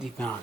Deep down.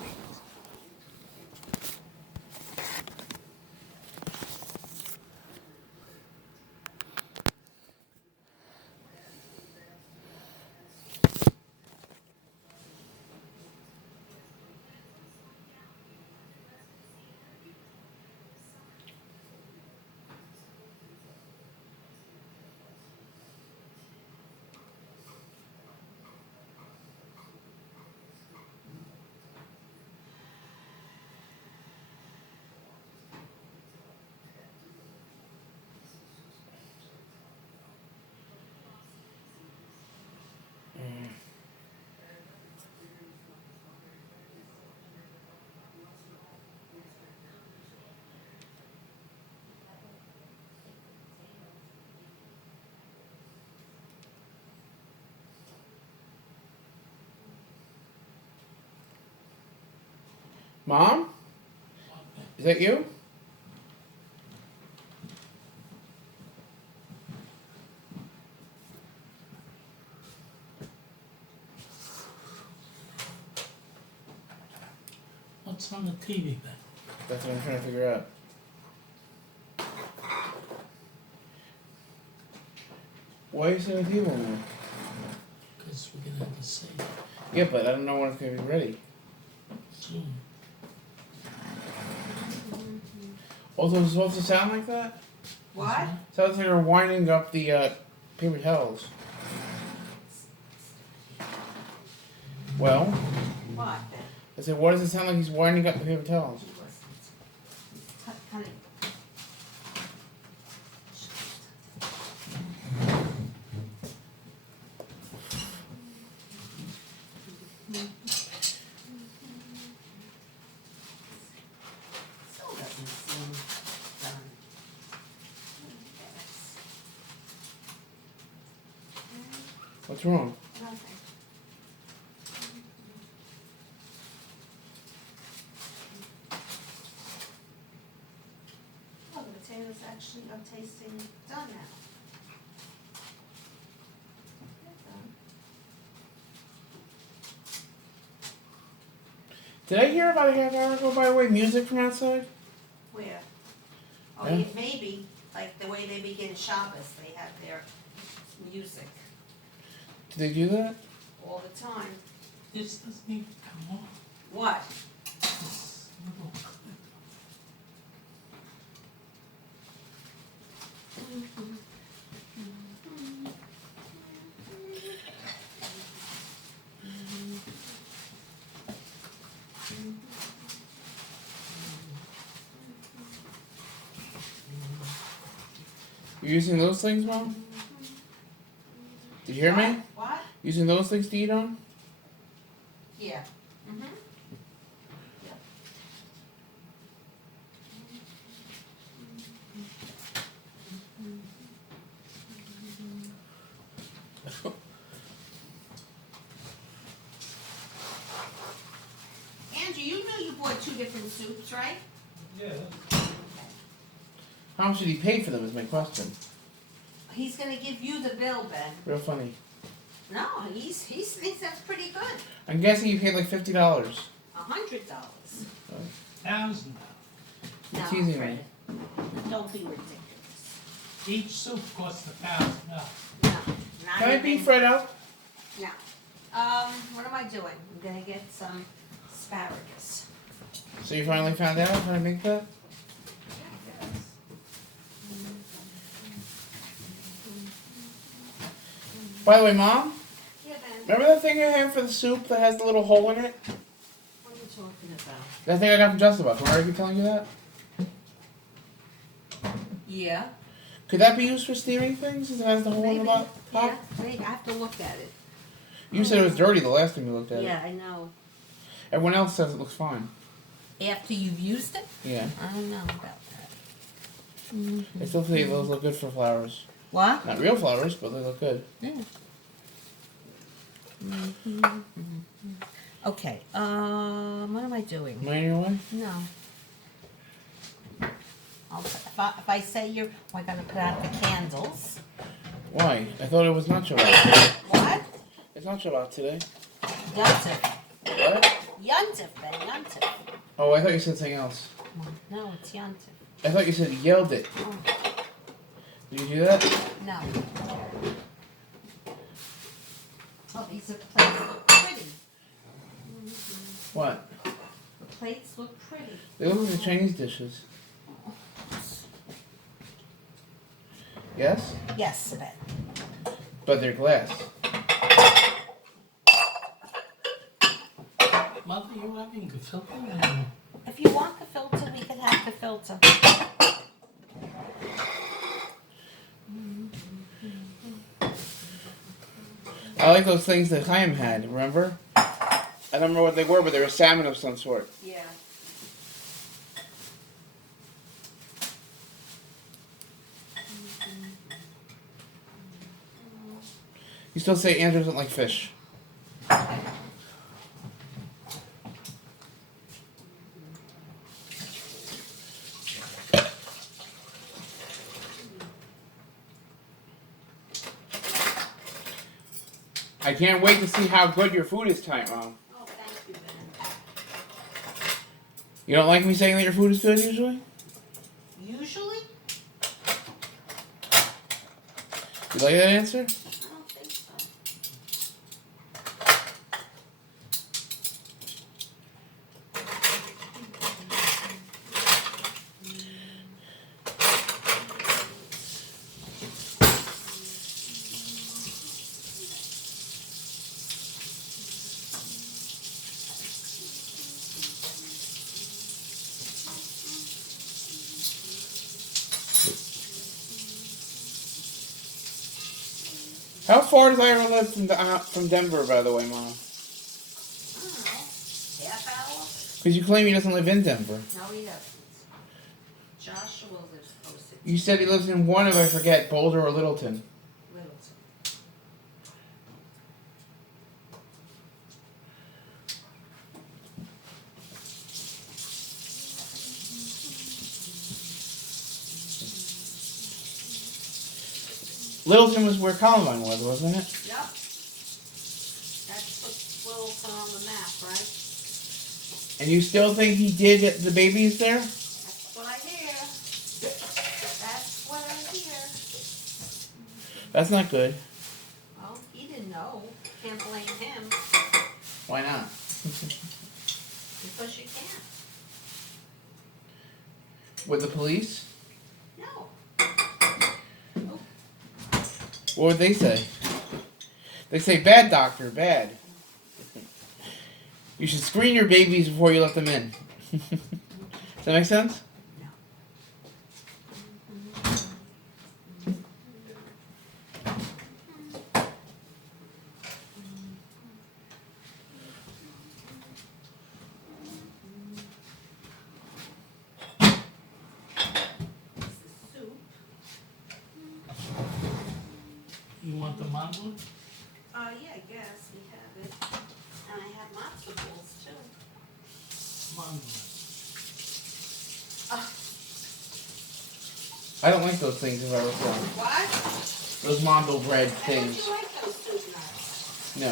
Mom? Is that you? What's on the TV then? That's what I'm trying to figure out. Why are you sitting at the table now? Because we're gonna have to save it Yeah, but I don't know when it's gonna be ready. soon. Also, is it supposed to sound like that? What? Sounds like you're winding up the paper towels. Well, What? I said, why does it sound like he's winding up the paper towels? Cut it. Still doesn't seem done. What's wrong? Nothing. Oh, the potatoes actually are tasting done now. They're done. Did I hear about a half hour ago, by the way, music from outside? Where? Oh, Yeah. yeah, maybe, like the way they begin Shabbos, they have their music Did they do that? all the time. This doesn't need to come on. What? This little clip. You using those things, Mom? Did you hear me? What? Using those things to eat on? Yeah. Mm-hmm. Yep. Andrew, you know you bought two different soups, right? Yeah. How much did he pay for them is my question. He's gonna give you the bill, Ben. Real funny. No, he thinks that's pretty good. I'm guessing he paid like $50. $100. $1,000. You're No, teasing Fred. me. Don't be ridiculous. Each soup costs $1,000. No, not Can I even. beat Fred up? No. What am I doing? I'm gonna get some asparagus. So you finally found out how to make that? By the way, Mom, Yeah, Ben. remember that thing I had for the soup that has the little hole in it? What are you talking about? That thing I got from Just About. Remember I keep telling you that? Yeah. Could that be used for steaming things since it has the hole in Maybe. the top? Yeah, maybe. I have to look at it. You said it was dirty the last time you looked at Yeah, it. I know. Everyone else says it looks fine. After you've used it? Yeah. I don't know about that. They still say those look good for flowers. What? Not real flowers, but they look good. Yeah. Okay, what am I doing? Am I in your way? No. If I say you're, we're gonna put out the candles. Why? I thought it was not Shabbat. What? It's not Shabbat today. That's it. What? Yontif, Ben, Yontif. Oh, I thought you said something else. No, it's Yontif. I thought you said yelled it. Oh, Did you do that? no. Oh, these plates look pretty. What? The plates look pretty. They look like the Chinese dishes. Yes? Yes, Ben. But they're glass. Mother, you having gefilte? If you want gefilte, we can have gefilte. I like those things that Chaim had, remember? I don't remember what they were, but they were salmon of some sort. Yeah. You still say Andrew doesn't like fish. I can't wait to see how good your food is tonight, Mom. Oh, thank you, Ben. You don't like me saying that your food is good usually? Usually? You like that answer? I don't think so. How far does Ira live from Denver, by the way, Mom? I don't know. Half hour? Because you claim he doesn't live in Denver. No, he doesn't. Joshua lives closer to You said he lives in one of, I forget, Boulder or Littleton. Littleton. Littleton was where Columbine was, wasn't it? Yep. That's what's Littleton on the map, right? And you still think he did the babies there? That's what I hear. That's what I hear. That's not good. Well, he didn't know. Can't blame him. Why not? Because you can't. With the police? No. What would they say? They say, bad doctor, bad. You should screen your babies before you let them in. Does that make sense? This is soup. You want the mango? Yeah, I guess we have it. And I have matzo balls too. Mango. I don't like those things if I was wrong. What? Those Mondo bread I thought things. you like those soup nuts. No.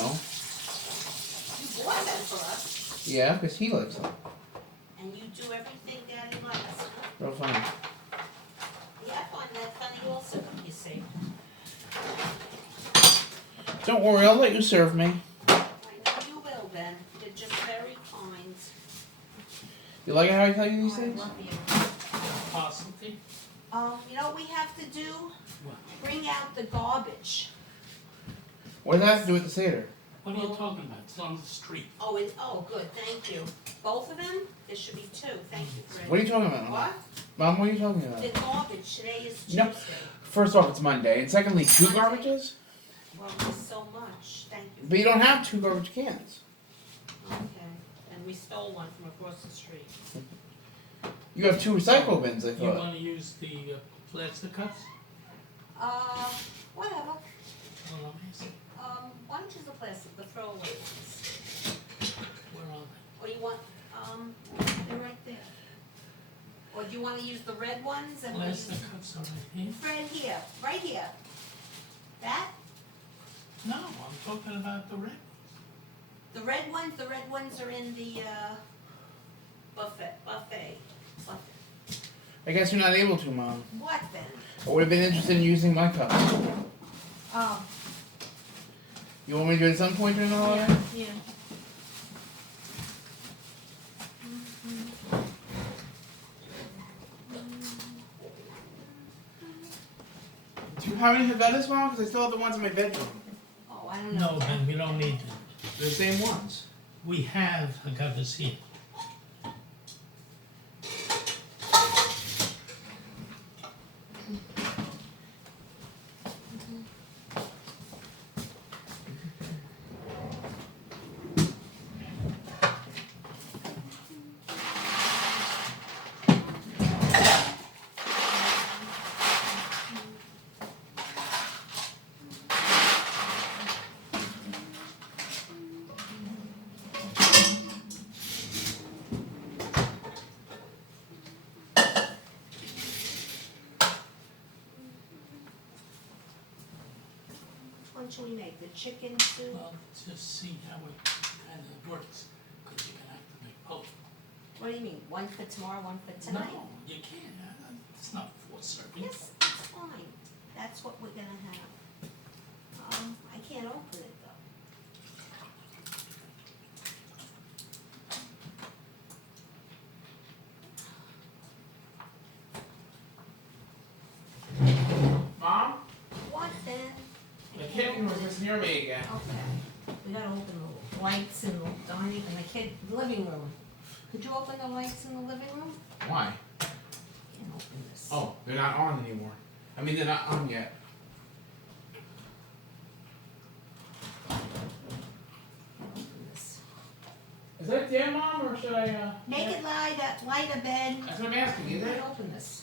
You bought them for us. Yeah, because he likes them. And you do everything Daddy likes. Real funny. Yeah, I find that funny also, you see. Don't worry, I'll let you serve me. I know you will, Ben. You're just very kind. You like how I tell you these Oh, I things? love you. Parsley? You know what we have to do? What? Bring out the garbage. What does that have to do with the Seder? What are you talking about? It's on the street. Oh, good, thank you. Both of them? There should be two, thank you, Fred. What are you talking about? What? Mom, what are you talking about? The garbage, today is Tuesday. No. First off, it's Monday. And secondly, two Monday. garbages? Well, there's so much, thank you. But you don't have two garbage cans. Okay, and we stole one from across the street. You have two recycle bins, I You thought. wanna use the plastic cups? Whatever. Well, let me see. Why don't you use the plastic, the throwaway ones? Where are Or you want, they're right there. Or do you wanna use the red ones they? and Plastic cups are right here? Fred, here, right here. That? No, I'm talking about the red. The red ones are in the, buffet. I guess you're not able to, Mom. What then? I would have been interested in using my cup. Oh, You want me to do it at some point during the holiday? yeah. Do you have any Havedas, Mom? Because I still have the ones in my bedroom. Oh, I don't know. No, Ben, we don't need to. They're the same ones. We have agaves here. What should we make? The chicken soup? Well, just see how it kind of works, because you're gonna have to make both. What do you mean? One for tomorrow, one for tonight? No, you can't. It's not 4 servings. Yes, it's fine. That's what we're gonna have. I can't open it though. Mom? What then? I The can't kitten was open it. just near me again. Okay. We gotta open the lights in the dining, in the living room. Could you open the lights in the living room? Why? Can't open this. Oh, they're not on anymore. I mean, they're not on yet. Can't open this. Is that there, Mom, or should I, Make it light a bed. That's what I'm asking, is it? Can't open this.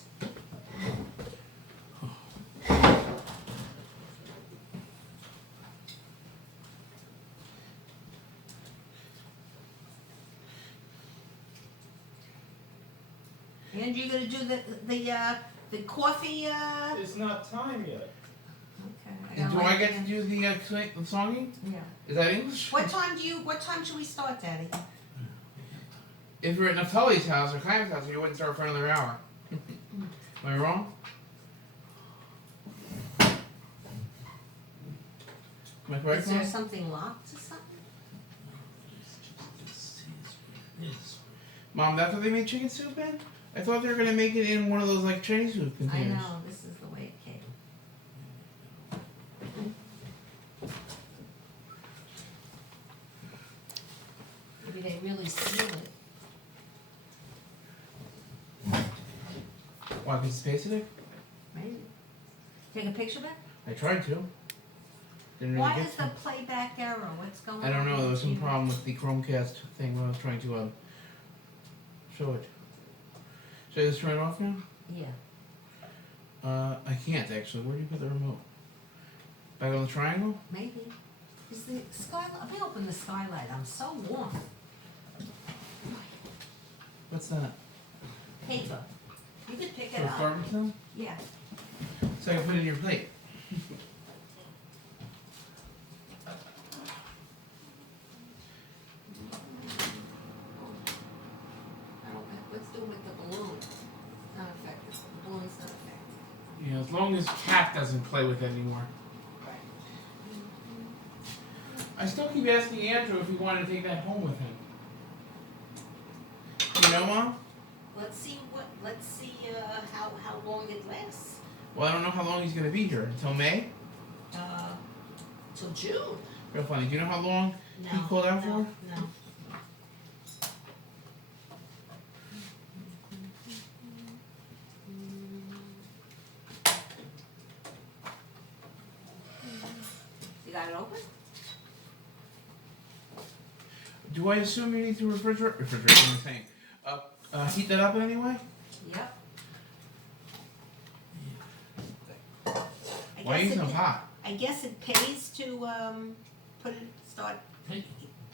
And you're gonna do the coffee, It's not time yet. okay. And do I get to do the songing? Yeah. Is that English? What time should we start, Daddy? If you're at Naftali's house or Chaim's house, you wouldn't start for another hour. Am I wrong? Am I correct, Is there Mom? something locked or something? Mom, that's what they made chicken soup in? I thought they were gonna make it in one of those like Chinese soup I containers. know, this is the way it came. Maybe they really seal it. Why, because it's pasted it? Maybe. Take a picture of it? I tried to. Didn't really Why get is to. the playback error? What's going on? I don't know, there was some with the problem with the Chromecast thing when I was trying to show it. Should I just turn it off now? TV? Yeah, I can't actually. Where do you put the remote? Back on the triangle? maybe. Is the skylight, let me open the skylight, I'm so warm. What's that? Paper. You could pick For it up. garbage then? Yeah. So I can put it in your plate. I don't, let's do it with the balloon. It's not effective, the balloon's not effective. Yeah, as long as Cat doesn't play with it anymore. I still keep asking Andrew if he wanted to take that home with him. You know, Mom? Let's see how long it lasts. Well, I don't know how long he's gonna be here. Until May? Till June. Real funny. Do you know how long No. he called out for? No. You got it open? Do I assume you need to refrigerate the thing? Heat that up in any way? Yep. Why are you so hot? I guess it pays to start Hey,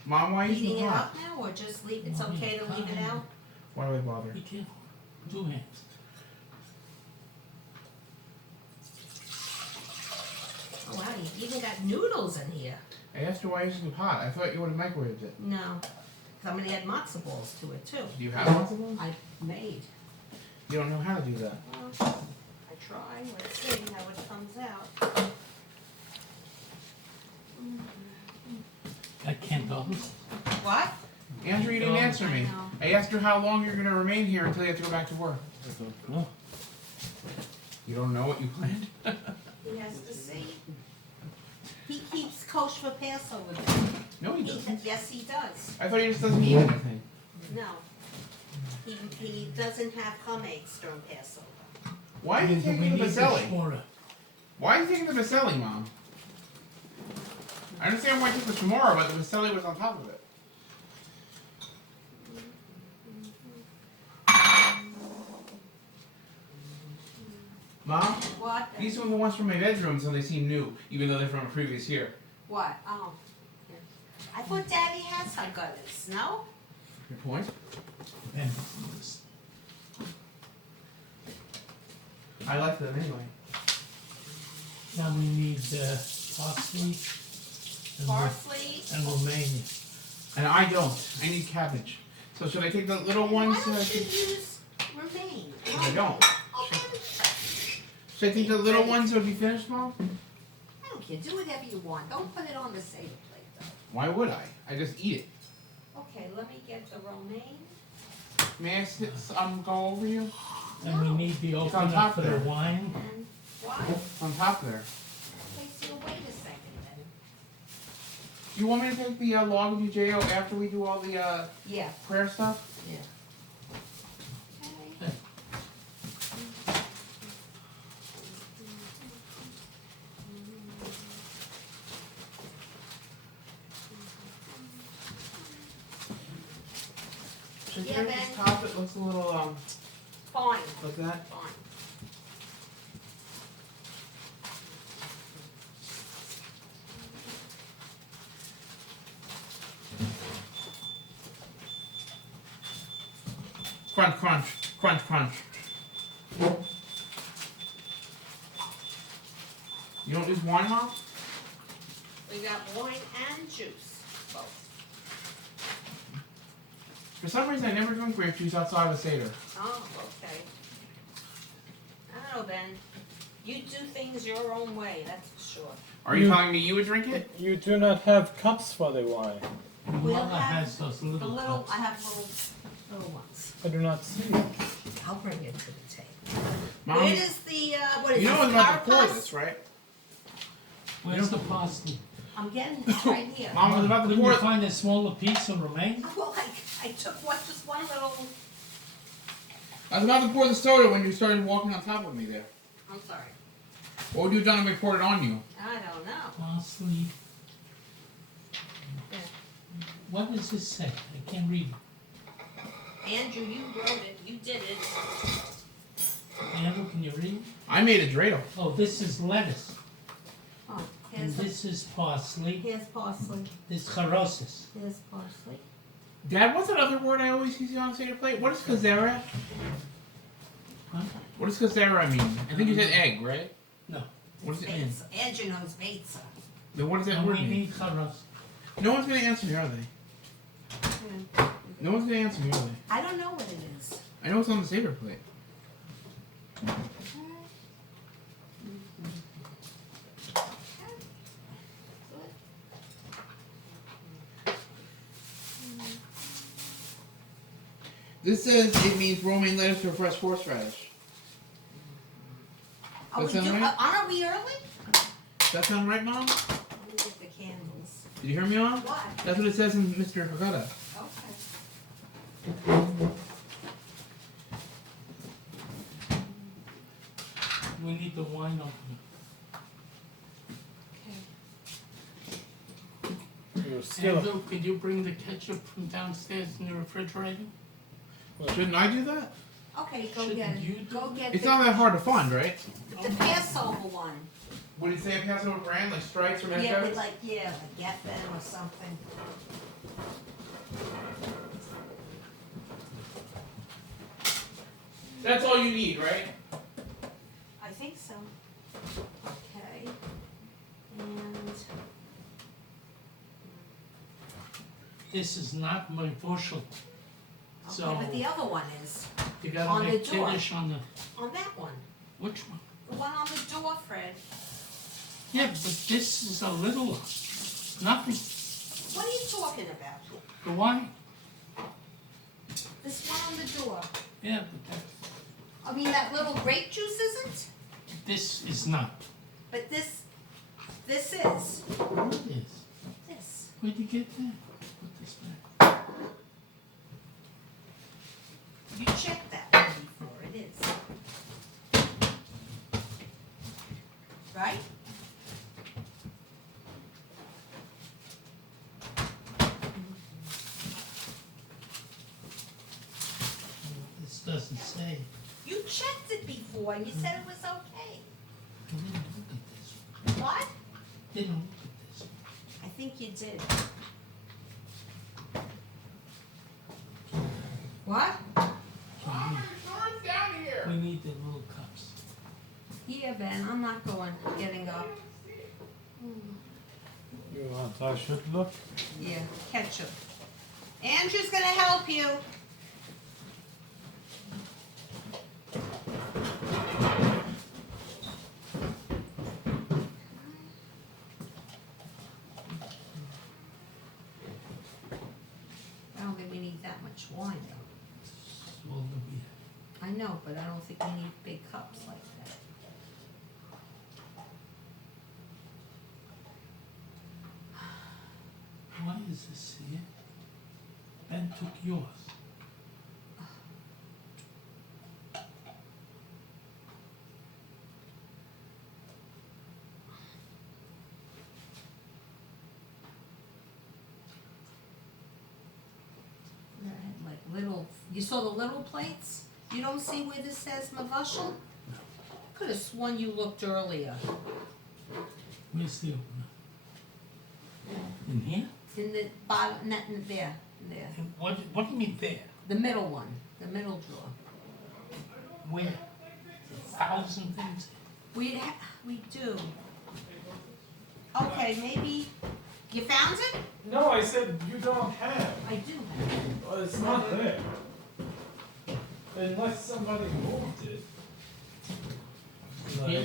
Mom, why are you heating so it hot? up now, or just leave, it's okay to leave it out? Why do I bother? be careful. 2 hands. Oh wow, you even got noodles in here. I asked her why you using hot. I thought you would have microwaved it. No. Somebody had matzo balls to it too. Do you have one of them? I made. You don't know how to do that. Well, I try. Let's see how it comes out. Got candles. What? Andrew, you didn't answer I me. know. I asked her how long you're going to remain here until you have to go back to work. No. You don't know what you planned? He has to see. He keeps kosher for Passover. Day. No, he doesn't. Yes, he does. I thought he just doesn't eat anything. No. He doesn't have chametz during Passover. Why are you We taking need the the Baselli? shmora. Why are you taking the Baselli, Mom? I understand why you took the Shemora, but the Baselli was on top of it. Mom, What? these are the ones from my bedroom, so they seem new, even though they're from a previous year. What? Oh. Yeah. I thought Daddy has haggadahs, no? Good point. And I like them anyway. now we need parsley and, Parsley. and romaine. And I don't. I need cabbage. So should I take the little ones? Why so I don't you can... use romaine? I don't. Okay. Should I take the little ones so it'll be finished, Mom? I don't care. Do whatever you want. Don't put it on the Seder plate, though. Why would I? I just eat it. Okay, let me get the romaine. May I go over you? And we need the It's on opener top for the there. wine. And what? It's on top there. Okay, so wait a second then. You want me to take the log of UJO after we do all the Yeah. prayer stuff? Yeah. Okay. Should Yeah, I Ben. this top? It looks a little Fine. like that. Fine. Crunch, crunch, crunch, crunch. You don't use wine, Mom? We got wine and juice, both. For some reason, I never drink grape juice outside of a Seder. Oh, okay. I don't know, Ben. You do things your own way, that's for sure. Are you You- telling me you would drink it? You do not have cups for the wine. We'll Mama have has those The little little, cups. I have little ones. I do not see it. I'll bring it to the table. Mom, Where is the, what is you this, know I'm about to pour carapace? this, right? Where's the parsley? I'm getting it right here. Mom was about to Couldn't pour you it. find a smaller piece of romaine? Well, I took just one little, I was about to pour the soda when you started walking on top of me there. I'm sorry. What would you have done if I poured it on you? I don't know. Parsley. Yeah. What does this say? I can't read it. Andrew, you wrote it, you did it. Andrew, can you read? I made a dreidel. Oh, this is lettuce. Oh, And this is parsley. here's parsley, This is charosis. here's parsley. Dad, what's that other word I always see on the Seder plate? What is kazera? Huh? What does kazera mean? I think you said egg, right? No. What does it mean? Bates. Andrew knows Bates. Then what does that And we word mean? need charos. No one's gonna answer me, are they? No one's gonna answer me, are they? I don't know what it is. I know it's on the Seder plate. This says it means romaine lettuce or fresh horseradish. Are we That sound do, right? aren't we early? Does that sound right, Mom? Let me get the candles. Did you hear me, Mom? What? That's what it says in Mr. Haggadah. Okay. We need the wine opener. Okay. You still Andrew, could you bring the ketchup from downstairs in the refrigerator? Shouldn't I do that? Okay, go Shouldn't get you it. do Go get It's the, not that hard to find, right? the Passover one. Would it say a Passover brand like Stripes or Yeah, Mascots? with like Geffen or something. That's all you need, right? I think so. Okay. And this is not my bushel. Okay, So but the other one is, you gotta on make the door. kiddush on the, on that one, which one? the one on the door, Fred. Yeah, but this is a little, nothing. What are you talking about? The wine? This one on the door. Yeah, but that, I mean, that little grape juice isn't, this is not. but this is, What is? this. Where'd you get that? Put this back. You checked that one before, it is. Right? This doesn't say. You checked it before and you said it was okay. I didn't look at this one. What? Didn't look at this one. I think you did. What? Mom, my insurance down here. We need the little cups. Yeah, Ben, I'm not getting up. You want I should look? Yeah, ketchup. Andrew's gonna help you. I don't think we need that much wine though. It's all that we have. I know, but I don't think we need big cups like that. Why is this here? Ben took yours. They had like little, you saw the little plates? You don't see where this says Mavashal? Could have sworn you looked earlier. Where's the opener? In here? In the bottom, not in there, there. And what do you mean there? The middle one, the middle drawer. Where? 1,000 things. We do. Okay, maybe, you found it? No, I said you don't have. I do have it. Well, it's not there. Unless somebody moved it. Like, Yeah.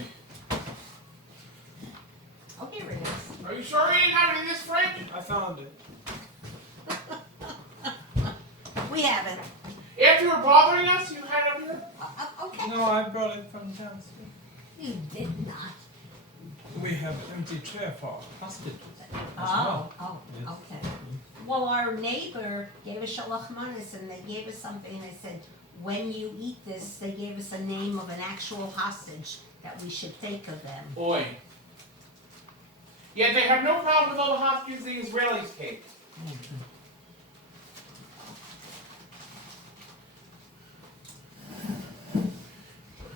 Oh, here it is. Are you sure you didn't have it in this fridge? I found it. We have it. After you were bothering us, you had it up here? Okay. No, I brought it from downstairs. You did not. We have empty chair for hostages. Oh, oh, Yes. okay. Well, our neighbor gave us shalach manis and they gave us something and they said, when you eat this, they gave us a name of an actual hostage that we should take of them. Oi. Yeah, they have no problem with all the hostages the Israelis take.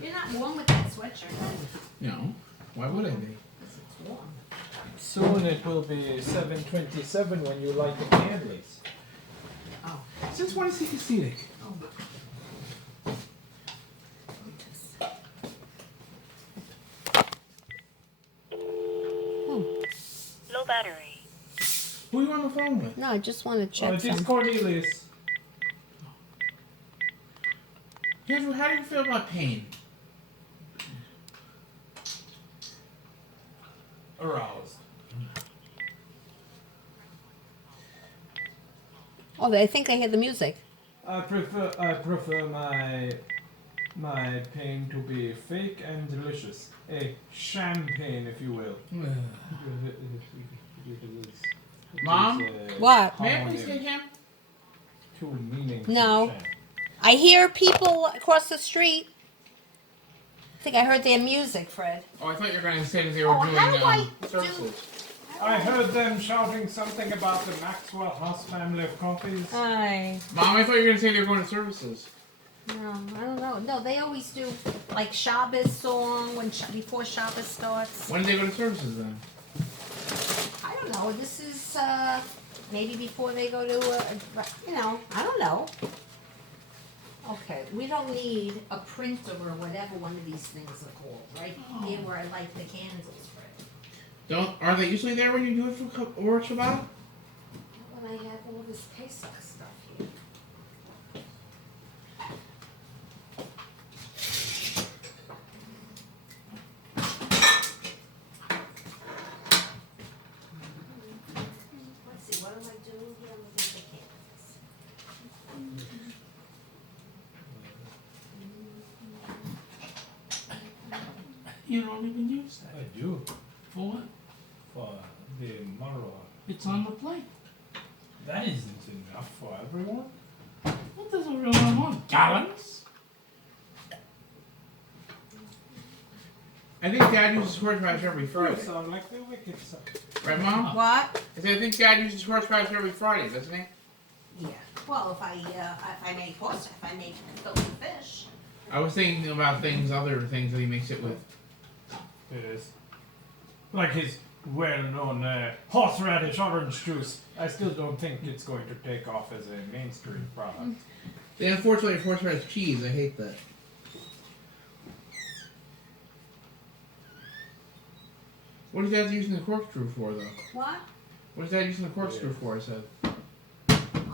You're not warm with that sweatshirt then? No. Why would I be? Because it's warm. Soon it will be 7:27 when you light the candles. Oh. Since when is he Hasidic? Oh. Low battery. Who are you on the phone with? No, I just want to Oh, check it is Cornelius. Andrew, how do you feel about pain? Aroused. Oh, I think they hear the music. I prefer my pain to be fake and delicious. A champagne, if you will. Mom? What? May I please get him? Two meanings. No. of sham. I hear people across the street. I think I heard their music, Fred. Oh, I thought you were going to say that they were Oh, doing how do I services. I heard them shouting something about the Maxwell House family of coffees. Hi. Mom, I thought you were going to say they were going to services. No, I don't know. No, they always do like Shabbos song when before Shabbos starts. When did they go to services then? I don't know. This is maybe before they go to I don't know. Okay, we don't need a printer or whatever one of these things are called, right? Here where I light the candles, Fred. Are they usually there when you do it for Shabbat? when I have all this Pesach stuff here? Let's see, what am I doing here? I'm looking for candles. You don't even use that. I do For what? for the maror. It's on the plate. That isn't enough for everyone. What does everyone want? Gallons? I think Dad uses horseradish every You Friday. sound like the wicked son. Right, Mom? What? I said I think Dad uses horseradish every Friday, doesn't he? Yeah, well, if I make if I make fillet fish. I was thinking about other things that he makes it with. It is. Like his well-known horseradish orange juice. I still don't think it's going to take off as a mainstream product. Then unfortunately, horseradish cheese. I hate that. What is Dad using the corkscrew for, though? What? What is Dad using the corkscrew for? I said.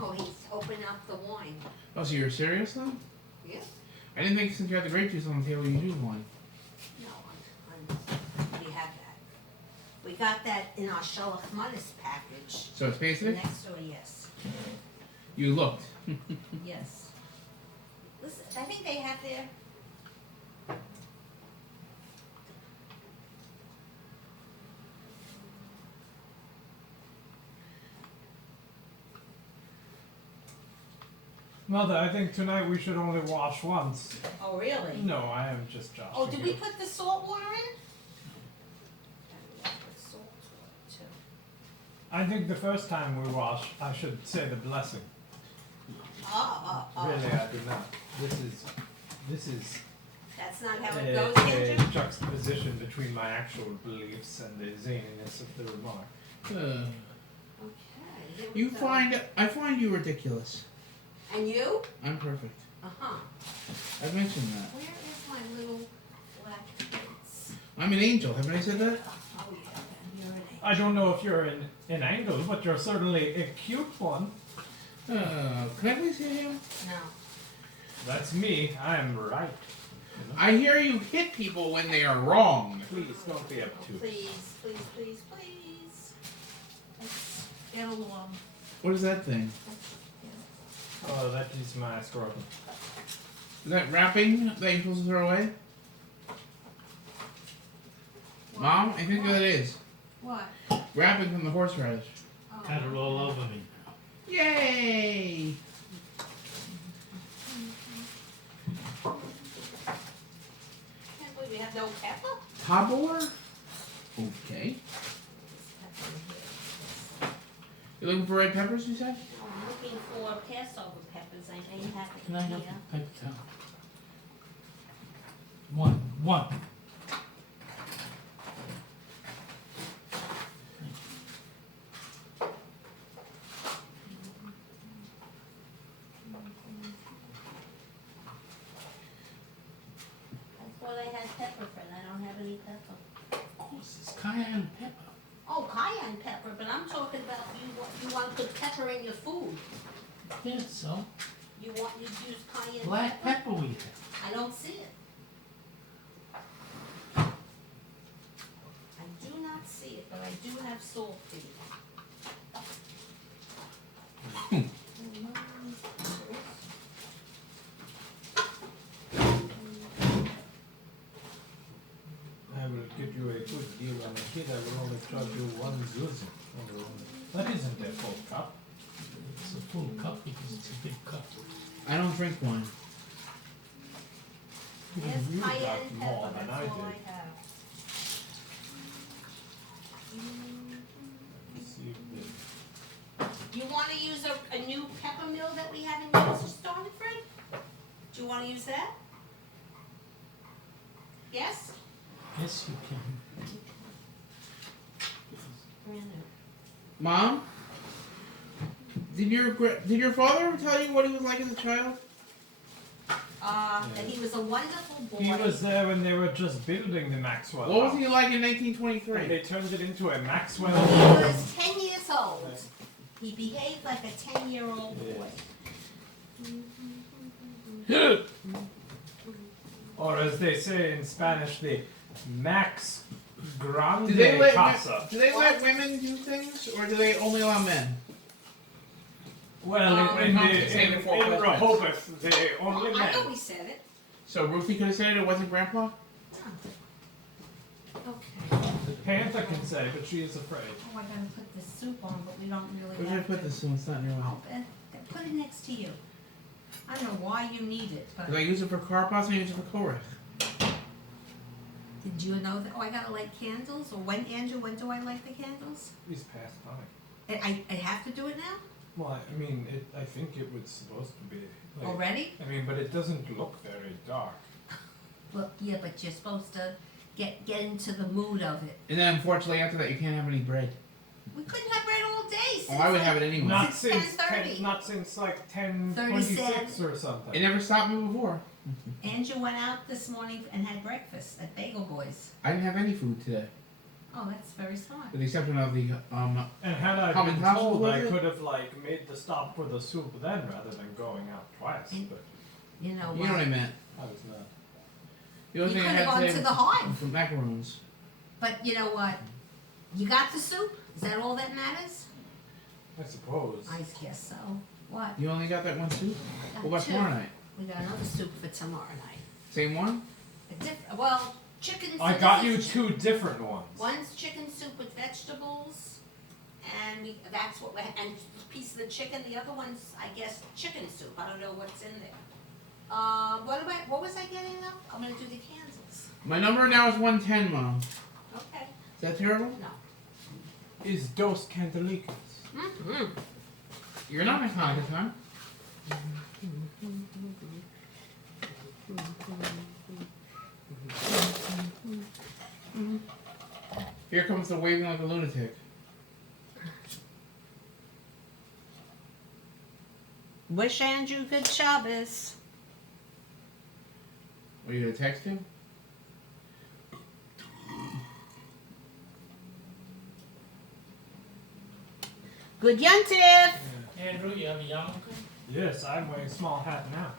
Oh, he's opening up the wine. Oh, so you're serious though? Yeah. I didn't think since you had the grape juice on the table you do wine. No, we have that. We got that in our Shalach Manis package. So it's basic? Next door, yes. You looked. Yes. Listen, I think they have their. Mother, I think tonight we should only wash once. Oh, really? No, I am just joshing. Oh, did we you. put the salt water in? Yeah, we put salt water too. I think the first time we wash, I should say the blessing. Oh. Really, I do not. This is That's not how it a, goes, a Andrew? juxtaposition between my actual beliefs and the zaniness of the remark. Okay. here we You go. I find you ridiculous. And you? I'm perfect. Uh-huh. I've mentioned that. Where is my little black prince? I'm an angel. Haven't I said that? Oh, yeah, you're an angel. I don't know if you're an angle, but you're certainly a cute one. Can I please hear you? No. That's me. I'm right. I hear you hit people when they are wrong. Please don't be obtuse. Please, please, please, please. Let's get along. What is that thing? Oh, that is my scrotum. Is that wrapping that you're supposed to throw away? Mom, I think that is. What? Wrapping from the horseradish. Oh. Got it all over me. Yay! Can't believe we have no pepper? Tabor? Okay. You're looking for red peppers, you said? Oh, I'm looking for Passover peppers. I ain't have it Can I here. have the paper towel? One. I thought I had pepper, Fred. I don't have any pepper. Of course, it's cayenne pepper. Oh, cayenne pepper, but I'm talking about you want to put pepper in your food. Yes, so. You use cayenne Black pepper we have. I don't see it. I do not see it, but I do have salt for you. I will give you a good deal on a kid. I will only charge you 1 zuz. That isn't a full cup. It's a full cup because it's a big cup. I don't drink wine. Yes, You got cayenne more pepper, than that's I all I did. have. See if the- You wanna use a new pepper mill that we haven't used to start it, Fred? Do you wanna use that? Yes? Yes, you can. Brand new. Mom? Did your father ever tell you what he was like as a child? That he was a wonderful boy. He was there when they were just building the Maxwell What was house. he like in And 1923? they turned it into a Maxwell He house. was 10 years old. He behaved like a 10-year-old boy. Or as they say in Spanish, the Max Grande Do they let Casa. do they let women do things, or do they only allow men? Well, in Rehoboth, they only I men. know we said it. So Ruthie could have said it wasn't Grandpa. Okay. The Panther can say, but she is afraid. Oh, I gotta put the soup on, but we don't really Where should I have put to. this so it's not near Oh, one? put it next to you. I don't know why you need it, but Do I use it for car pots or use it for Korach? did you know that? Oh, I gotta light candles? Or when, Andrew, when do I light the candles? He's past time. I have to do it now? Well, I mean, I think it was supposed to be. Like, Already? I mean, but it doesn't look very dark. Well, yeah, but you're supposed to get into the mood of it. And then unfortunately after that you can't have any bread. We couldn't have bread all day. Oh, I would have it anyway. Not It's since 10:30. not since like 10:26 37. or something. It never stopped me before. Andrew went out this morning and had breakfast at Bagel Boys. I didn't have any food today, Oh, that's very smart. with the exception of the And had I How many been times told, was I it? could have like made the stop for the soup then rather than going out twice. And- But You know you know what I what? meant. I was not. The You only could thing I have had gone today to the was Hive. some macaroons. But you know what? You got the soup? Is that all that matters? I suppose. I guess so. What? You only got that one soup? Got What about two. tomorrow night? We got another soup for tomorrow night. Same one? Well, chicken soup. I got this you is- two different ones. One's chicken soup with vegetables, and that's what, and a piece of the chicken. The other one's, I guess, chicken soup. I don't know what's in there. What was I getting up? I'm gonna do the candles. My number now is 110, Mom. Okay. Is that terrible? No. Is Dos Candelicas. Mm-hmm. You're not in Hanukkah time. Here comes the waving like a lunatic. Wish Andrew good Shabbos. Are you gonna text him? Good Yontif. Andrew, you have a yarmulke? Yes, I'm wearing a small hat now.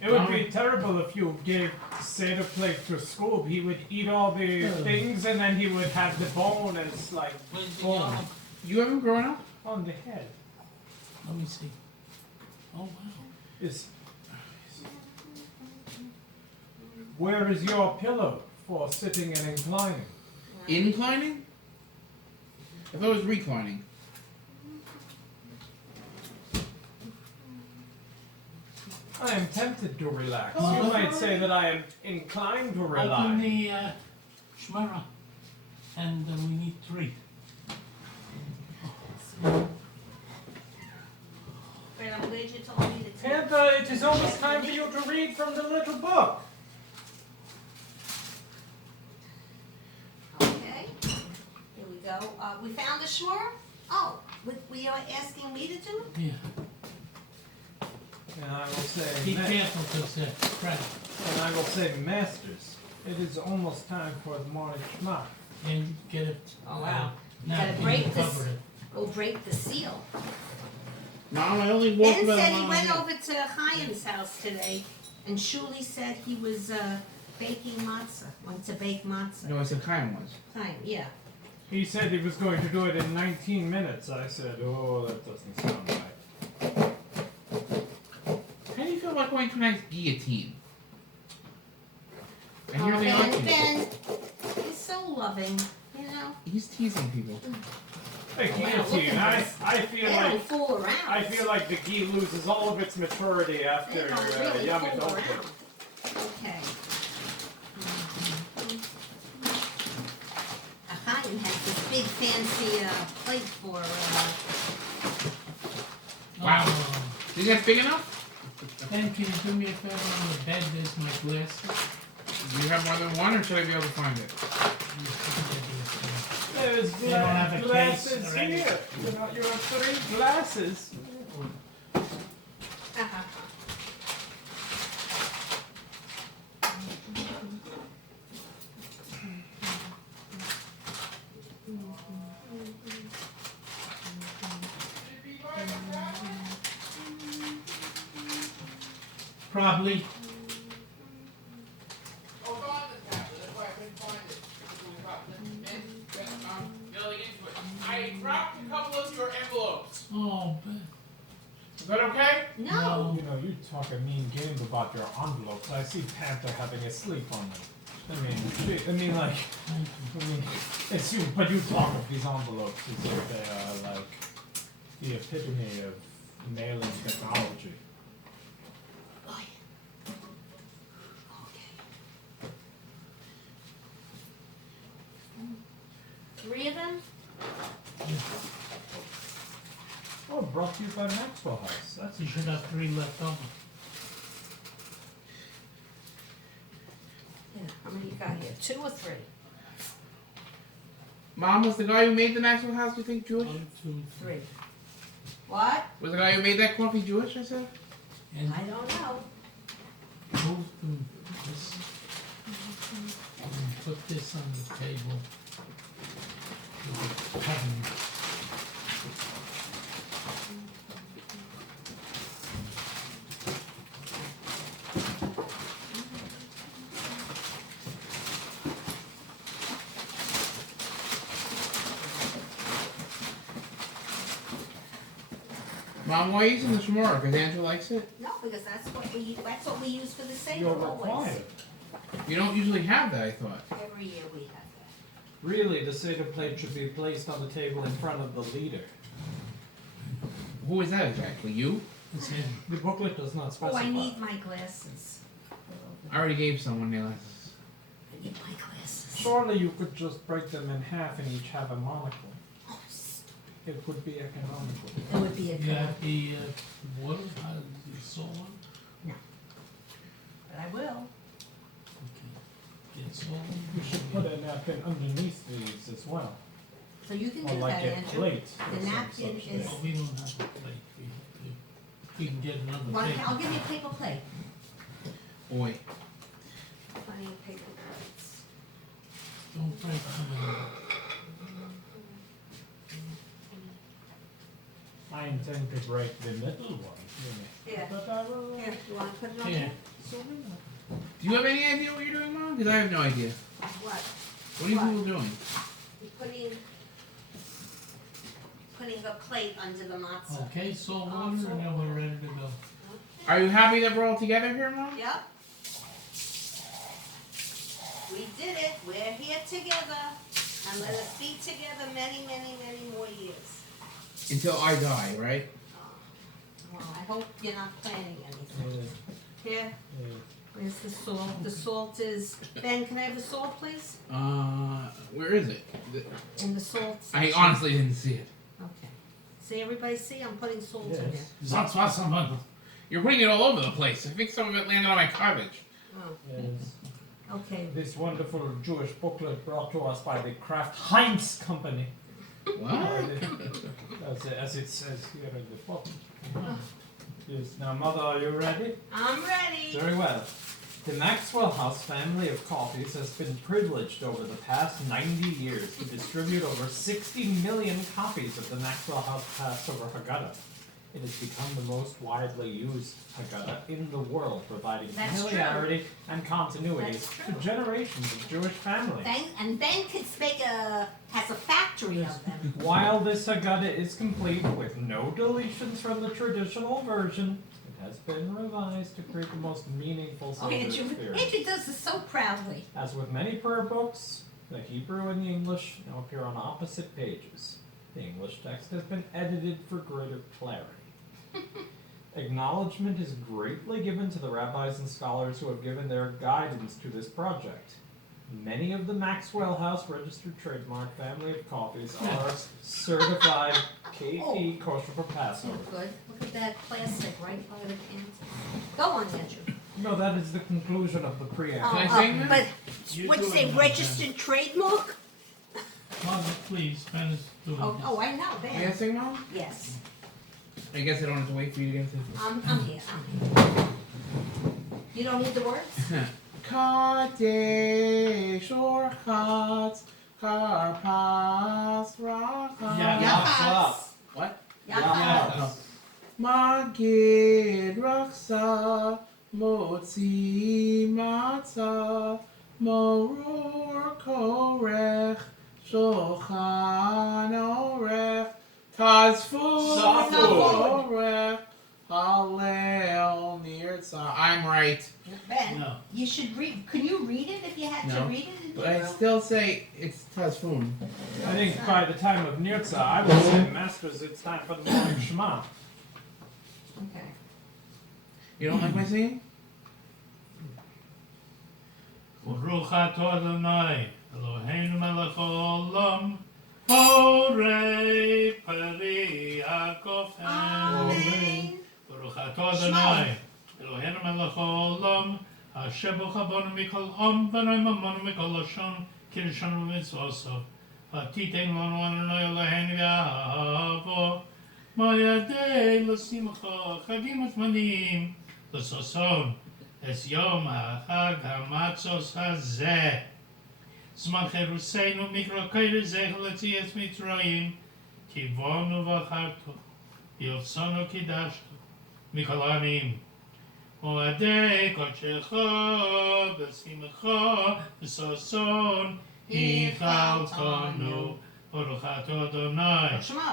It would be terrible if you gave Seder plate to Scoob. He would eat all the things and then he would have the bone as like Where's the bone yarmulke? You haven't grown up? on the head. Let me see. Oh, wow. Is where is your pillow for sitting and inclining? Inclining? I thought it was reclining. I am tempted to relax. Oh, You might say that I am inclined to Open rely. the shmara, and we need 3. Fred, I'm glad you told me to take. Panther, it is almost time for you to read from the little book. Okay. Here we go. We found the shore. Oh, we are asking me to do it? Yeah. And I will say, Be careful, because Fred, and I will say, masters, it is almost time for the morning shema. and get it. Oh, wow. Now, Gotta you break can this. cover it. Go break the seal. Mom, I only woke Ben up said he went over to Chaim's house today, and Shuli said he was baking matzah. Went to bake matzah. No, it's a Chaim was. Chaim, yeah. He said he was going to do it in 19 minutes. I said, oh, that doesn't sound right. How do you feel about going to a nice guillotine? I hear Oh, they are Ben, teasing. Ben, he's so loving, you know. He's teasing people. Hey, Wow, look guillotine, at I this. feel They like don't fool around. I feel like the ghee loses all of its maturity They after don't really Yom fool Kippur. around. Okay. Chaim has this big fancy plate for. Wow. Oh, Is that big enough? Ben, can you do me a favor on the bed? There's my glasses. Do you have more than one, or should I be able to find it? There's You don't have a case glasses or anything? here. You have 3 glasses. Probably. Oh, it's on the tablet. That's why I couldn't find it. Going into it. I dropped a couple of your envelopes. Oh, man. Is that okay? No. You know, you talk a mean game about your envelopes. I see Panther having a sleep on them. It's you, but you talk of these envelopes as if they are like the epitome of mailing technology. Boy. Okay. 3 of them? Oh, brought to you by Maxwell House. That's You should have 3 left over. Yeah. How many you got here? 2 or 3? Mom, was the guy who made the Maxwell House, you think, Jewish? 1, 2, 3. 3. What? Was the guy who made that coffee Jewish, I said? And I don't know. move this. And put this on the table. With the cover. Mom, why are you using the shemora? Because Andrew likes it? No, because that's what we use for the Seder you're always. required. You don't usually have that, I thought. Every year we have that. Really, the Seder plate should be placed on the table in front of the leader. Who is that exactly? You? It's him. The booklet does not Oh, specify. I need my glasses. I already gave someone their glasses. I need my glasses. Surely you could just break them in half and each have a monocle. Oh, It would be economical. it would be a You good got the water, you saw one? but I will. Okay. Get sold. You should put a napkin underneath these as well. So you can Or do like that, a Andrew. plate. The or some napkin such is- thing. Oh, we don't have a plate. We can get another plate. I'll give you a paper plate. Boy. Plenty of paper plates. Don't break them. I intend to break the middle one. Yeah. But I will. Here, you wanna put it on Here. there? Do you have any idea what you're doing, Mom? Because I have no idea. What? What are you What? people doing? You're putting a plate under the matzah. Okay, salt water, and then we're ready to go. Are you happy that we're all together here, Mom? Yep. We did it. We're here together. And let us be together many, many, many more years. Until I die, right? Well, I hope you're not planning anything. Here, where's the salt? The salt is, Ben, can I have the salt, please? Where is it? In the salt I section. honestly didn't see it. Okay. See, everybody see? I'm putting salt in there. Yes. Salzwasser. You're putting it all over the place. I think some of it landed on my cabbage. Oh, Yes. okay. This wonderful Jewish booklet brought to us by the Kraft Heinz Company. What? As it says here in the book. Yes. Now, Mother, are you ready? I'm ready. Very well. The Maxwell House family of coffees has been privileged over the past 90 years to distribute over 60 million copies of the Maxwell House Passover Haggadah. It has become the most widely used Haggadah in the world, providing That's true. familiarity and continuity That's to true. generations of Jewish families. Ben has a factory of them. While this Haggadah is complete with no deletions from the traditional version, it has been revised to create the most meaningful Oh, Seder Andrew experience. does this so proudly. As with many prayer books, the Hebrew and the English now appear on opposite pages. The English text has been edited for greater clarity. Acknowledgement is greatly given to the rabbis and scholars who have given their guidance to this project. Many of the Maxwell House registered trademark family of coffees are certified KP kosher for Oh, Passover. good. Look at that plastic right by the can. Go on, Andrew. No, that is the conclusion of the preamble. Can I sing that? But You what'd you do say, it now, registered trademark? Mother, please, Ben is doing this. Oh, I know, You Ben. gonna sing, Mom? Yes. I guess I don't have to wait for you to get to I'm here. You don't need the words? Kadesh Orchatz Karpas Rachas. Yeah. Yachas. What? Yachas. Oh. Magid Raksa Motzi matzah moror korech shulchan orech tazfu Safu. orech hallel nirtzah. I'm right, Ben, No. you should read. Can you read it if you had No. to read it? In but I Hebrew? still say it's tazfun. I think by the time of Nirza, I would say, Masters, it's time for the morning Shema. Okay. You don't like my singing? Baruch atah Adonai, Eloheinu melech haolam, borei peri hakofen. Amen. Baruch atah Adonai, Eloheinu melech haolam, asher bocha banu mikol am, v'noi mamonu mikol lashon, kirishon v'mitzvoso. Hatitein lanu Adonai Eloheinu v'ahavo, ma'yadei l'simcha, chagim utmanim, l'soson. Es yom ha'chag ha'matzos hazeh. Zman cheruseinu mikro koire zeh letzias mitzrayim. Kivonu v'acharto. Yovsono kidashto. Mikol ha'amim. Moadei kodshecha b'simcha b'soson. Hichaltonu. Baruch atah Adonai. Shmo.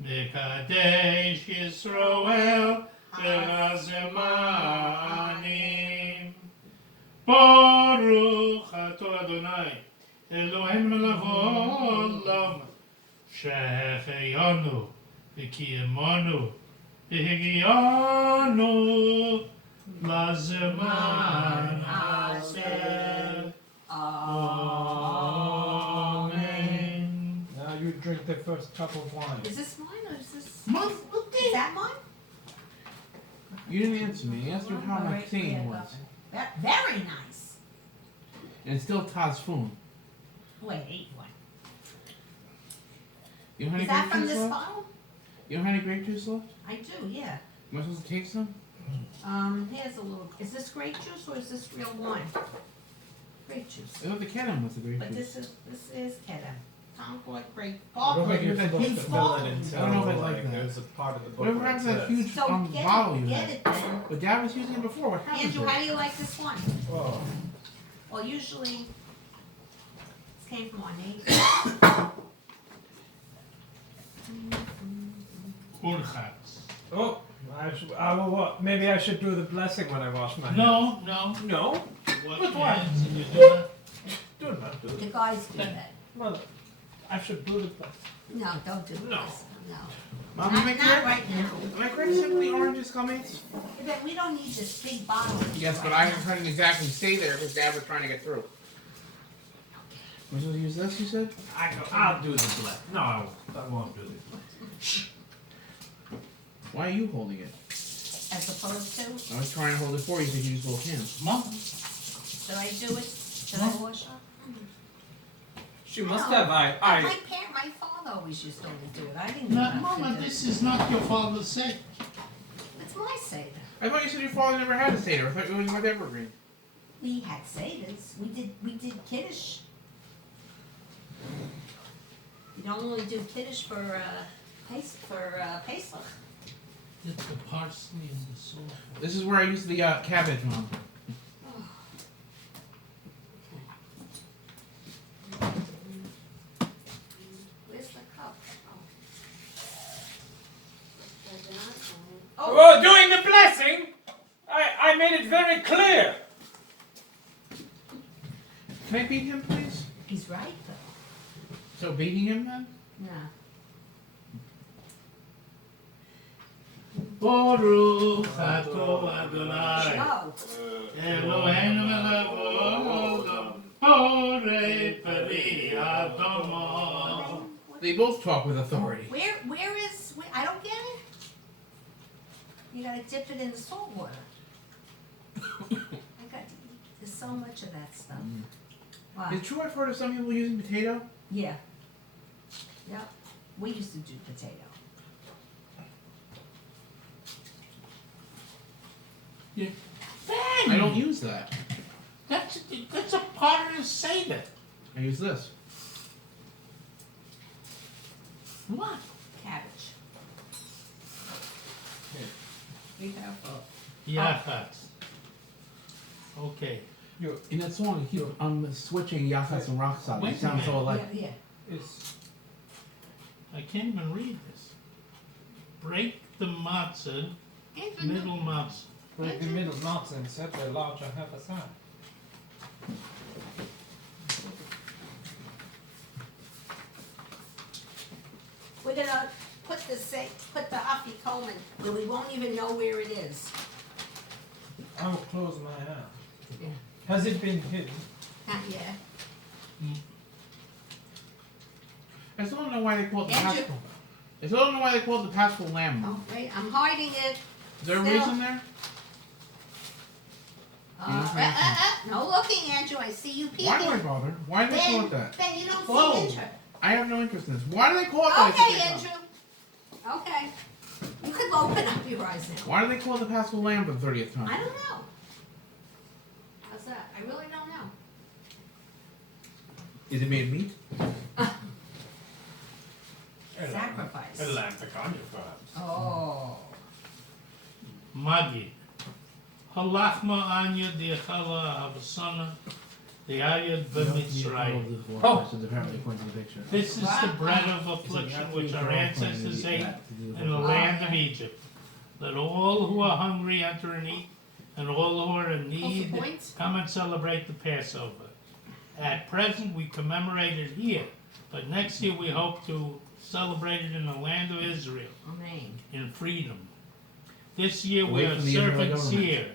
Mekadesh Yisroel Ve'azemanim. Baruch atah Adonai Eloheinu melech haolam Shehecheyanu V'kiyemanu V'higiyanu Lazeman hazeh. Amen. Now you drink the first cup of wine. Is this mine or is this? Is Is that mine? You didn't answer me. You asked me how my singing was. Very nice. And it's still tazfun. Wait, what? You don't have Is any that grape from juice this left? bottle? You don't have any grape juice left? I do, yeah. Am I supposed to take some? Here's a little. Is this grape juice or is this real wine? Grape juice. I thought the Kedem was the grape But juice. this is Kedem. Concord grape. I don't think you're It's supposed to It's fill full. it I until don't know if I like like that. there's a part of the book Whatever where it happened to that says. huge So get bottle it, you get had? it then. But Dad was using it before. What happened Andrew, to how it? do you like this one? Oh. Well, usually this came from our neighbor. Kurchatz. Oh, I will what? Maybe I should do the blessing when I wash my hands. No. No? Wash But your why? hands and you do that. Do not do The it. guys do that. Mother, I should do the blessing. No, don't do No. this. No. Mom, Not, am I not correct? right now. Am I correct simply oranges comings? But we don't need this big bottle. Yes, but I couldn't exactly stay there because Dad was trying to get through. Am I supposed to use this, you said? I'll do the blessing. No, I won't do the blessing. Why are you holding it? As opposed to, I was trying to hold it for you so you could use both hands. Mom, should I do it? Should I wash up? She must No. have. My father always used to do it. I didn't know how Mama, to do this it. is not your father's say. It's my Seder. I thought you said your father never had a Seder. I thought it was with Evergreen. We had Seders. We did Kiddush. You don't only do Kiddush for Pesach. It's the parsley and the salt. This is where I used the cabbage, Mom. Where's the cup? Oh, doing the blessing? I made it very clear. Can I beat him, please? He's right though. So beating him then? Yeah. Baruch atah Adonai Oh, Eloheinu melech haolam borei peri haadamah. They both talk with authority. where I don't get it. You gotta dip it in the salt water. There's so much of that stuff. Wow. Is it true I've heard of some people using potato? Yeah. Yep. We used to do potato. I don't use that. That's a part of the Seder. I use this. What? Cabbage. Be careful. Yachatz. Okay, In that song, I'm switching Yachas and Roxas. Wait It a sounds so minute. like. Yeah, It's I can't even read this. Break the matzah, yeah. Andrew, middle matzah. break the middle knots and set the larger half aside. we're gonna put the afikoman where we won't even know where it is. I will close my eye. Yeah. Has it been hidden? Not yet. I still don't know why they call it the Andrew. Paschal. I still don't know why they call it the Paschal Lamb. Oh, wait, I'm hiding it. Is there a Still. reason there? No looking, Andrew, I see you peeking. Why do I bother? Why do they call it that? Ben, you don't Whoa. see Andrew. I have no interest in this. Why do they call it that? Okay, Andrew. Okay. You could open up your eyes now. Why do they call it the Paschal Lamb for the 30th time? I don't know. How's that? I really don't know. Is it made meat? Sacrifice. Atlantic onion, perhaps. Oh. Magi. Halachma anya diachala havasana diayad b'mitzrayim. Oh. Apparently, according to the picture. This is the bread of affliction which our ancestors ate in the land of Egypt. Let all who are hungry enter and eat, and all who are in need points? come and celebrate the Passover. At present, we commemorate it here, but next year we hope to celebrate it in the land of Israel, Amen. in freedom. This year we Away are from the Israeli servants government. here,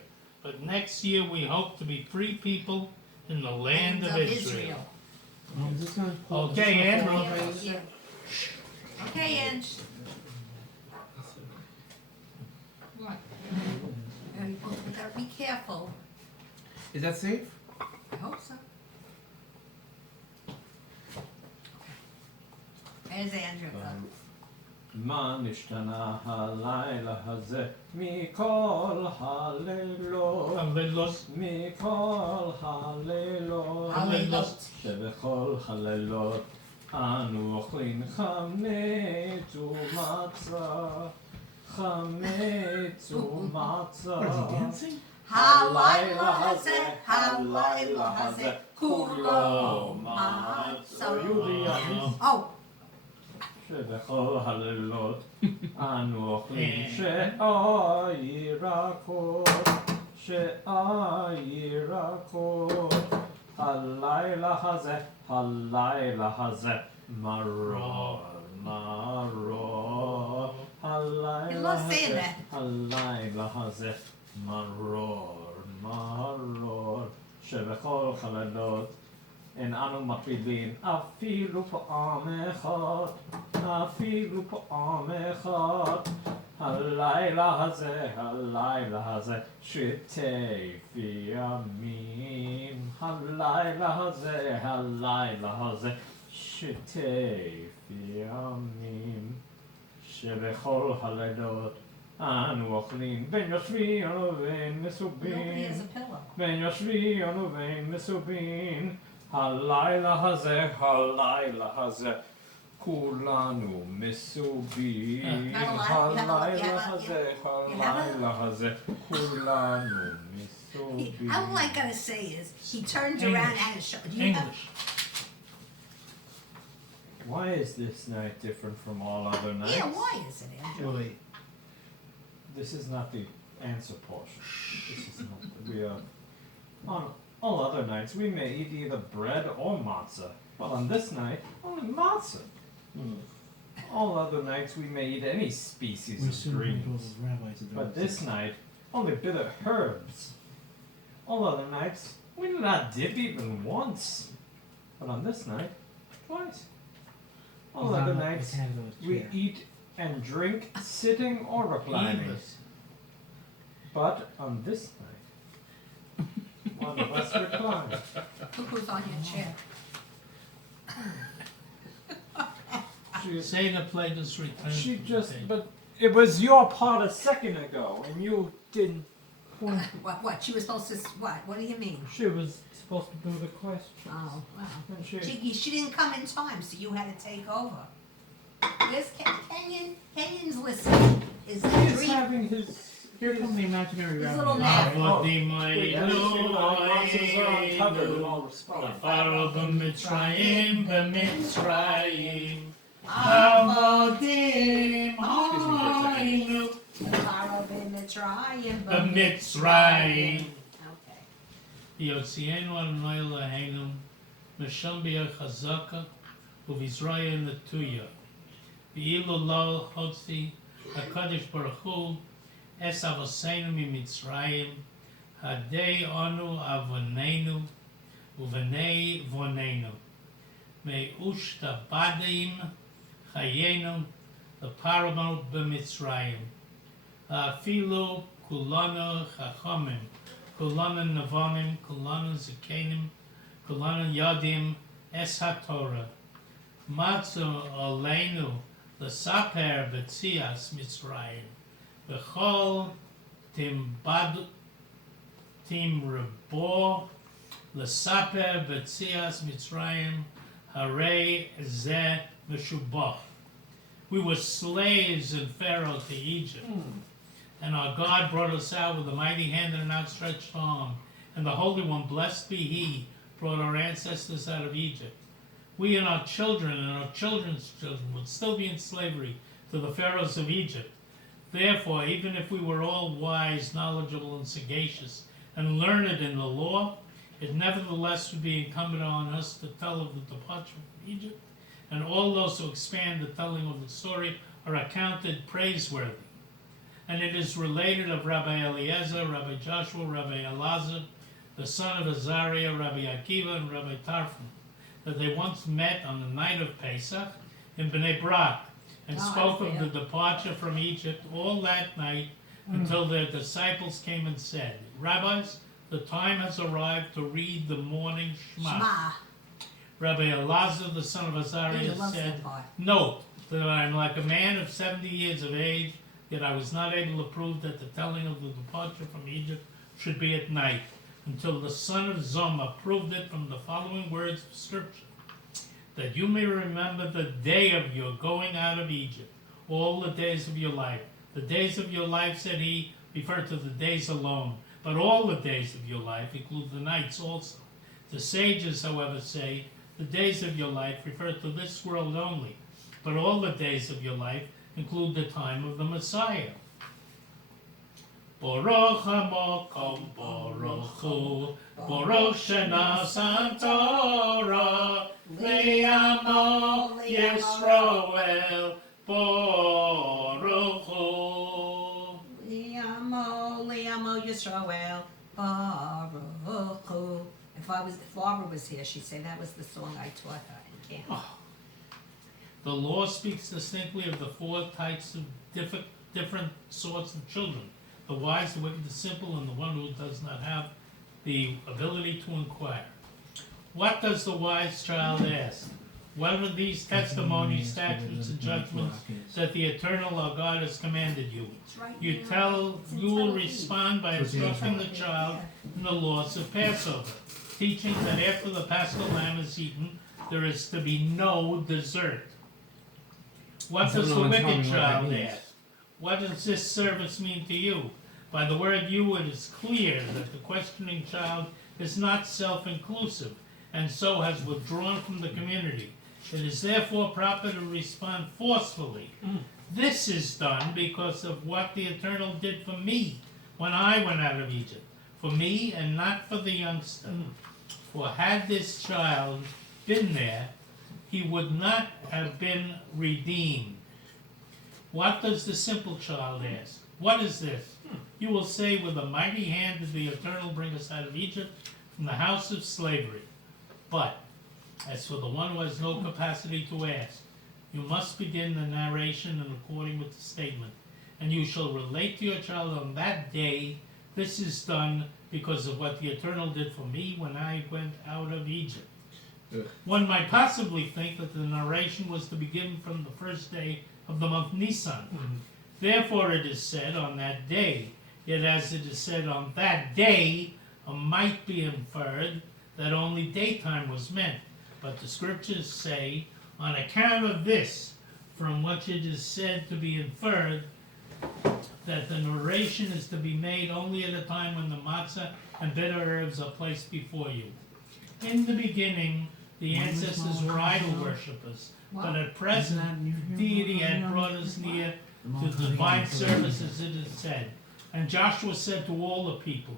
but next year we hope to be free people in the land of Israel. Is this gonna Okay, Andrew. Yeah. Okay, Ange. What? We gotta be careful. Is that safe? I hope so. There's Andrew. מה נשתנה הלילה הזה מכל הלילות, Hallelujah. מכל הלילות, הלילות. שבכל הלילות אנו אוכלים חמץ ומצה, חמץ ומצה. What is he dancing? הלילה הזה, הלילה הזה, כולו מצה. Oh, שבכל הלילות אנו אוכלים שאר ירקות, שאר ירקות. הלילה הזה מרור, מרור. הלילה הזה מרור, מרור. שבכל הלילות אין אנו מקבילים אפילו פעם אחת, אפילו פעם אחת. הלילה הזה שטף ימים. הלילה הזה שטף ימים. שבכל הלילות אנו אוכלים בין יושבים ובין מסובין. nobody has a pillow. בין יושבים ובין מסובין. הלילה הזה כולנו מסובין. הלילה הזה כולנו מסובין. All I gotta say is, he turns around and shows. Do you have? English. Why is this night different from all other nights? Yeah, why is it, Andrew? Wait. This is not the answer portion. This is not. We are on all other nights we may eat either bread or matzah, but on this night only matzah. All other nights we may eat any species of greens, but this night only bitter herbs. All other nights we do not dip even once, but on this night twice. All other nights we eat and drink sitting or reclining. English. But on this night, one of us reclines. Look who's on your chair. Say the Plato's return. She from just, the day. but it was your part a second ago, and you didn't. What? She was supposed to, what do you mean? She was supposed to do the question. Oh, wow. And she, She didn't come in time, so you had to take over. Where's Kenyon? Kenyon's listening. Is the he's dream? having his Here come the imaginary His rabbit. little net. Avodi monsters are uncovered in all respects. Pharaoh b'Mitzrayim, b'Mitzrayim. Excuse Avodim me for a second. haynu Pharaoh b'Mitzrayim, b'Mitzrayim. Okay. Yotzienu Adonai Eloheinu, Misham b'Chazaka, uV'Yisrael Netuya. V'ilu lo hotzi HaKadosh Baruch Hu, es avoseinu miMitzrayim, hadei anu avonenu, uvenei vonenu. Me'ushta badim chayenu, leparamo b'Mitzrayim. Afilu kulanu chachamim, kulanu navonim, kulanu zikenim, kulanu yadim, es haTorah. Matzu oleinu, lesaper b'tzias Mitzrayim, v'chol timrabo, lesaper b'tzias Mitzrayim, harei zeh meshubach. We were slaves in Pharaoh to Egypt, and our God brought us out with a mighty hand and an outstretched arm, and the Holy One, blessed be He, brought our ancestors out of Egypt. We and our children and our children's children would still be in slavery to the pharaohs of Egypt. Therefore, even if we were all wise, knowledgeable, and sagacious, and learned in the law, it nevertheless would be incumbent on us to tell of the departure from Egypt, and all those who expand the telling of the story are accounted praiseworthy. And it is related of Rabbi Eliezer, Rabbi Joshua, Rabbi Elazar, the son of Azariah, Rabbi Akiva, and Rabbi Tarfon, that they once met on the night of Pesach in Bnei Brak, and spoke of the departure from Egypt all that night until their disciples came and said, Rabbis, the time has arrived to read the morning Shema. Shema. Rabbi Elazar, the son of Azariah, said, Note that I am like a man of 70 years of age, yet I was not able to prove that the telling of the departure from Egypt should be at night, until the son of Zoma proved it from the following words of Scripture, that you may remember the day of your going out of Egypt, all the days of your life. The days of your life, said he, refer to the days alone, but all the days of your life include the nights also. The sages, however, say the days of your life refer to this world only, but all the days of your life include the time of the Messiah. Baruch HaMokom Baruch Hu, Baruch Shenasan Torah, Li'amo Yisroel, Baruch Hu. Li'amo Yisroel, Baruch Hu. If Barbara was here, she'd say that was the song I taught her in camp. The law speaks distinctly of the four types of different sorts of children: the wise, the wicked, the simple, and the one who does not have the ability to inquire. What does the wise child ask? What are these testimonies, statutes, and judgments that the eternal our God has commanded you? You will respond by instructing the child in the laws of Passover, teaching that after the Paschal lamb is eaten, there is to be no dessert. What does the wicked child ask? What does this service mean to you? By the word you, it is clear that the questioning child is not self-inclusive, and so has withdrawn from the community. It is therefore proper to respond forcefully. This is done because of what the Eternal did for me when I went out of Egypt. For me and not for the youngster. For had this child been there, he would not have been redeemed. What does the simple child ask? What is this? You will say, with a mighty hand did the Eternal bring us out of Egypt from the house of slavery. But as for the one who has no capacity to ask, you must begin the narration in according with the statement, and you shall relate to your child on that day, this is done because of what the Eternal did for me when I went out of Egypt. Ugh. One might possibly think that the narration was to be given from the first day of the month Nisan. Therefore it is said on that day, yet as it is said on that day, might be inferred that only daytime was meant. But the scriptures say, on account of this, from which it is said to be inferred, that the narration is to be made only at a time when the matzah and bitter herbs are placed before you. In the beginning, the ancestors were idol worshippers, but at present, deity had brought us near to divine service, as it is said. And Joshua said to all the people,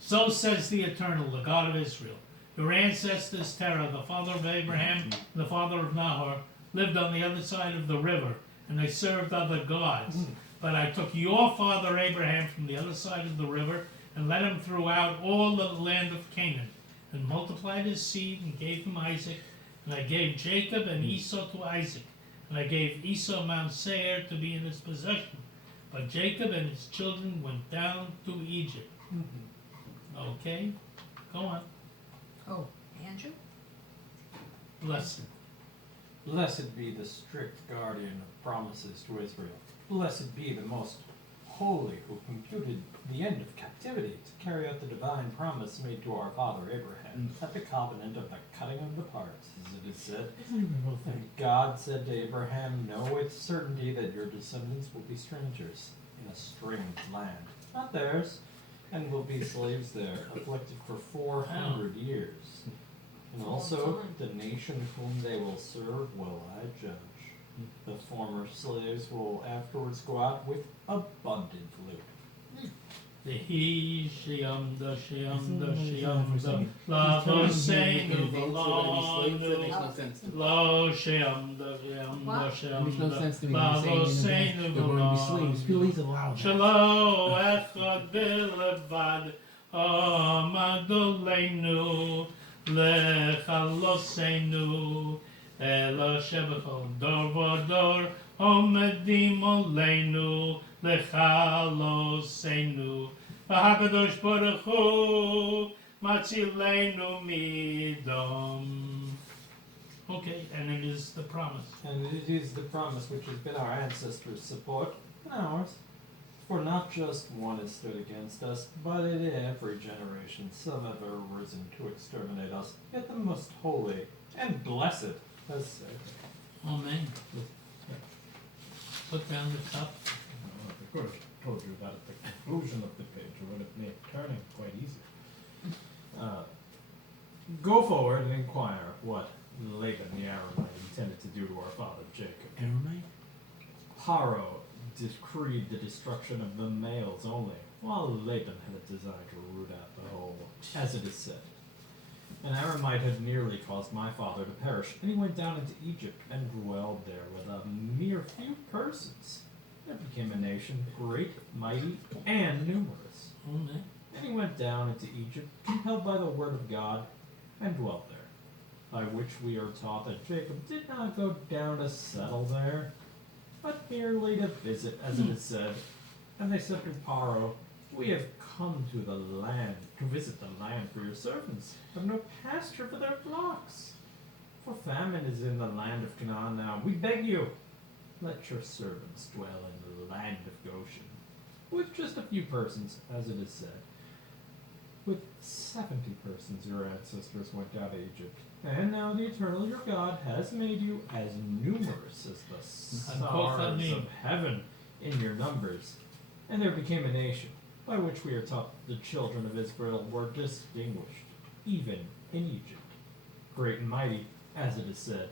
so says the Eternal, the God of Israel. Your ancestors, Terah, the father of Abraham, and the father of Nahor, lived on the other side of the river, and they served other gods. But I took your father Abraham from the other side of the river, and led him throughout all the land of Canaan, and multiplied his seed, and gave him Isaac. And I gave Jacob and Esau to Isaac, and I gave Esau Mount Seir to be in his possession. But Jacob and his children went down to Egypt. Okay, go on. Oh, Andrew? Blessed. Blessed be the strict guardian of promises to Israel. Blessed be the most holy who computed the end of captivity to carry out the divine promise made to our father Abraham at the covenant of the cutting of the parts, as it is said. And God said to Abraham, know with certainty that your descendants will be strangers in a strange land, not theirs, and will be slaves there, afflicted for 400 years. And also the nation whom they will serve will I judge. The former slaves will afterwards go out with abundant loot. The he shiamda la voseinu v'lo lo shiamda It makes no sense to me la saying they're going to be slaves. Please allow that. Shalo echad bilvad amadoleinu lechalosenu elo shebechol dor v'dor omedim oleinu lechalosenu v'hakadosh baruch hu matzilenu midom. Okay, and it is the promise. And it is the promise which has been our ancestors' support and ours. For not just one has stood against us, but in every generation some have arisen to exterminate us. Yet the most holy and blessed has said, Amen. Put down the top. I could have told you that at the conclusion of the page, it would have made turning quite easy. Go forward and inquire what Laban the Aramite intended to do to our father Jacob. Aramite? Paro decreed the destruction of the males only, while Laban had a design to root out the whole, as it is said. An Aramite had nearly caused my father to perish, and he went down into Egypt and dwelled there with a mere few persons. There became a nation great, mighty, and numerous. Amen. And he went down into Egypt, compelled by the word of God, and dwelt there. By which we are taught that Jacob did not go down to settle there, but merely to visit, as it is said. And they said to Paro, we have come to the land, to visit the land for your servants, have no pasture for their flocks. For famine is in the land of Canaan now. We beg you, let your servants dwell in the land of Goshen, with just a few persons, as it is said. With 70 persons your ancestors went down to Egypt, and now the Eternal your God has made you as numerous as the stars of heaven in your numbers. And there became a nation, by which we are taught the children of Israel were distinguished, even in Egypt, great and mighty, as it is said.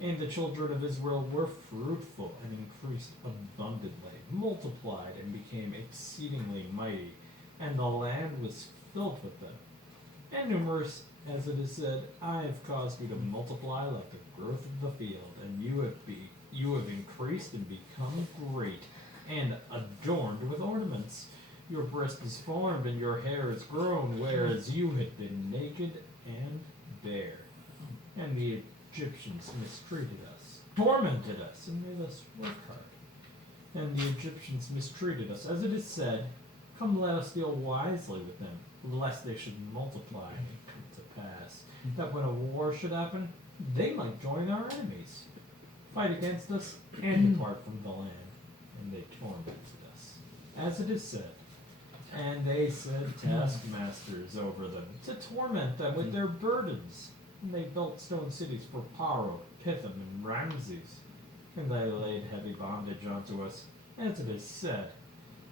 And the children of Israel were fruitful and increased abundantly, multiplied and became exceedingly mighty, and the land was filled with them. And numerous, as it is said, I have caused you to multiply like the growth of the field, and you have increased and become great, and adorned with ornaments. Your breast is formed, and your hair is grown, whereas you had been naked and bare. And the Egyptians mistreated us, tormented us, and made us work hard. And the Egyptians mistreated us, as it is said, come let us deal wisely with them, lest they should multiply and come to pass, that when a war should happen, they might join our enemies, fight against us, and depart from the land. And they tormented us, as it is said. And they set taskmasters over them, to torment them with their burdens. And they built stone cities for Paro, Pithom, and Ramses. And they laid heavy bondage onto us, as it is said,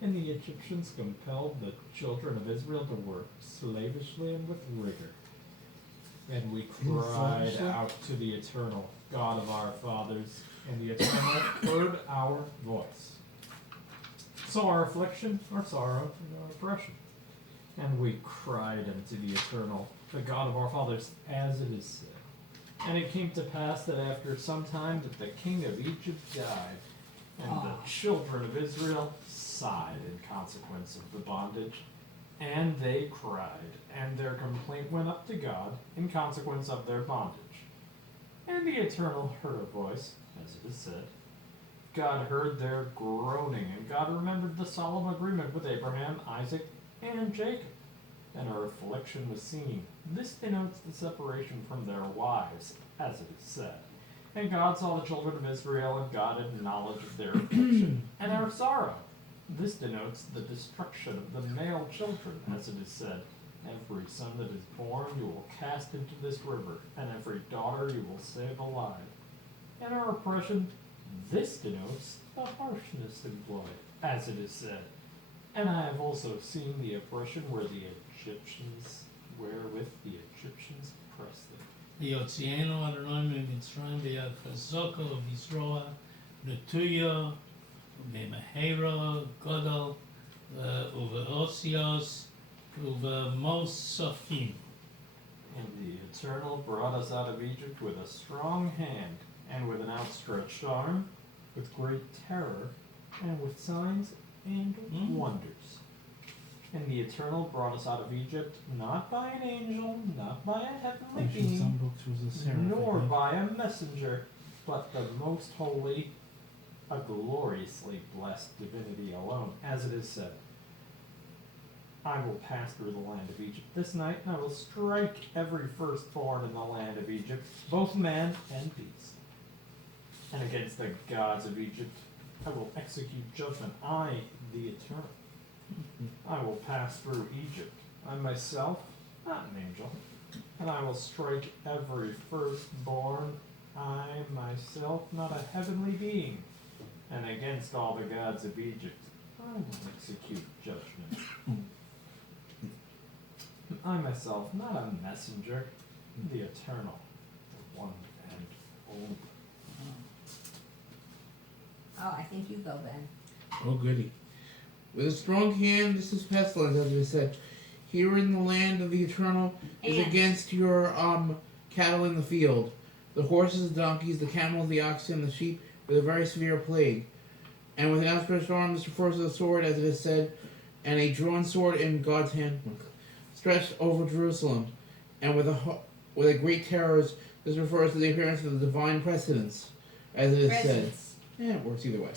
and the Egyptians compelled the children of Israel to work slavishly and with rigor. And we cried out to the eternal God of our fathers, and the eternal heard our voice. Saw our affliction, our sorrow, and our oppression. And we cried unto the eternal, the God of our fathers, as it is said. And it came to pass that after some time that the king of Egypt died, and the children of Israel sighed in consequence of the bondage, and they cried, and their complaint went up to God in consequence of their bondage. And the Eternal heard a voice, as it is said. God heard their groaning, and God remembered the solemn agreement with Abraham, Isaac, and Jacob. And her affliction was seen. This denotes the separation from their wives, as it is said. And God saw the children of Israel, and God had knowledge of their affliction and their sorrow. This denotes the destruction of the male children, as it is said. Every son that is born you will cast into this river, and every daughter you will save alive. And our oppression, this denotes the harshness employed, as it is said. And I have also seen the oppression wherewith the Egyptians oppress them. ויוציאנו אדוני ממצרים ביד חזקה ובזרוע נטויה ובמהרה גדול ובעושיוס ובמוספים. And the Eternal brought us out of Egypt with a strong hand, and with an outstretched arm, with great terror, and with signs and wonders. And the Eternal brought us out of Egypt not by an angel, not by a heavenly being, nor by a messenger, but the most holy, a gloriously blessed divinity alone, as it is said. I will pass through the land of Egypt this night, and I will strike every firstborn in the land of Egypt, both man and beast. And against the gods of Egypt I will execute judgment, I, the Eternal. I will pass through Egypt, I myself, not an angel, and I will strike every firstborn, I myself, not a heavenly being. And against all the gods of Egypt I will execute judgment. I myself, not a messenger, the Eternal, the one and only. Oh, I think you go, Ben. Oh, goody. With a strong hand, this is pestilence, as it said. Here in the land of the Eternal is And- against your cattle in the field. The horses, the donkeys, the camels, the oxen, the sheep, with a very severe plague. And with an outstretched arm, this refers to the sword, as it is said, and a drawn sword in God's hand, stretched over Jerusalem. And with a great terrors, this refers to the appearance of the divine precedence, as it is said. Presents. Yeah, it works either way.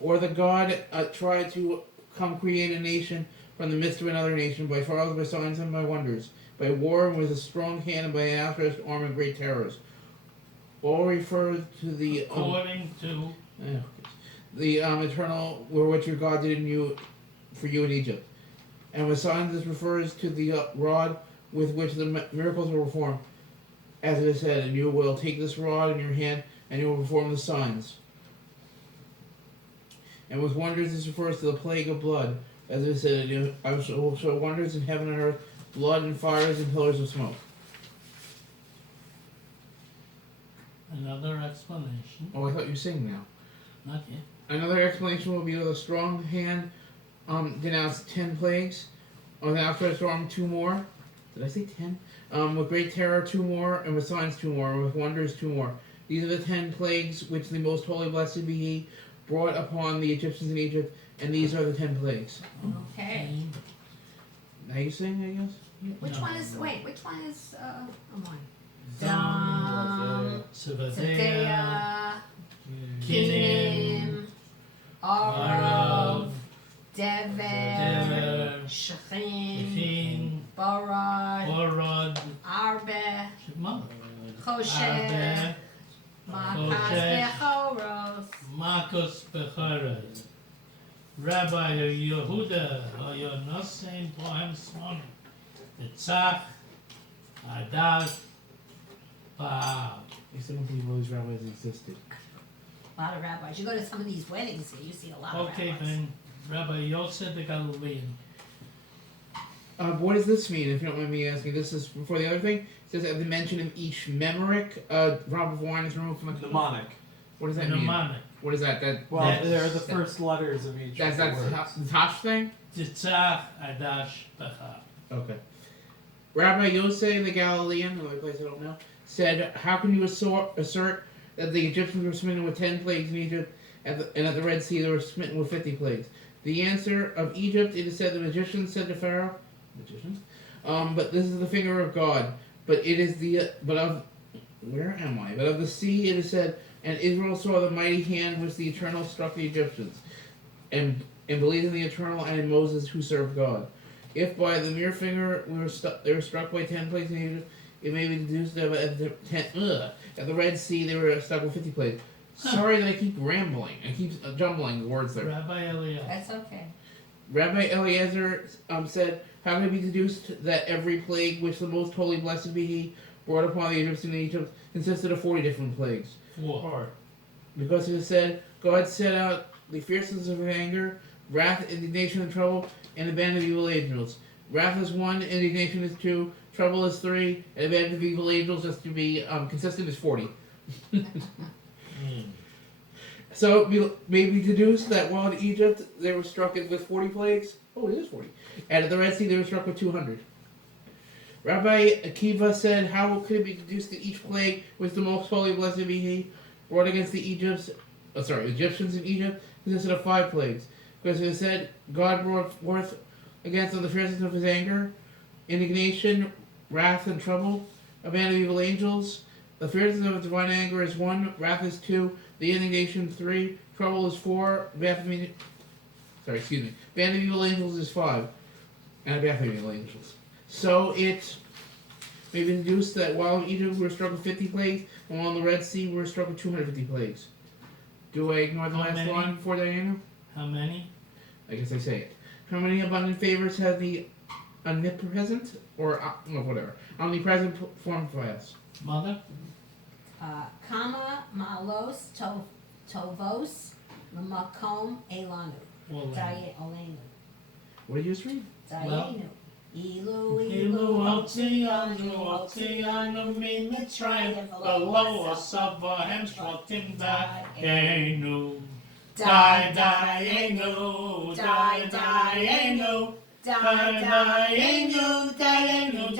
Or the God tried to come create a nation from the midst of another nation by trials, by signs, and by wonders, by war, and with a strong hand, and by an outstretched arm and great terrors. All refer to the according to the Eternal, which your God did for you in Egypt. And with signs, this refers to the rod with which the miracles were performed, as it is said, and you will take this rod in your hand, and you will perform the signs. And with wonders, this refers to the plague of blood, as it said, I will show wonders in heaven and earth, blood and fires and pillars of smoke. another explanation. Oh, I thought you were saying now. Not yet. Another explanation will be with a strong hand, denounced 10 plagues. With an outstretched arm, 2 more. Did I say 10? With great terror, 2 more, and with signs, 2 more, and with wonders, 2 more. These are the 10 plagues which the most holy, blessed be He, brought upon the Egyptians in Egypt, and these are the 10 plagues. Okay. Now you sing, I guess? Which No. one is, wait, which one is, I'm on. Dam, Tzedea, Sevadea, Kinim, Arav, Dever, Dever, Shechin, Shechin, Barad, Orod, Arbe, Shema, Choshe, Arbe, Makas Choshe. Bechoros. Marcus Bechoros, Rabbi Yehuda, Hayonosim Bohem Smon, Tzach, Adag, Baal. You still don't believe all these rabbis existed. A lot of rabbis. You go to some of these weddings here, you see a lot of Okay, rabbis. then, Rabbi Yosef the Galilean. What does this mean, if you don't mind me asking? This is before the other thing. It says at the mention of each memoric, a drop of wine is removed from the cup. Mnemonic. What does that mean? Mnemonic. What is that? Well, That's- they're the first letters of each That's of the words. the Tosh thing? Titzach Adash Becha. Okay. Rabbi Yosef the Galilean, another place I don't know, said, "How can you assert that the Egyptians were smitten with 10 plagues in Egypt, and at the Red Sea they were smitten with 50 plagues? The answer of Egypt, it is said the magicians said to Pharaoh, but this is the finger of God. But it is but of the sea it is said, and Israel saw the mighty hand which the Eternal struck the Egyptians, and believed in the Eternal and in Moses who served God. If by the mere finger they were struck by 10 plagues in Egypt, it may be deduced that at the Red Sea they were stuck with 50 plagues." Sorry that I keep rambling. I keep jumbling the words there. Rabbi Eliel. That's okay. Rabbi Eliezer said, "How can it be deduced that every plague which the most holy blessed be he brought upon the Egyptians in Egypt consisted of 40 different plagues? 4. Because it is said, God set out the fierceness of his anger, wrath, indignation, and trouble, and a band of evil angels. Wrath is 1, indignation is 2, trouble is 3, and a band of evil angels, just to be consistent, is 40. So it may be deduced that while in Egypt they were struck with 40 plagues. Oh, it is 40. And at the Red Sea they were struck with 200. Rabbi Akiva said, "How could it be deduced that each plague which the most holy blessed be he brought against the Egyptians in Egypt consisted of 5 plagues? Because it is said, God brought forth against them the fierceness of his anger, indignation, wrath, and trouble, a band of evil angels. The fierceness of his divine anger is 1, wrath is 2, the indignation 3, trouble is 4, band of evil angels is 5, and a band of evil angels." So it may be deduced that while in Egypt we were struck with 50 plagues, and while in the Red Sea we were struck with 250 plagues. Do I ignore the How last many? line before Diana? How many? I guess I say it. How many abundant favors has the omnipresent, or whatever, omnipresent form of us? Mother? Kama malos tovos makom elanu. Well, Daye olenu. What did you just read? Dayenu. Ilu Ilu Otzianu Mi Mitzrayim V'lo Asavahem Shvatim Dayenu Dayenu Dayenu Dayenu Dayenu Dayenu Dayenu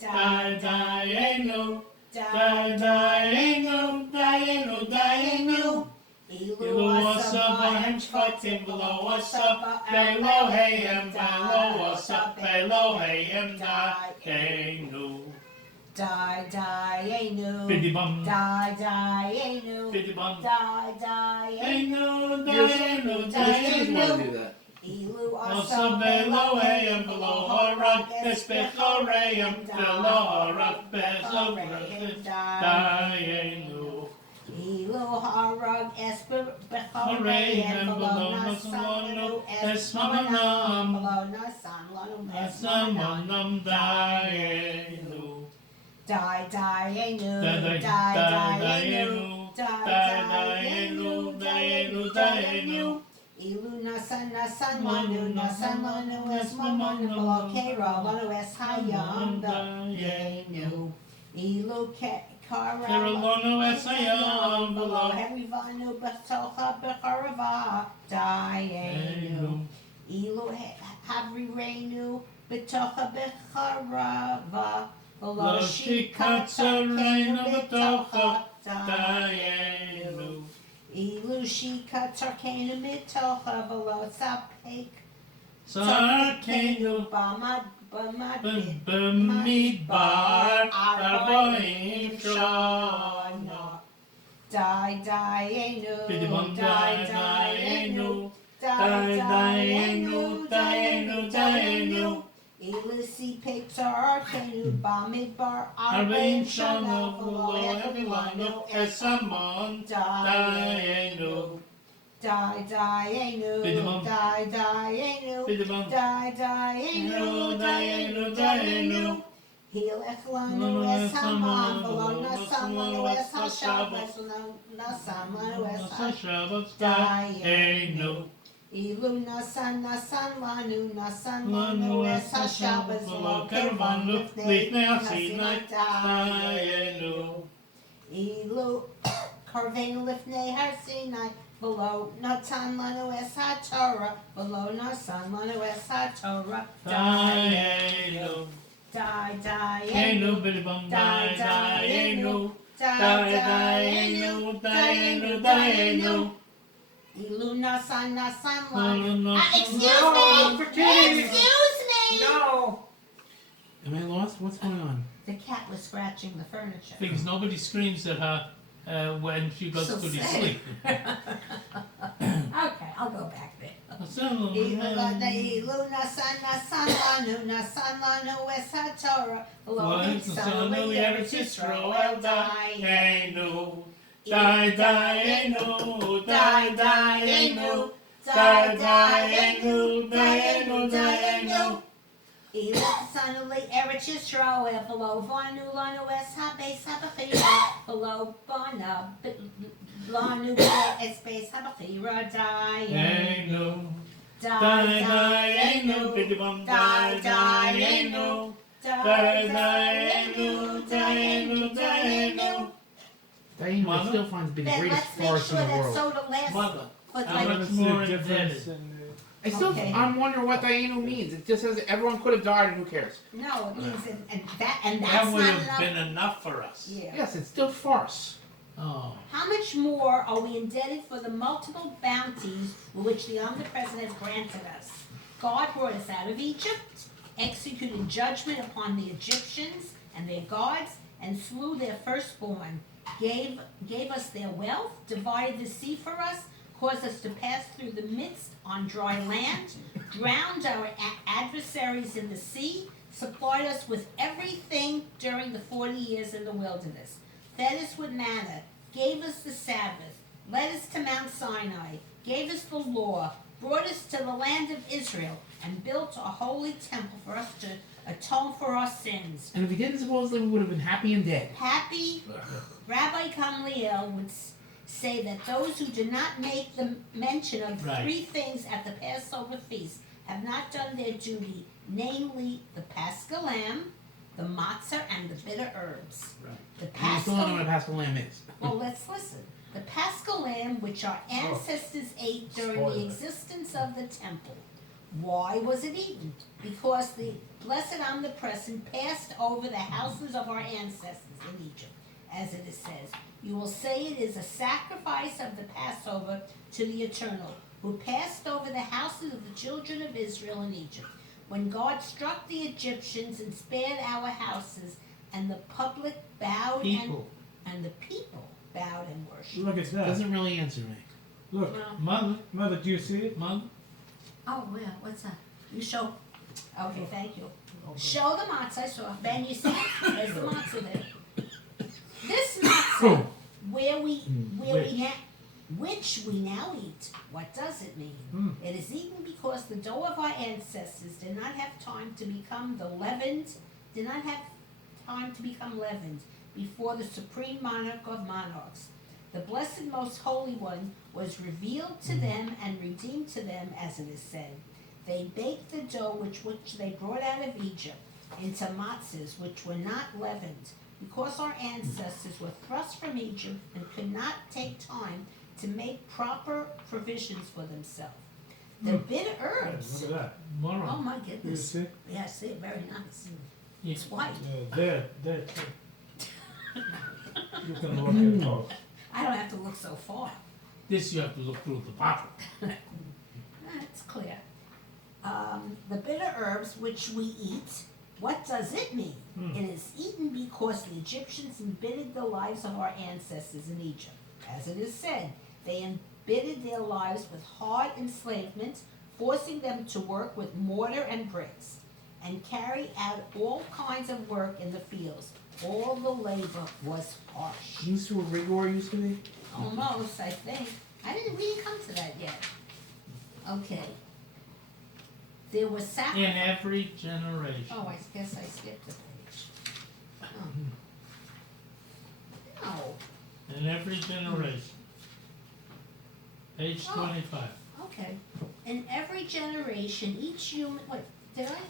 Dayenu Dayenu Dayenu Dayenu Dayenu Ilu Asavahem Shvatim V'lo Asavahem Eloheim V'lo Asavahem Eloheim Dayenu Dayenu. Bidibum Dayenu. Bidibum Dayenu. Dayenu Christians want to Dayenu do that. Ilu Asab Eloheim V'lo Harad Esbechoreim V'lo Harad Bechoreim Dayenu Ilu harag esper bechoreim v'lo nasan esmanam v'lo nasan lanu esmanam Asamanam Dayenu Dayenu Dayenu Dayenu Dayenu Ilu nasan lanu esmanam v'lo kera lanu eshayam Dayenu Ilu Karalono Esayam Below V'lo Herivanu Betocha Becharava Dayenu Ilu Havrirenu Betocha Becharava Below Shikatzarenu Betocha Dayenu Ilu Shikatzarkenu Betocha Below Sapek Sarkenu Bamad B'midbar Arboim Shana Dayenu Bidibum Dayenu Dayenu Dayenu Ilusi Pixar Kenu Bamidbar Arboim Arbaim Shana Shana V'lo Evilanu Esamon Dayenu Dayenu Bidibum Dayenu Bidibum Dayenu Dayenu Hilech lanu es haman, v'lo nasan lanu es hashabbos, v'lo nasan lanu es Shabbat Dayenu. Ilu nasan lanu es hashabbos, v'lo kervan lifnei hasinai Dayenu. Ilu karvenu lifnei hasinai, v'lo natan lanu es haTorah, v'lo nasan lanu es haTorah Dayenu. Dayenu, bidi bum, Dayenu. Dayenu. Dayenu. Ilu nasan lanu. No, Excuse No, me! for kitties. Excuse me! No! Am I lost? What's going on? The cat was scratching the furniture. Because nobody screams at her when she goes So to sad. sleep. Okay, I'll go back there. Ilu nasan lanu es haTorah, v'lo nitzan li'eretz Yisrael Dayenu. Dayenu. Ilu nitzan li'eretz Yisrael, v'lo vanu lanu es habeis habachira, v'lo bana lanu es beis habachira Dayenu. Dayenu, bidi bum, Dayenu. Dayenu. Diana Mother? still finds to be the Then greatest let's make farce sure in the that world. soda lasts. Mother, But how like, much What's more the difference indebted? I still, Okay. I'm wondering what Diana means. It just says everyone could have died and who cares? no, it means, and that's That would not have enough. been enough for us. Yeah. Yes, it's still farce. Oh. How much more are we indebted for the multiple bounties which the omnipresent has granted us? God brought us out of Egypt, executed judgment upon the Egyptians and their gods, and slew their firstborn, gave us their wealth, divided the sea for us, caused us to pass through the midst on dry land, drowned our adversaries in the sea, supplied us with everything during the 40 years in the wilderness, fed us with manna, gave us the Sabbath, led us to Mount Sinai, gave us the law, brought us to the land of Israel, and built a holy temple for us to atone for our sins. And if he didn't, supposedly we would have been happy and dead. Happy Rabbi Gamliel would say that those who do not make the mention of Right. three things at the Passover feast have not done their duty, namely the Paschal lamb, the matzah, and the bitter herbs. Right. The And you still don't know what a Paschal, Paschal lamb is. well, let's listen. The Paschal lamb, which our ancestors ate during Spoiler. the existence of the temple. Why was it eaten? Because the blessed omnipresent passed over the houses of our ancestors in Egypt, as it is says. You will say it is a sacrifice of the Passover to the Eternal, who passed over the houses of the children of Israel in Egypt. When God struck the Egyptians and spared our houses, and the public bowed People. and the people bowed and worshipped. Look at that. Doesn't really answer me. Look, Well, Mother, Mother, do you see it? Mother. oh, yeah, what's that? You show. Okay, thank you. Show the matzah. I saw. Ben, you see it? There's the matzah there. This matzah, which we now eat. What does it mean? Mm. It is eaten because the dough of our ancestors did not have time to become leavened before the supreme monarch of monarchs. The blessed most holy one was revealed to them and redeemed to them, as it is said. They baked the dough which they brought out of Egypt into matzahs which were not leavened, because our ancestors were thrust from Egypt and could not take time to make proper provisions for themselves. The bitter herbs. Look at that. Oh Moron. my You goodness. see? Yeah, I see it. Very nice. Yeah. It's white. There. You can look at both. I don't have to look so far. This you have to look through the bottle. That's clear. The bitter herbs which we eat, what does it mean? It is eaten because the Egyptians embittered the lives of our ancestors in Egypt. As it is said, they embittered their lives with hard enslavement, forcing them to work with mortar and bricks, and carry out all kinds of work in the fields. All the labor was harsh. You see what rigor used to be? Almost, I think. We didn't come to that yet. Okay. There was In sacrifice. every generation. Oh, I guess I skipped a page. No, In every generation. Page Oh. 25. okay. In every generation, each human, wait, did I?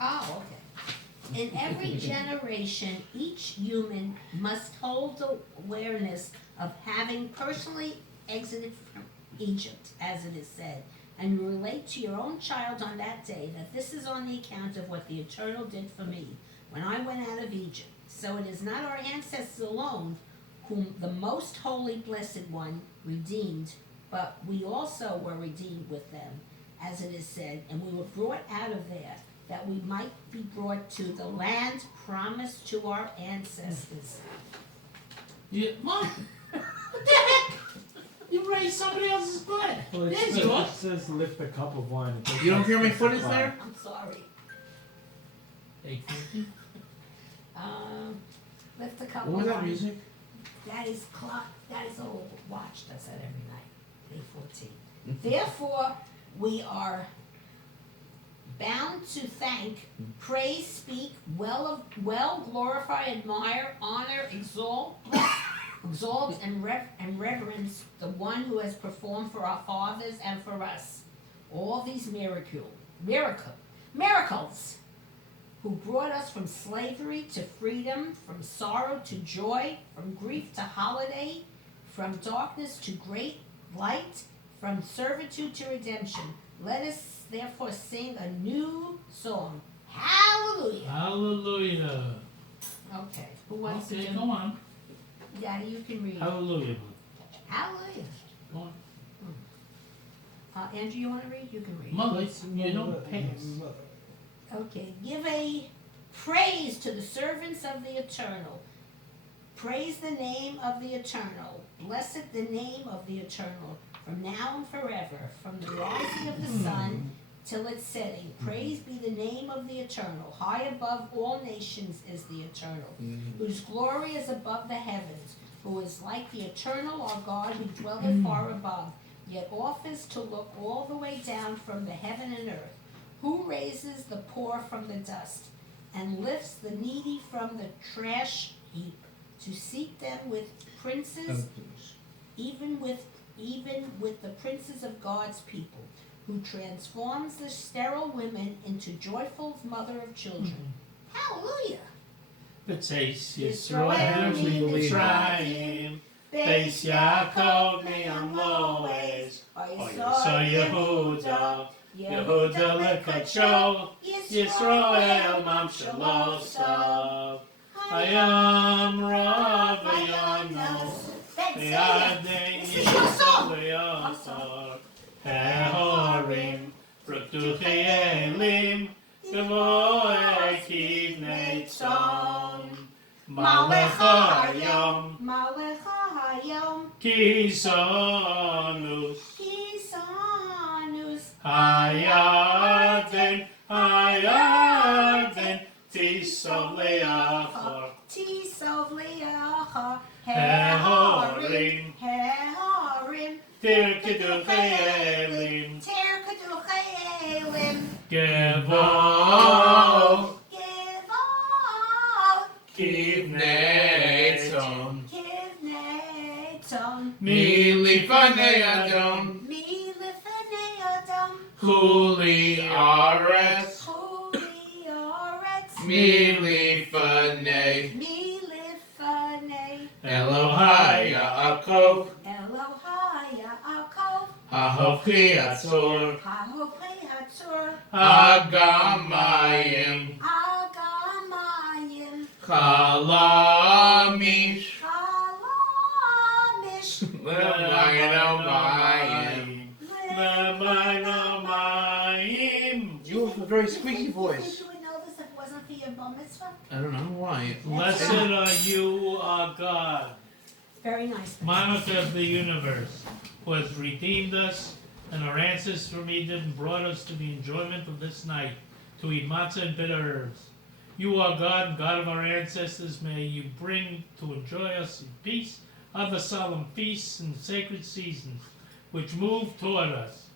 Oh, okay. In every generation, each human must hold the awareness of having personally exited from Egypt, as it is said, and you relate to your own child on that day that this is on the account of what the Eternal did for me when I went out of Egypt. So it is not our ancestors alone whom the most holy blessed one redeemed, but we also were redeemed with them, as it is said, and we were brought out of there, that we might be brought to the land promised to our ancestors. Yeah, Mom! What the heck? You raised somebody else's butt! Well, it There's says, yours. it says lift a cup of wine. It does You don't not hear my foot is specify. there? I'm sorry. 8:50. Lift a couple What was that of music? Daddy's clock, Daddy's old watch does that every night, 8:14. Therefore, we are bound to thank, praise, speak, well, glorify, admire, honor, exalt, bless, exalt and reverence the one who has performed for our fathers and for us all these miracles, who brought us from slavery to freedom, from sorrow to joy, from grief to holiday, from darkness to great light, from servitude to redemption. Let us therefore sing a new song. Hallelujah. Hallelujah. Okay, who wants Okay, to go do? on. Daddy, you can read. Hallelujah. Hallelujah. Go on. Andrew, you want to read? You can read. Mother, you don't pass. Okay, give a praise to the servants of the Eternal. Praise the name of the Eternal. Blessed the name of the Eternal, from now and forever, from the rising of the sun till its setting. Praise be the name of the Eternal. High above all nations is the Eternal, whose glory is above the heavens, who is like the Eternal our God, who dwelleth far above, yet offers to look all the way down from the heaven and earth, who raises the poor from the dust, and lifts the needy from the trash heap, to seek them with princes, even with the princes of God's people, who transforms the sterile women into joyful mother of children. Hallelujah! B'tzeis Yisrael Yisrael Mitzrayim, Beis Yaakov Me'amloes Oyso Yehuda Yehuda Lekacho Yisrael Mamshalosov Hayam Rav Hayam Yadei Yisrael Le'asar Hehorim Praktuchei Elim Gavoe Kivnei Tzom Malecha Hayam Malecha Hayom Kisonus Kisanus Hayarden Hayarden Tisov Leachor Tisov Leacha Hehorim Hehorim Tirkeduchei Elim Terkaduchelim Gevo Givon Kivnei Tzom, Kivneton Milifanei Adon, Milifenei Adam Huli Aretz, Holy Oretz Milifanei, Milifenei Elohai Yaakov, Elohai Yaakov Hahofchi Atzor, Hahopei Hatzor Agamayim, Agamayim Kalamish, Kalamish Lemayim. Lemayim. You have a very squeaky voice. You would know this if it wasn't for your bar mitzvah? I don't know why. Blessed are you, our God, Very nice. monarch of the universe, who has redeemed us and our ancestors from Egypt and brought us to the enjoyment of this night, to eat matzah and bitter herbs. You are God, God of our ancestors. May you bring to enjoy us in peace other solemn feasts and sacred seasons, which move toward us,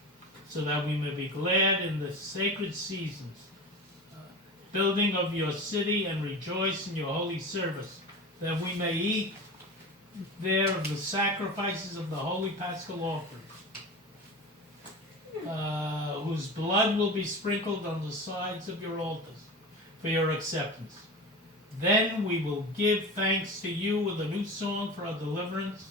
so that we may be glad in the sacred seasons. building of your city and rejoice in your holy service, that we may eat there of the sacrifices of the holy paschal offerings, whose blood will be sprinkled on the sides of your altars for your acceptance. Then we will give thanks to you with a new song for our deliverance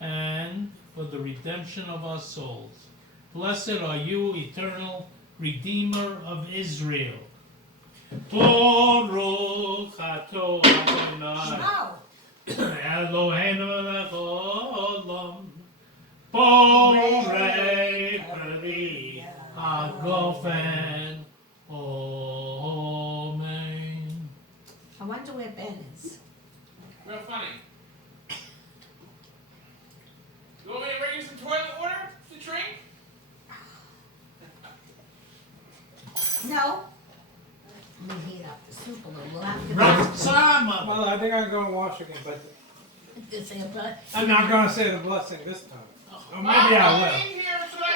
and for the redemption of our souls. Blessed are you, eternal Redeemer of Israel. Baruch atah Adonai Wow. Eloheinu melech haolam, borei peri hagofen. Amen. I wonder where Ben is. Real funny. You want me to bring you some toilet water to drink? No. Let me heat up the soup a little. We'll have to Ratzama. Well, I think I'm going to wash again, but say a but. I'm not going to say the blessing this time. Or maybe I will.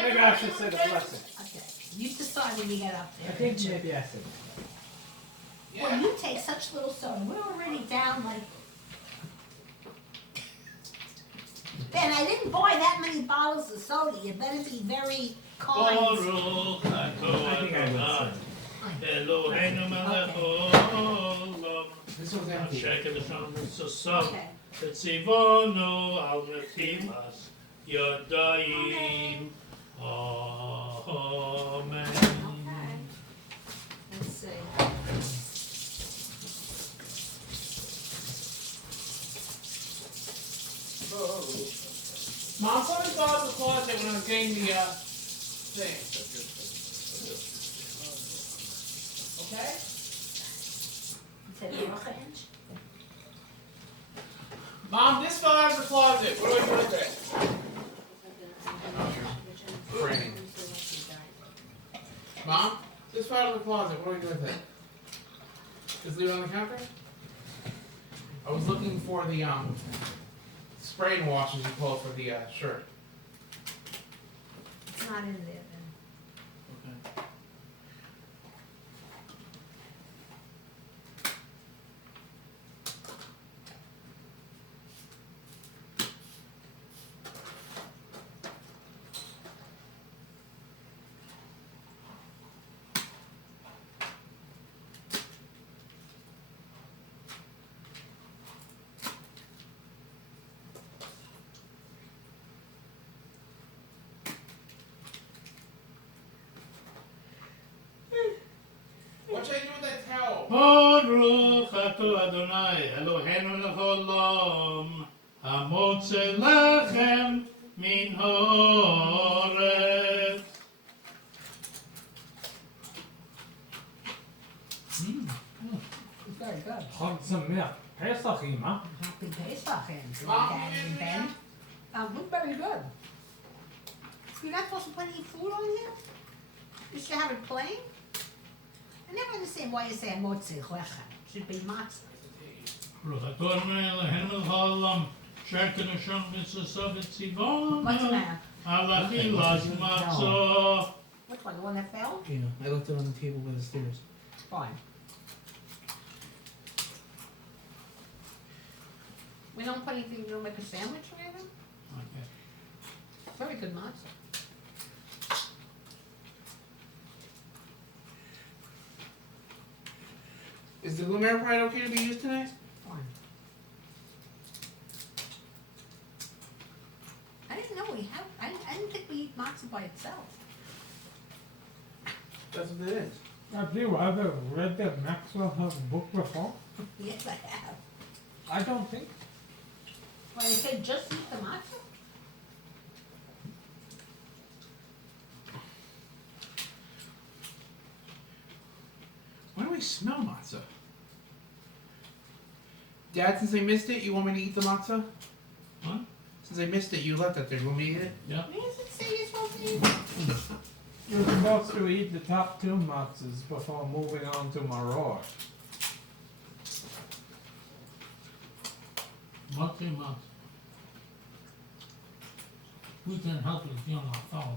Maybe I should say the blessing. Okay. You decide when you get up I there. think maybe I said Well, you take such little soda. We're already down like. Ben, I didn't buy that many bottles of soda. You better be very kind. Baruch atah I think I will Adonai say. Eloheinu melech haolam, This one's empty. asher kibashanu mitzvot, Okay. v'tzivonu al netilas yadayim. Amen. Okay. Let's see. Mom, someone saw out the closet when I was getting the thing. Okay? Say the orange. Mom, this fell out of the closet. What do I do with it? Raining. Mom, this fell out of the closet. What do I do with it? Just leave it on the counter? I was looking for the spray and wash, as you call it, for the shirt. It's not in there then. Okay. What should I do with that towel? Baruch atah Adonai Eloheinu melech haolam, hamotze lechem min haaretz. Very good. Chag Sameach. Pesachim, huh? Happy Pesach, Andrew. Mom, Daddy you and didn't Ben. Look very good. You're not supposed to put any food on here? You should have it plain? I never understand why you say motzi lechem. It should be matzah. Baruch atah Adonai Eloheinu melech haolam, asher kibashanu mitzvot, What's the v'tzivonu matter? al achilas matzah. Which one? The one that fell? Yeah, I left it on the table by the stairs. Fine. We don't put anything, we don't make a sandwich or anything? Okay. Very good matzah. Is the Lumiere Pride okay to be used tonight? Fine. I didn't know we have, I didn't think we eat matzah by itself. That's what it is. Have you ever read the Maxwell House book before? Yes, I have. I don't think. Well, they said just eat the matzah? Why do I smell matzah? Dad, since I missed it, you want me to eat the matzah? What? Since I missed it, you left that there. You want me to eat it? Yeah. Where does it say you're supposed to eat? You're supposed to eat the top two matzahs before moving on to maror. Matzah, matzah. We can help you if you're on our phone.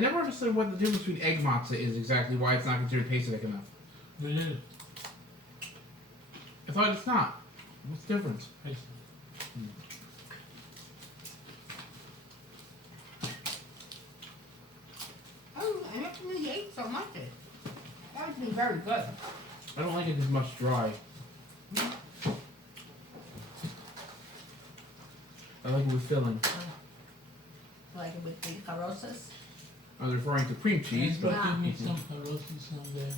I never understood what the difference between egg matzah is exactly. Why it's not considered Pesach enough. It is. I thought it's not. What's the difference? Oh, I actually ate so much. That would be very good. I don't like it as much dry. I like it with filling. Like it with the carosas. I was referring to cream cheese, but Give me some carrots someday.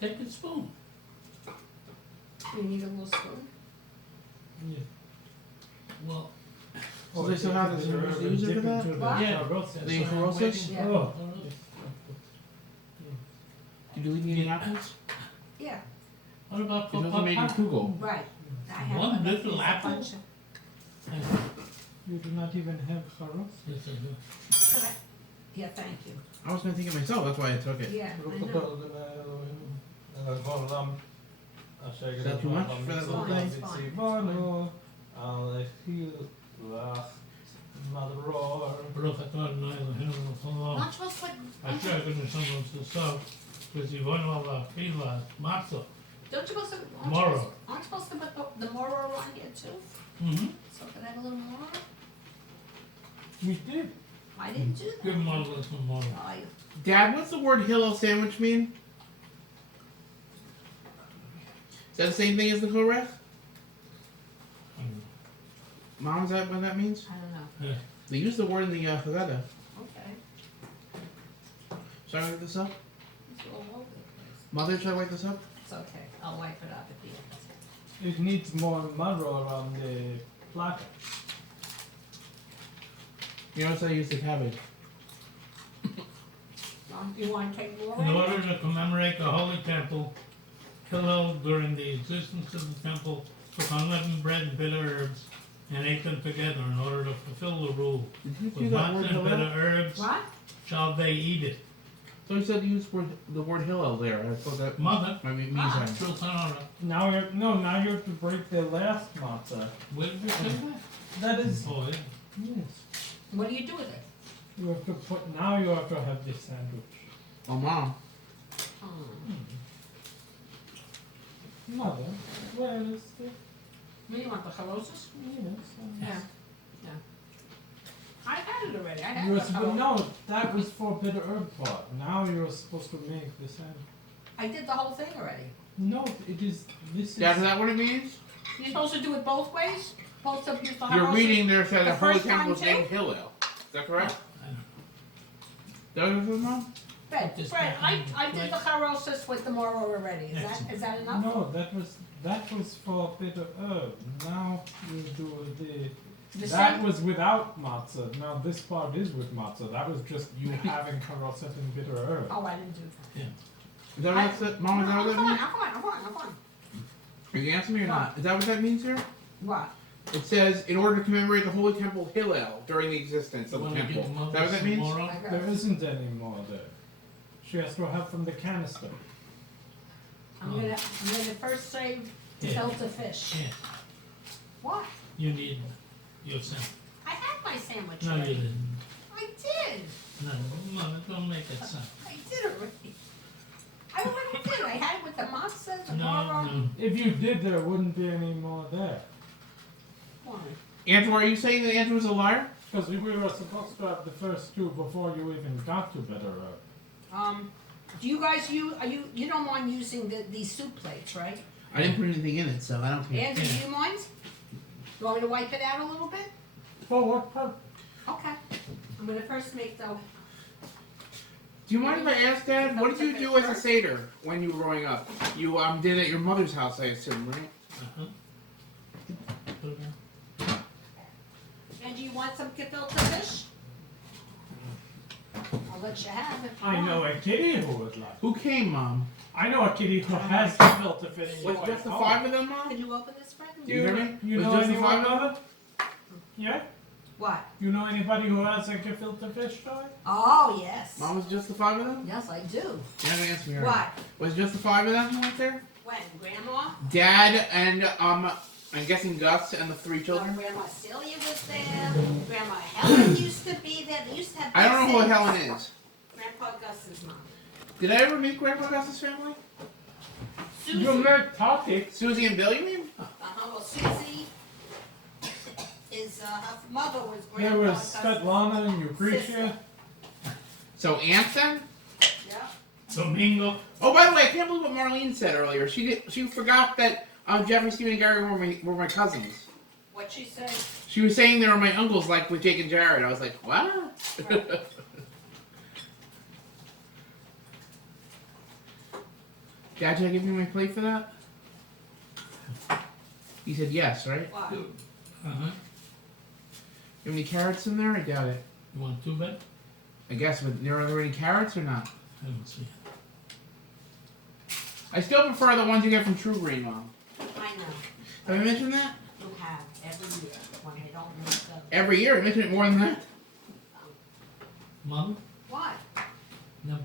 Take a spoon. You need a little spoon. Yeah. Well, so they still have this use it for that? What? yeah. The carosas? Yeah. Oh. Did you leave me any apples? Yeah, What about It doesn't make you kugel. right. I have One a little piece of apple? bunch of- You do not even have charos? Yes, I do. Correct. Yeah, thank you. I was gonna think it myself. That's why I took it. Yeah, I know. Is that too much for that little thing? Baruch atah Adonai Eloheinu melech haolam. Not supposed to put, אשר הגנו שלנו סוסף, וציוונו על האכילה, מצה. don't you supposed to, Moro. aren't you supposed to put the moro on here too? Mm-hmm. So could I have a little more? We did. I didn't do that. Give them all this one more. Oh, you- Dad, what's the word Hillel sandwich mean? Is that the same thing as the korech? Mom, is that what that means? I don't know. Yeah. They use the word in the Haggadah. Okay. Should I write this up? It's all over the place. Mother, should I write this up? It's okay. I'll wipe it up at the end. It needs more marrow on the platter. You notice I used the cabbage. You want to take more? In order to commemorate the Holy Temple, Hillel, during the existence of the temple, took unleavened bread and bitter herbs and ate them together in order to fulfill the rule. Did you do With that word matzah and bitter Hillel? herbs What? shall they eat it. So you said you used the word Hillel there. I thought that Mother, might mean Ah. something. Shulchan Aruch. Now you have to break the last matzah. Where did you say that? That is, Oh, yeah. yes. What do you do with it? You have to put, now you have to have this sandwich. Oh, Mom. Oh. Mother, where is the, What do you want, the charosas? yes. Yeah. I had it already. I had You were the supposed, charosas. no, that was for bitter herb part. Now you're supposed to make the sandwich. I did the whole thing already. No, it is, this is. Dad, is that what it means? You're supposed to do it both ways? Both of you for Your charosas? reading there said The the Holy first Temple time was too? named Hillel. Is that correct? Is that what it was, Mom? Fred, Just Fred, I like- did the charosas with the moro already. Is that enough? No, that was for bitter herb. Now you do The that same- was without matzah. Now this part is with matzah. That was just you having karosset and bitter herb. Oh, I didn't do that. Is that what that, Mom, is that what that means? I'm fine. Are you answering me or not? Is that what that means here? What? It says, in order to commemorate the Holy Temple Hillel during the existence of the Wanna temple. give Is Mother that what that some means? more? I got There it. isn't any more there. She has to have from the canister. I'm gonna first save Yeah. filter fish. Yeah, What? you need your sandwich. I had my sandwich No, you already. didn't. I did. No, Mother, don't make that sound. I did already. I already did. I had it with the matzah, the No, moro. no. If you did, there wouldn't be any more there. Why? Andrew, are you saying that Andrew was a liar? Because we were supposed to have the first two before you even got to bitter herb. Do you guys use? You don't mind using these soup plates, right? I didn't put anything in it, so I don't care. Andrew, do you mind? You want me to wipe it out a little bit? For what purpose? Okay. I'm gonna first make the. Do you mind if I ask, Dad? What did you do as a Seder when you were growing up? You did at your mother's house, I assume, right? Uh-huh. Put it down. And do you want some gefilte fish? I'll let you have it. I know a kitty who would like. Who came, Mom? I know a kitty who has gefilte fish. Was just the five of them, Mom? Can you open this, Fred? Do you hear me? You Was know just the anyone five of them? of it? Yeah? What? You know anybody who has a gefilte fish toy? Oh, yes. Mom, was it just the 5 of them? Yes, I do. You haven't answered me already. What? Was it just the 5 of them who went there? When? Grandma? Dad and I'm guessing Gus and the 3 Well, children. Grandma Celia was there. Grandma Helen used to be there. They used to have. I don't know who big Helen things. is. Grandpa Gus's mom. Did I ever meet Grandpa Gus's family? Susie. You met Tati. Susie and Bill, you mean? Well, Susie is her mother was Grandpa There was Gus's Svetlana and Lucretia. sister. So aunt then? Yeah. Domingo. Oh, by the way, I can't believe what Marlene said earlier. She forgot that Jeffrey, Steve, and Gary were my cousins. What'd she say? She was saying they were my uncles, like with Jake and Jared. I was like, what? Right. Dad, should I give you my plate for that? He said yes, right? What? Uh-huh. You have any carrots in there? I doubt it. You want 2 bed? I guess, but are there any carrots or not? I don't see it. I still prefer the ones you get from True Green, Mom. I know. Have I mentioned that? You have every year when they don't make the. Every year. I mentioned it more than that. Mother? What? Never.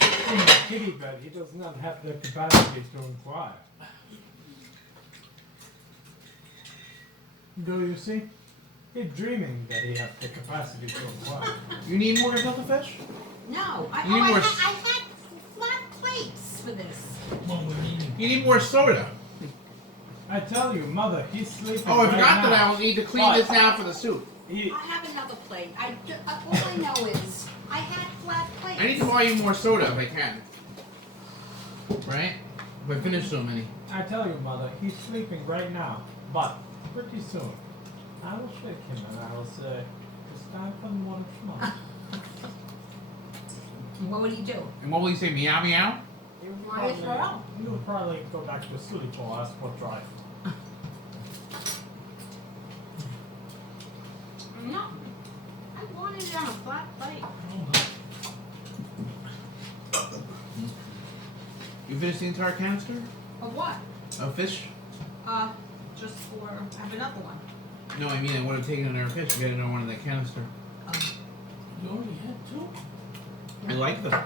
In the kitty bed, he does not have the capacity to inquire. Do you see? He's dreaming that he has the capacity to inquire. You need more gefilte fish? No. You need more I had flat plates for this. What we're eating. You need more soda. I tell you, mother, he's sleeping Oh, I right forgot now. that I will need to clean What? this now for the soup. He, I have another plate. All I know is I had flat plates. I need to buy you more soda if I can. Right? If I finish so many. I tell you, mother, he's sleeping right now. But pretty soon, I will shake him and I will say, it's time for more schmuck. What would he do? And what will you say? Meow meow? Might as well. You'll probably go back to sleep or ask for drive. No. I wanted it on a flat plate. Oh, no. You finished the entire canister Of what? of fish? Just for, I have another one. No, I mean I would have taken another fish. You got another one in that canister. You already had 2? I like them.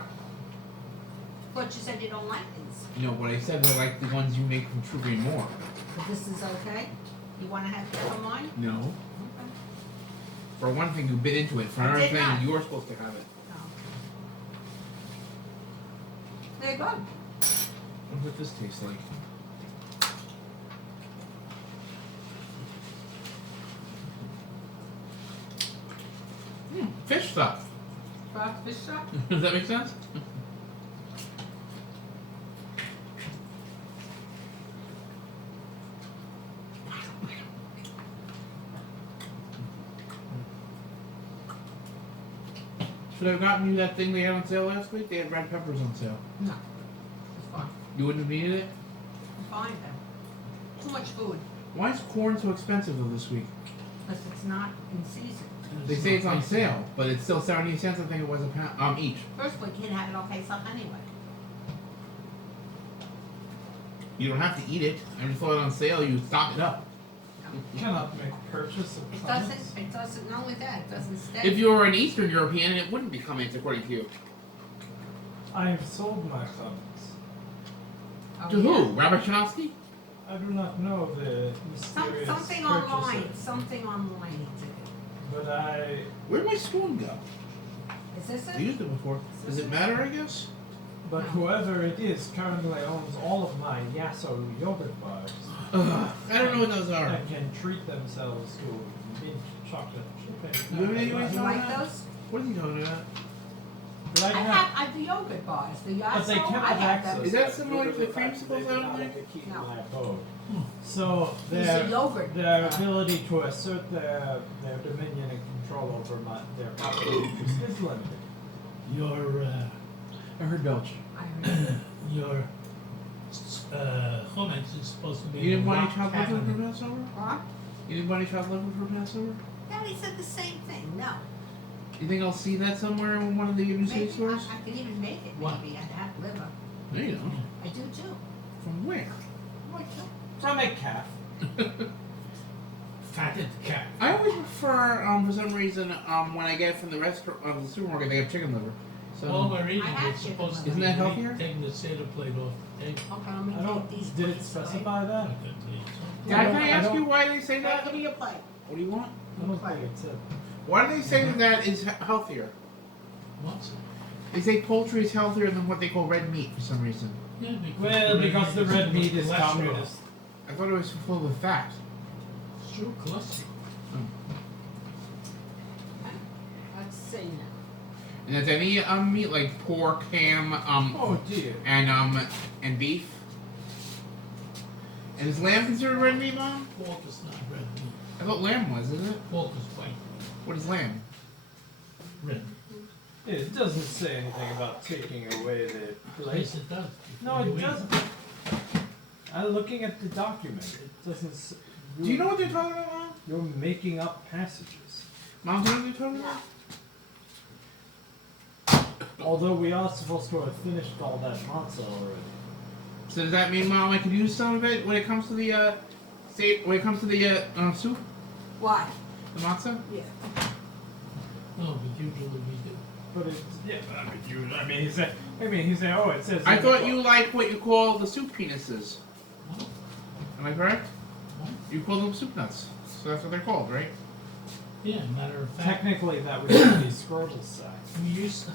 But you said you don't like these. No, what I said was I like the ones you make from True Green more. But this is okay? You wanna have that on mine? No. Okay. For one thing, you bit into it. For I another did thing, not. you were supposed to have it. No. They're good. What does this taste like? Fish stuff. Flat fish stuff? Does that make sense? Should I have gotten you that thing they had on sale last week? They had red peppers on sale. No. It's fine. You wouldn't have needed it? It's fine then. Too much food. Why is corn so expensive though this week? Because it's not in season. They say it's on sale, but it's still 70 cents. I think it was a pound each. First we can't have it all face up anyway. You don't have to eat it. I just thought it on sale. You stock it up. Cannot make purchase of It summons. doesn't, not with that, it doesn't stay. If you were an Eastern European, it wouldn't be comments according to you. I have sold my summons. Oh, To yeah? who? Rabbi Chanovsky? I do not know the mysterious Something purchaser, online, something online he did. but I Where'd my spoon go? Is this I it? used it before. Does it matter, I guess? But whoever it is currently owns all of my Yasso yogurt bars Ugh, I don't know what those are. and can treat themselves to mint chocolate chip. You have any way You to- like those? What are you talking about? But I have the yogurt bars, the but they Yasso, can't I have have access. them. Is that to similar to due the the fact that creamsicles they I do don't not like? have the key to No. my abode. So These are yogurt. their bars. ability to assert their dominion and control over their property interest is limited. Your, I heard Belch. I heard. your, hummus is supposed to be You didn't in the want any rock chocolate liver cabinet. for Passover? What? You didn't want any chocolate liver for Passover? Daddy said the same thing, no. You think I'll see that somewhere in one of the New City Maybe, stores? I could even make it, What? maybe, I'd have liver. No, you don't. I do too. From where? Oh, I do. From a calf. Fatted cat. I always prefer, for some reason, when I get it from the restaurant, the supermarket, they have chicken liver. So While we're eating, I have it's chicken supposed to liver. Isn't be that healthier? taking the Seder plate off the table. Okay, let me I don't. take these Did it plates, all right? specify that? I couldn't believe it. Dad, can I I ask don't- you why they say Right, that? give me your plate. What do you want? I don't think it's it. Why do they say that that is healthier? What's it? They say poultry is healthier than what they call red meat for some reason. Yeah, Well, because the red meat is cholesterol. communist. I thought it was full of fat. It's true, cholesterol. Let's see now. And does any meat like pork, ham, Oh dear. and beef? And is lamb considered red meat, Mom? Pork is not red meat. I thought lamb was, isn't it? Pork is white. What is lamb? Red. It doesn't say anything about taking away the Yes, place. it does. No, You it eat doesn't. I'm looking at the document. It doesn't. Do you know what they're talking about, Mom? You're making up passages. Mom, do you know what they're talking about? Although we are supposed to have finished all that matzah already. So does that mean, Mom, I could use some of it when it comes to the soup, Why? the matzah? Yeah. No, but usually we do. But it's yeah. But I mean, he said. Oh, it says. I thought you like what you call the soup penises. What? Am I correct? What? You call them soup nuts. So that's what they're called, right? Yeah, matter of fact, Technically, that would be the scrotal sack. we used to.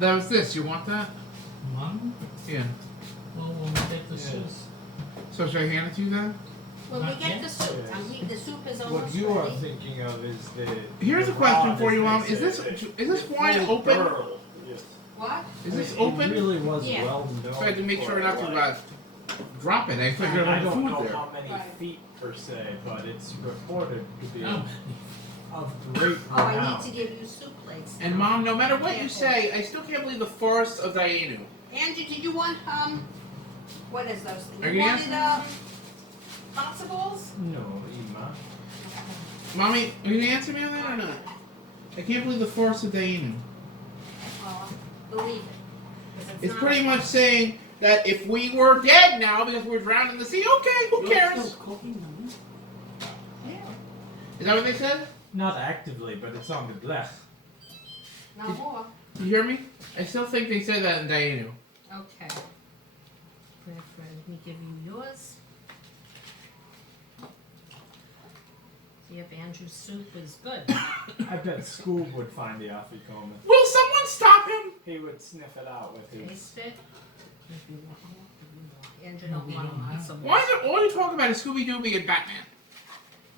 That was this. You want that? Mom? Yeah. Well, when we get the soup. Yes. So should I hand it to you then? When we Not get yet. the soup, Yes. the soup is What almost you are ready. thinking of is the. Here's the a question rod, for as you, they Mom. say, Is this wine full open? burl. Yes. What? Is this It open? really was Yeah. well known. So I had to make for sure not to like- drop it. I figured I there was don't food know there. how many Right. feet per se, but it's reported to be Oh, of great Oh, I renown. need to give you soup plates. And Mom, no matter what you say, I still can't believe the forest of Dayenu. Angie, did you want, what is those things? Are You you wanted, matzo balls? No, Ima. Mommy, are you gonna answer me on that or not? I can't believe the forest of Dayenu. Oh, believe it. 'Cause It's not- pretty much saying that if we were dead now because we're drowned in the sea, okay, who cares? Yeah. Is that what they said? Not actively, but it's on the blech. No more. You hear me? I still think they said that in Dayenu. Okay. Fred, let me give you yours. See if Andrew's soup is good. I bet Scoob would find the afikoman. Will someone stop him? He would sniff it out with his. Taste it. If you want more, if you want. Andrew No, don't we want don't have- matzo Why balls. is it all you talk about is Scooby Dooby and Batman?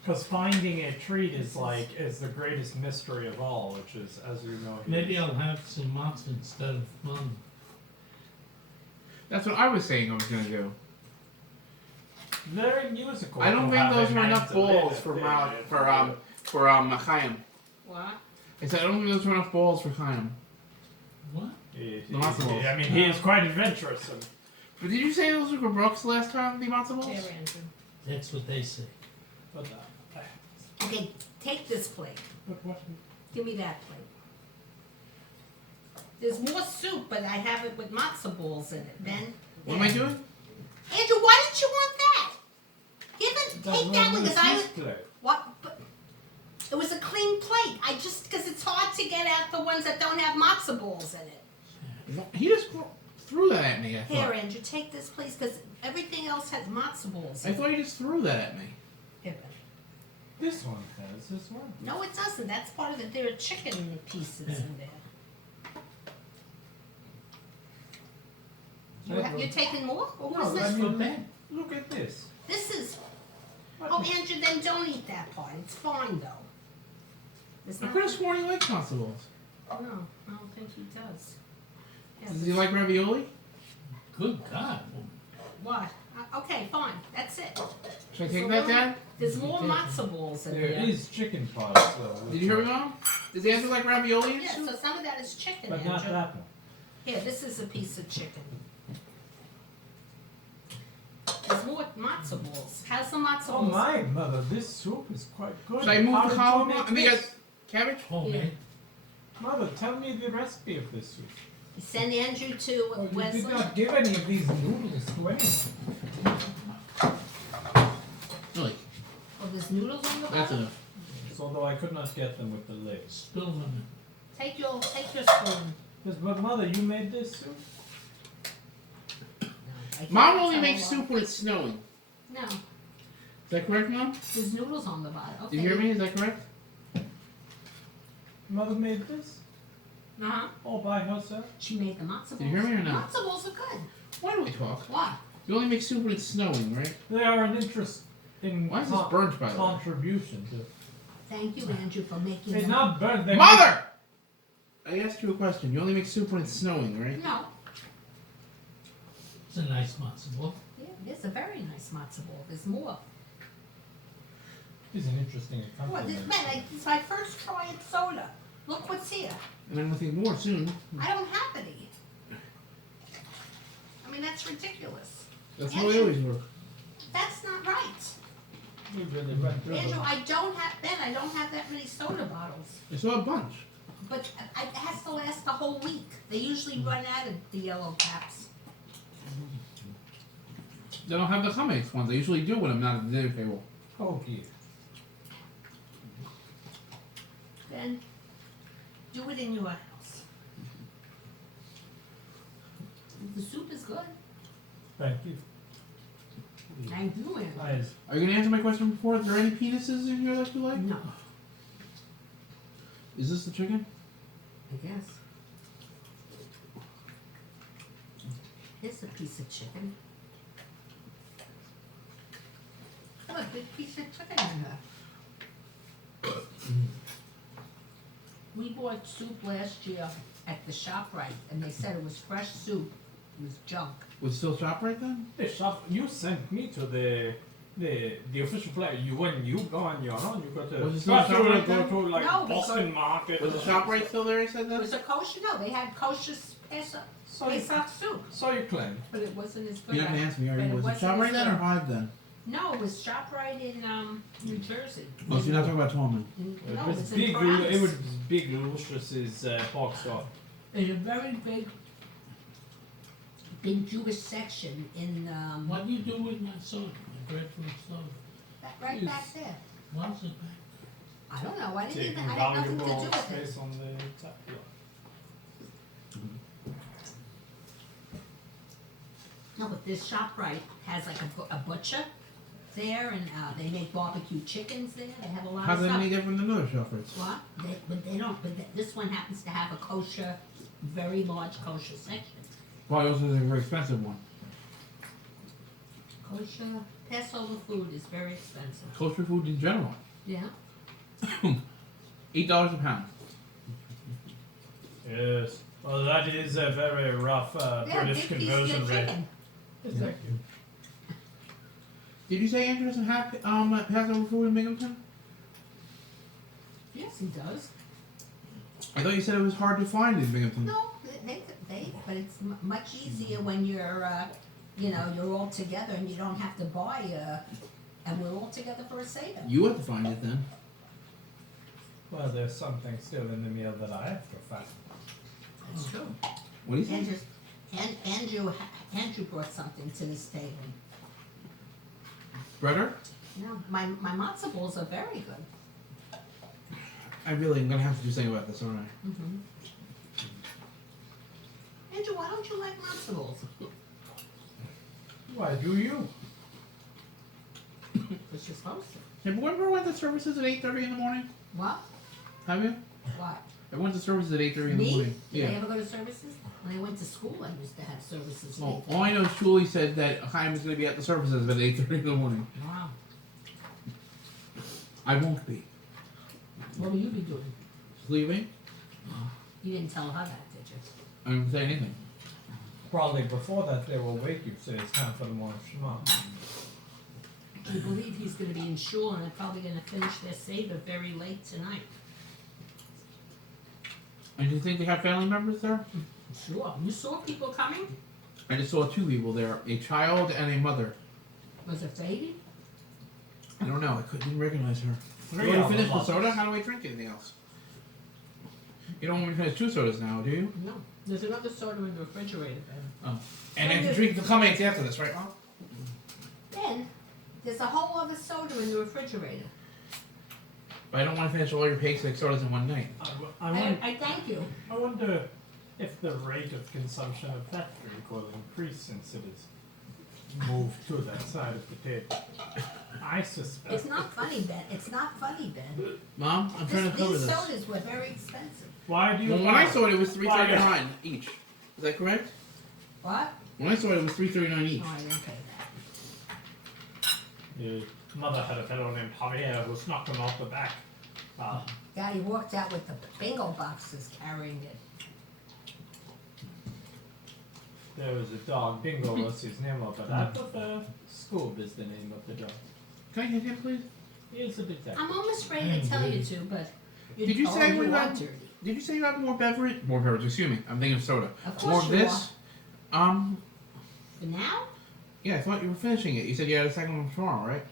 Because finding a treat is the greatest mystery of all, which is, as you know, he maybe is. I'll have some matzah instead of mom. That's what I was saying I was gonna do. Very musical. I don't to think have those a were man enough to live balls for in Chaim. What? I said I don't think those were enough balls for Chaim. What? He- The matzo balls. I mean, he is quite adventurous. And, But did you say those were Brooks last time, the matzo balls? Here, Andrew. That's what they say. but, Okay, take this plate. but what? Give me that plate. There's more soup, but I have it with matzo balls in it. Then. What am I doing? Andrew, why didn't you want that? Give it. Take that one, because I. Display. What? But it was a clean plate. Because it's hard to get at the ones that don't have matzo balls in it. He just threw that at me. I Here, thought. Andrew, take this, please, because everything else has matzo balls I in it. thought he just threw that at me. Here, This one has this one. no, it doesn't. That's part of it. There are chicken pieces in there. You're taking more? What was No, this? I mean, for Ben. look at this. This is. What Oh, the- Andrew, then don't eat that part. It's fine, though. It's I not. could have sworn he likes matzo balls. No, I don't think he does. Yeah, Does he like ravioli? Good God. What? Okay, fine. That's it. Should I take So that, what- Dad? There's more matzo balls in There there. is chicken pods, though. Did you hear me, Mom? Does he answer like ravioli and Yeah, soup? so some of that is chicken, But not Andrew. that one. Here, this is a piece of chicken. There's more matzo balls. How's the matzo Oh balls? my mother, this soup is quite good. Should I move How the did you column make up? I mean, this? cabbage? Homemade. Mother, tell me the recipe of this soup. Send Andrew to Oh, you Wesley. did not give any of these noodles to anyone. Really? Oh, there's noodles on the That's bottom? enough. Although I could not get them with the legs. Spill them. Take your spoon. Yes, but mother, you made this soup? I can't Mom only tell makes her. soup when it's snowing. No, Is that correct, Mom? there's noodles on the bottom. Okay. Did you hear me? Is that correct? Mother made this Uh-huh. all by herself? She made the matzo balls. Did you hear me or not? Matzo balls are good. Why do we talk? Why? You only make soup when it's snowing, right? They are an interesting Why is this burnt, by the way? contribution to. Thank you, Andrew, for making It's them. not burnt. They Mother! I asked you a question. You only make soup when it's snowing, right? No. It's a nice matzo ball. Yeah, it's a very nice matzo ball. There's more. It's an interesting What? This, accompaniment. man, it's my first try at soda. Look what's here. And I'm gonna think more soon. I don't have any. I mean, that's ridiculous. That's how they always work. That's not right. We really went through Andrew, them. I don't have that many soda bottles. I saw a bunch. But it has to last the whole week. They usually run out of the yellow caps. They don't have the Chemex ones. I usually do when I'm not at the dinner table. Oh dear. Then do it in your house. The soup is good. Thank you. Thank you, Andrew. Nice. Are you gonna answer my question before? Is there any penises in here that you like? No, Is this the chicken? I guess. Here's a piece of chicken. Oh, a big piece of chicken in here. We bought soup last year at the ShopRite, and they said it was fresh soup. It was junk. Was it still ShopRite then? The shop you sent me to the official place. You go on your own. You go to. Was it still First you ShopRite go then? to like No, Boston because- Market. Was the ShopRite still there? I said It that. was a kosher, no, they had kosher Pesach soup, So you claim. but it wasn't as good. You haven't asked me, are But you? it Was it wasn't ShopRite as then or good. Hive then? No, it was ShopRite in New Jersey. Oh, so you're not talking about Tolman. No, it it was was in big. France. It was Big Lucius's pork store. There's a very big Jewish section in, What do you do with my soda, my grapefruit soda? right back there. What's it back? I don't know, I didn't Taking even, I had nothing to do valuable with it. space on the top. No, but this ShopRite has like a butcher there, and they make barbecue chickens there, they have a lot How's of that stuff. any different than other ShopRites? What? But they don't, this one happens to have a kosher, very large kosher section. Probably also is a very expensive one. Kosher Passover food is very expensive. Kosher food in general. Yeah. $8 a pound. Yes. Well, that is a very rough Yeah, British big piece conversion of rate. chicken. Thank you. Did you say Andrew doesn't have Passover food in Binghamton? Yes, he does. I thought you said it was hard to find in Binghamton. No, but it's much easier when you're, you're all together and you don't have to buy, and we're all together for a Seder. You have to find it then. Well, there's something still in the meal that I have to find. That's true. What do you say? Andrew brought something to this table. Brother? No, my matzo balls are very good. I really am gonna have to do something about this, aren't I? Mm-hmm. Andrew, why don't you like matzo balls? Why do you? Because you're supposed to. Have you ever went to services at 8:30 in the morning? What? Have you? What? I went to services at 8:30 in the Me? morning. Did I Yeah. ever go to services? When I went to school, I used to have services. Oh, all I know is Julie said that Chaim is going to be at the services at 8:30 in the morning. Wow. I won't be. What will you be doing? Sleeping? You didn't tell her that, did you? I didn't say anything. Probably before that they will wake you, say it's time for the morning shema. I believe he's going to be in shul and they're probably going to finish their Seder very late tonight. And do you think they have family members there? Sure. You saw people coming? I just saw two people there, a child and a mother. Was it Sadie? I don't know. Didn't recognize her. Three You already of finished the them. soda? How do I drink anything else? You don't want me to finish 2 sodas now, do you? No, there's another soda in the refrigerator, Ben. And I can drink the comments after this, right, Mom? Ben, there's a whole other soda in the refrigerator. But I don't want to finish all your Pig-Stick sodas in one night. I thank you. I wonder if the rate of consumption of that drink will increase since it is moved to that side of the table. I suspect. It's not funny, Ben. It's not funny, Ben. Mom, I'm trying to cover These this. sodas were very expensive. Why do you? Well, when I saw it, it was Why- $3.39 each. Is that correct? What? When I saw it, it was $3.39 each. Oh, I didn't pay that. Your mother had a fellow named Javier who snuck them off the back. Daddy walked out with the bingo boxes carrying it. There was a dog, Bingo was his name, but I prefer Scoob is the name of the dog. Can I hit him, please? He is a bit that. I'm almost ready to tell you to, but Did you say you we want got- to? Did you say you have more beverage? More beverage, excuse me. I'm thinking of soda. Of course More of you this? For now? Yeah, I thought you were finishing it. You said you had a second one tomorrow, right?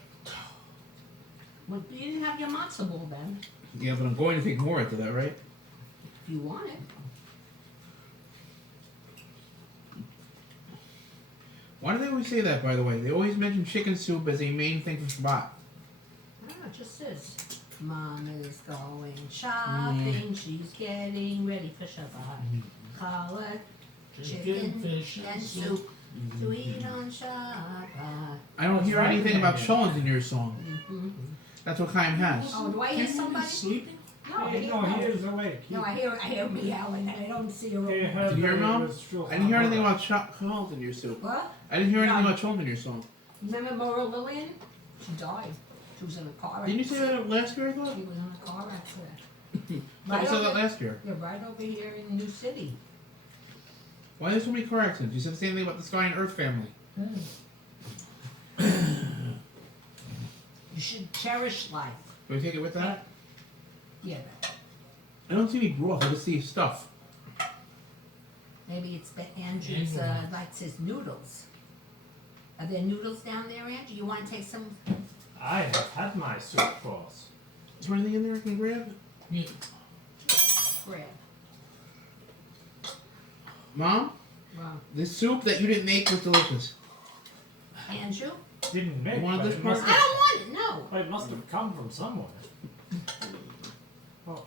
Well, you didn't have your matzo ball, Ben. Yeah, but I'm going to take more after that, right? If you want it. Why do they always say that, by the way? They always mention chicken soup as a main thing for Shabbat. I don't know, it just says, Mom is going shopping, she's getting ready for Shabbat. Challah, chicken, fish, and soup to eat on Shabbat. I don't hear right, anything about Daniel. Cholent in your song. Mhm. That's what Chaim has. Oh, do I hear somebody? Sleeping? No, I Hey, hear no, he no. is awake. No, I hear meowing, and I don't see a He room. heard Did you hear, that it Mom? was Shulchan I didn't hear anything Aruch. about Cholent in your soup. What? I didn't hear anything No. about Cholent in your song. Remember Maura Lillian? She died. She was in a car Didn't you accident. say that last year, I thought? She was in a car accident. I thought you Right said that over- last year. Yeah, right over here in New City. Why are there so many car accidents? You said the same thing about the Sky and Earth family. You should cherish life. Do we take it with that? Yeah, I don't see any broth. I just see stuff. maybe it's Andrew's, likes his noodles. Are there noodles down there, Andrew? You wanna take some? I have had my soup course. Is there anything in there I can grab? Yeah. Bread? Mom, Well, this soup that you didn't make was delicious. Andrew? Didn't make, You want but this it part? must I have, don't want it, no. but it must have come from somewhere. Oh,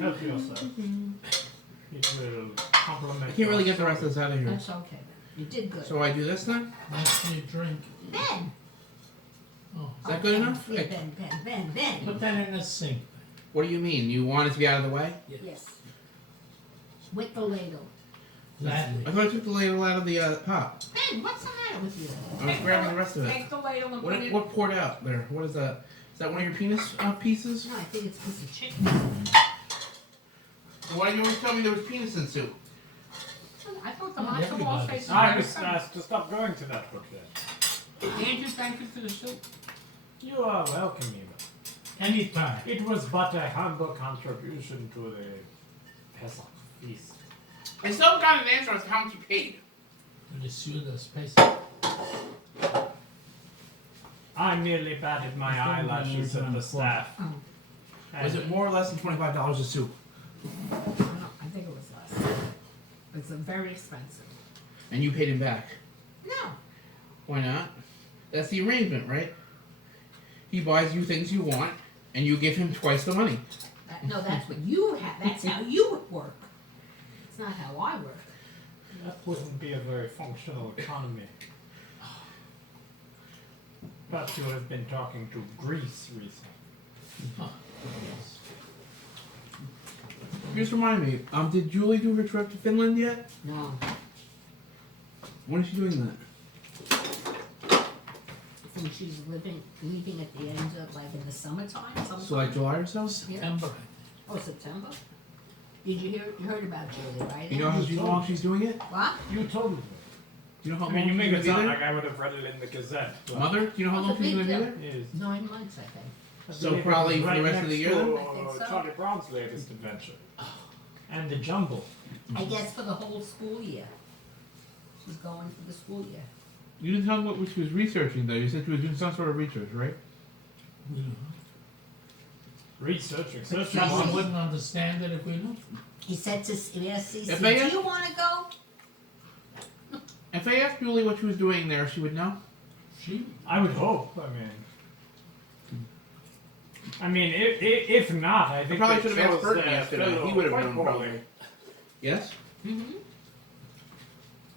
help yourself. It will complement. I can't really get the your rest of this out of here. That's okay then. You did good. So I do this then? Nice new drink. Ben! Oh, Is that good Ben, enough? Yeah, Ben. put that in the sink. What do you mean? You want it to be out of the way? Yes. With the ladle. Gladly. I thought I took the ladle out of the pot. Ben, what's the matter with you? I was grabbing the rest of it. Take the ladle and put it. What poured out there? What is that? Is that one of your penis pieces? No, I think it's a piece of chicken. Why didn't you always tell me there was penis in soup? I thought the Oh, matzo ball everybody. tasted I very was asked to stop going to that buffet. Andrew, thank you for the soup. You are welcome, Eva. Anytime. It was but a humble contribution to the Pesach feast. I still got an answer as to how much you paid. To the the space. I merely batted my eyelashes at the staff. Oh, Was it more or less than $25 a soup? I don't know. I think it was less. It's very expensive. And you paid him back. No. Why not? That's the arrangement, right? He buys you things you want, and you give him twice the money. No, that's what you have. That's how you work. It's not how I work. That wouldn't be a very functional economy. Perhaps you have been talking to Greece recently. Just remind me, did Julie do her trip to Finland yet? No. When is she doing that? I think she's leaving at the end of, like, in the summertime. Sometime. So like July or so? Yeah. September. Oh, September? Did you hear? You heard about Julie, right? You know how long she's doing it? What? You told me. Do you know how I long mean, you she's make gonna it be sound there? like I would have read it in the Gazette. but Mother, do you know how It's a long she's big gonna be deal. there? it is. 9 months, I think. I So believe it probably was for the right rest of the next year then? to, I think so. Charlie Brown's latest adventure. And the Jumble. I guess for the whole school year. She's going for the school year. You didn't tell me what she was researching though. You said she was doing some sort of research, right? Yeah. Researching. Someone wouldn't understand it if we knew. He said to CC, If do they- you want to go? If I asked Julie what she was doing there, she would know. She, I would hope. I mean, if not, I think probably they should have asked chose Burton their yesterday. fellow He would have quite known, poorly. probably. Yes? Mm-hmm.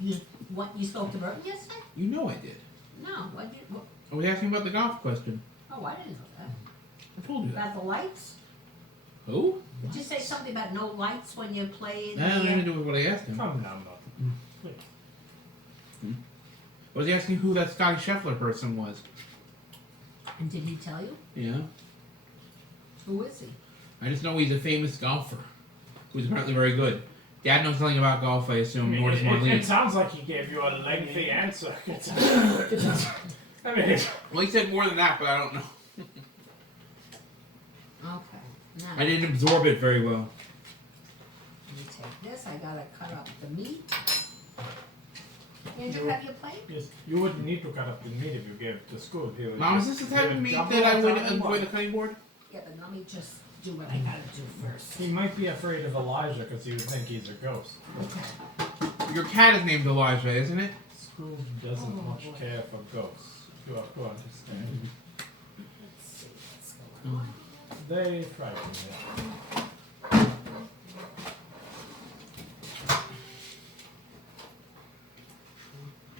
You spoke to Burton yesterday? You know I did. No, what did you, I was asking about the golf question. oh, I didn't know that. I told you that. About the lights? Who? Did you say something about no lights when you play in That had nothing to the, do with what I asked him. Calm down, Mother. I was asking who that Scotty Scheffler person was. and did he tell you? Yeah. Who is he? I just know he's a famous golfer who's apparently very good. Dad knows something about golf, I assume, more does it Marlene. sounds like he gave you a lengthy answer. I mean, Well, he said more than that, but I don't know. Okay. Now, I didn't absorb it very well. let me take this. I gotta cut up the meat. Andrew, have your plate? yes, you wouldn't need to cut up the meat if you gave it to school. He would Mom, is just- this the he type of would meat dump that it I all would down in avoid one. the cutting board? Yeah, but let me just do what I gotta do first. He might be afraid of Elijah because he would think he's a ghost. Okay. Your cat is named Elijah, isn't it? School doesn't Oh, much boy. care for ghosts. You have to understand. Let's see what's going on. They frighten me.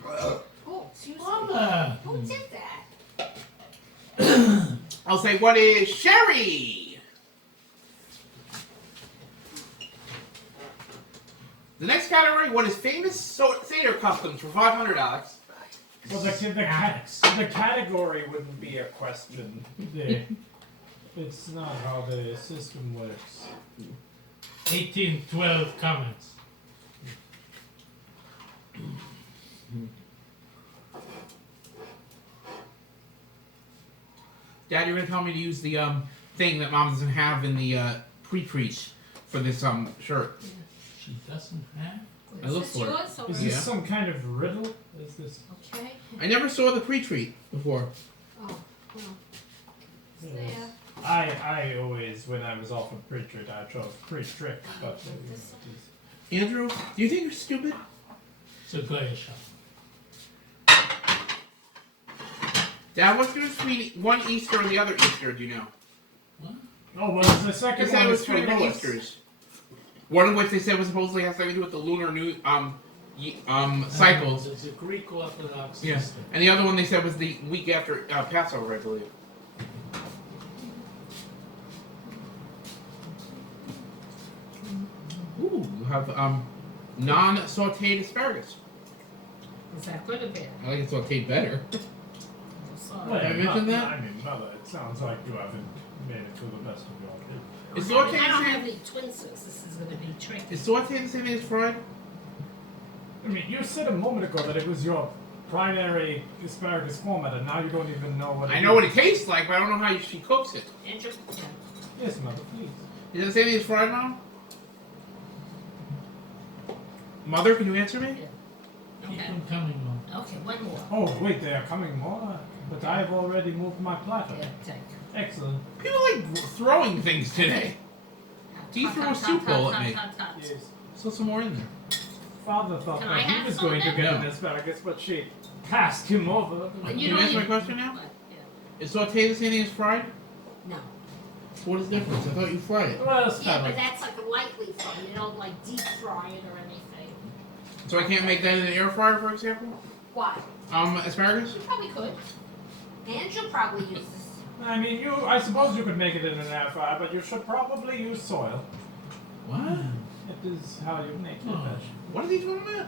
Oh, excuse me. Mama! Who did that? I'll say, what is sherry? The next category, what is famous Seder customs for 500, Alex? Well, the category wouldn't be a question. It's not how the system works. 1812 comments. Dad, you're gonna tell me to use the thing that Mom doesn't have in the pre-preach for this shirt. She doesn't have? I look Is for this it. yours or Is Yeah. this some kind of riddle? Is this? Okay. I never saw the pre-treat before. Oh, well. It's Yes. there. I always, when I was offered pre-trick, I chose pre-trick, but This- Andrew, do you think you're stupid? It's a Goya shop. Dad, what's the difference between one Easter and the other Easter? Do you know? What? oh, well, the They second said one it was is two for different Lois. Easters. One of which they said was supposedly has something to do with the lunar cycles. It's a Greek Orthodox Yeah. system. And the other one they said was the week after Passover, I believe. Ooh, you have non-sauteed asparagus. Is that good or bad? I like it sauteed better. Sorry. Well, Have I mentioned that? I mean, Mother, it sounds like you haven't made it to the best of your ability. Is I don't sauteed have the same? any twin sisters. This is gonna be tricky. Is sauteed the same thing as fried? I mean, you said a moment ago that it was your primary asparagus format, and now you don't even know what. I know what it tastes like, but I don't know how she cooks it. Andrew? Yeah. Yes, Mother, please. Is it the same thing as fried, Mom? Mother, can you answer me? Keep Okay. them coming on. Okay, one more. Oh, wait, they are coming more? But I have already moved my platter. Yeah, take. Excellent. People like throwing things today. Do you throw a soup bowl at me? Yes. Still some more in there. Father thought Can that I he have was some going to of get that? an No. asparagus, but she passed him over. And Can you you don't answer my even- question now? What? Yeah. Is sauteed the same thing as fried? No. So what is the difference? I thought you fried it. Well, it's Yeah, kind but of that's like a lightly fried. You don't like deep fry it or anything. So I can't make that in an air fryer, for example? Why? Asparagus? You probably could. Andrew probably uses. I mean, I suppose you could make it in an air fryer, but you should probably use soil. What? It is how you make your Oh. vegetables. What are these talking about?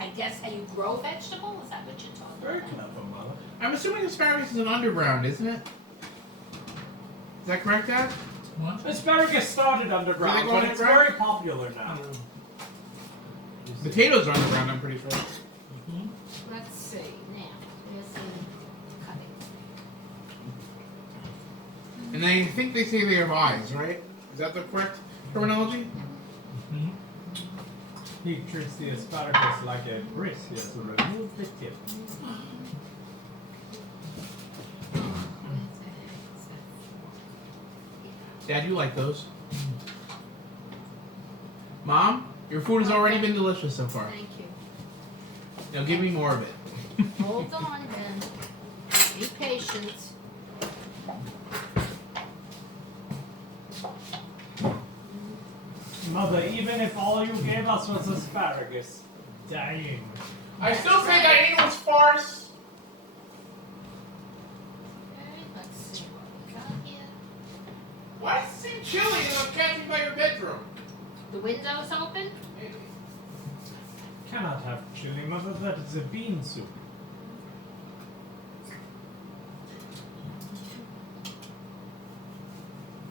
I guess how you grow vegetables. Is that what you're talking Very about? clever, Mother. I'm assuming asparagus is an underground, isn't it? Is that correct, Dad? What? Asparagus started Were underground, they going but it's underground? very popular now. Potatoes are underground, I'm pretty sure. Mhm. Let's see. Now, there's some cutting. And they think they say they have eyes, right? Is that the correct terminology? Mhm. He treats the asparagus like a grist. He has to remove the tip. Dad, you like those? Mom, your food has already been delicious so far. Thank you. Now give me more of it. Hold on, Ben. Be patient. Mother, even if all you gave us was asparagus, dying. I still think I ate was farce. Okay, let's see what we got here. Why does it seem chilly as I'm camping by your bedroom? The window's open? Maybe. Cannot have chili, Mother. That is a bean soup.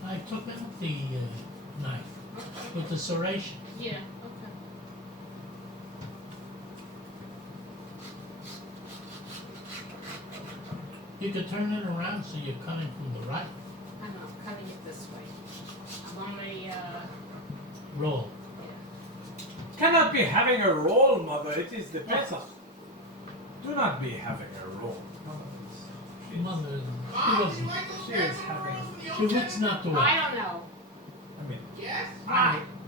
I took out the knife with the serration. Yeah, okay. You could turn it around so you're coming from the right. I know, I'm cutting it this way. I'm on the, Roll. Cannot be having a roll, Mother. It is the best. Do not be having a roll. Mother, Mom, do you she like those she is casserole having- rolls from the she old looks town? not the I way. don't know. I mean, Yes?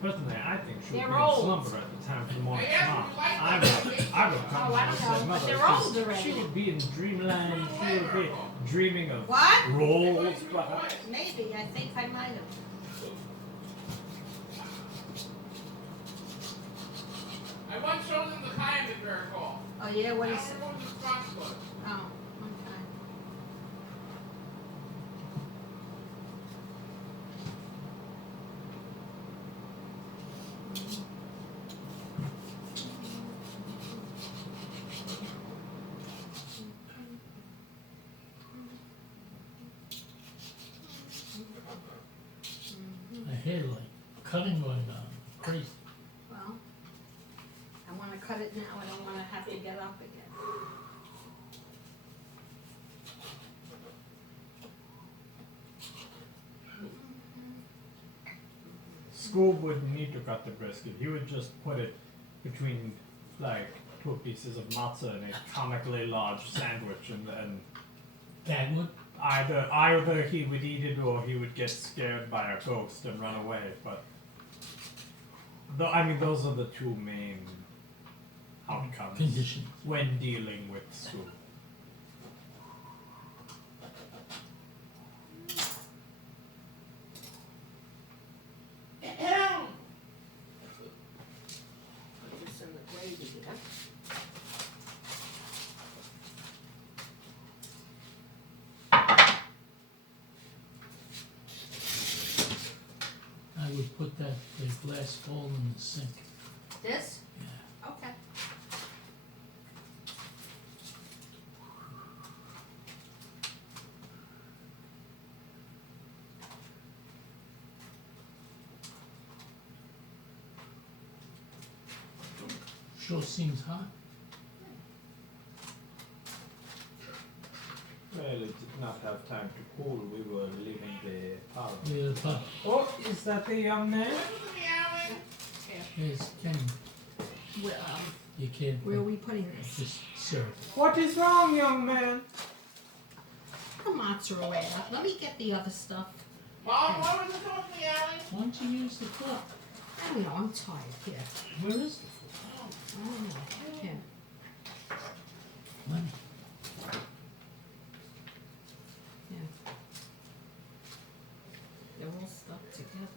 personally, I think she would They're be in old. slumber at the time for the morning Yes, song. we like I them. would come Oh, I and don't say, know, but Mother, they're she's- old already. she would be in dreamland. She would be dreaming of What? rolls, perhaps. Maybe, I think I might have. I once showed them the kayak miracle. Oh, yeah, what I is don't it? remember what the response was. Oh, okay. I hear like cutting going on. Crazy. Well, I wanna cut it now, I don't wanna have to get up again. Scoob wouldn't need to cut the brisket. He would just put it between like two pieces of matzah in a comically large sandwich, and then Dagwood? either he would eat it or he would get scared by a ghost and run away. But I mean, those are the two main outcomes Conditions. when dealing with Scoob. Put this in the gravy here. I would put that the glass bowl in the sink. This? Yeah. Okay. Sure seems hot. Well, it did not have time to cool. We were leaving the parlor. Yeah, but Oh, is that the young man? here's Kenny. Where, You can't where are we putting this? just serve. What is wrong, young man? The mozzarella. Let me get the other stuff. Mom, what was it called in the alley? Why don't you use the fork? I don't know, I'm tired. Here. Where is the fork? I don't know. Here. Money. They're all stuck together.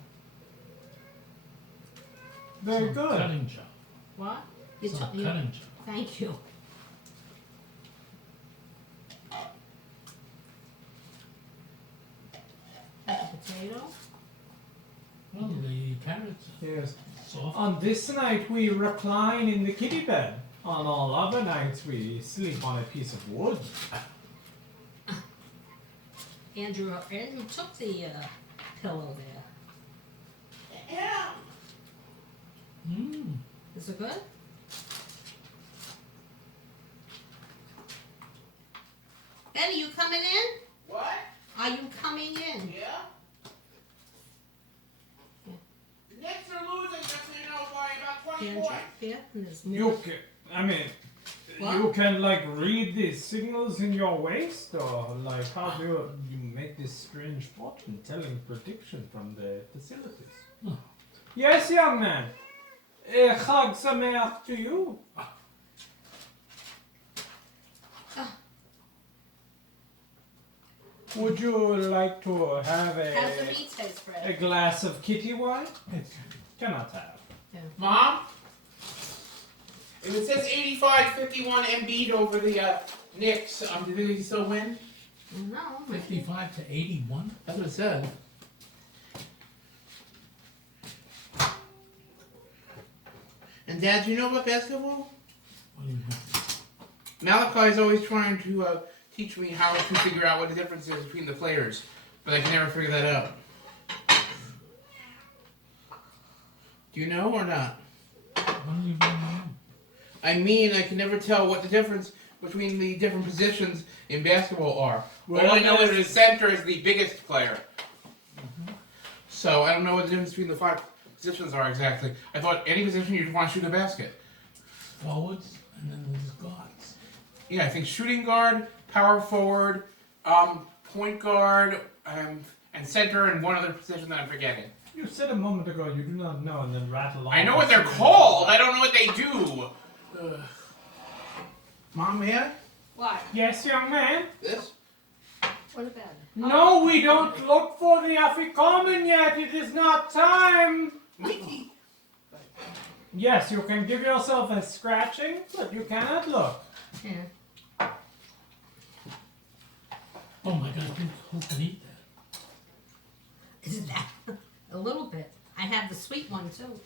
Very Some good. Cutting job. What? You Some t- you- cutting job. Thank you. Like a potato? Well, the carrots Yes. are soft. On this night we recline in the kitty bed. On all other nights we sleep on a piece of wood. Andrew took the pillow there. Mmm. Is it good? Benny, you coming in? What? Are you coming in? Yeah? Yeah. The Knicks are losing, just so you know, by about 20 Andrew, points. here, and there's more. You I mean, You can like read the signals in your waist, or like how do you make this strange fortune telling prediction from the facilities? Oh. Yes, young man. Chag Sameach to you. Would you like to have How's the a meat taste, a Fred? glass of kitty wine? Cannot have. Mom? If it says 85-51 Embiid over the Knicks, do you think they can still win? No. 55 to 81? That's what it said. And Dad, do you know about basketball? What do you mean? Malachi's always trying to teach me how to figure out what the difference is between the players, but I can never figure that out. Do you know or not? What do you mean? I mean, I can never tell what the difference between the different positions in basketball are. All I know is the center is the biggest player. So I don't know what the difference between the 5 positions are exactly. I thought any position you'd want to shoot a basket. Forwards, and then there's guards. Yeah, I think shooting guard, power forward, point guard, and center, and one other position that I'm forgetting. You said a moment ago you do not know, and then rattle on. I know what they're called. I don't know what they do. Ugh. Mom, may I? What? Yes, young man. This? What about it? No, we don't look for the Afikoman yet. It is not time. Mickey. Yes, you can give yourself a scratching, but you cannot look. Yeah. Oh my god, who can eat that? Isn't that a little bit? I have the sweet one too.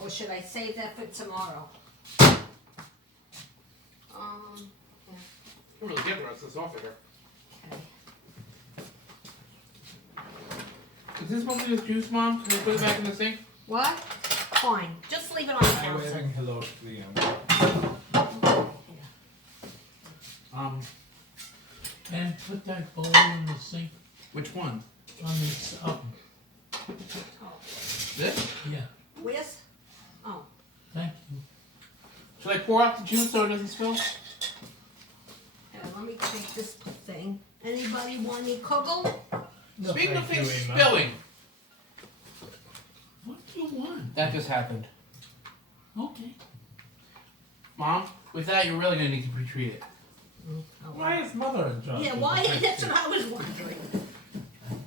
Or should I save that for tomorrow? I'm really good the rest of this off here. Okay. Is this supposed to be the juice, Mom? Can we put it back in the sink? What? Fine. Just leave it on the I'm counter. waving hello to the young man. And put that bowl in the sink Which one? on this oven. Oh. This? Yeah, Where's? Oh. thank you. Should I pour out the juice so it doesn't spill? Here, let me take this thing. Anybody want any kugel? No, Speaking of thank you, things Emma. spilling. What do you want? That just happened. Okay. Mom, with that, you're really going to need to pre-treat it. Oh, Why is mother in charge? yeah, why? That's what I was wondering.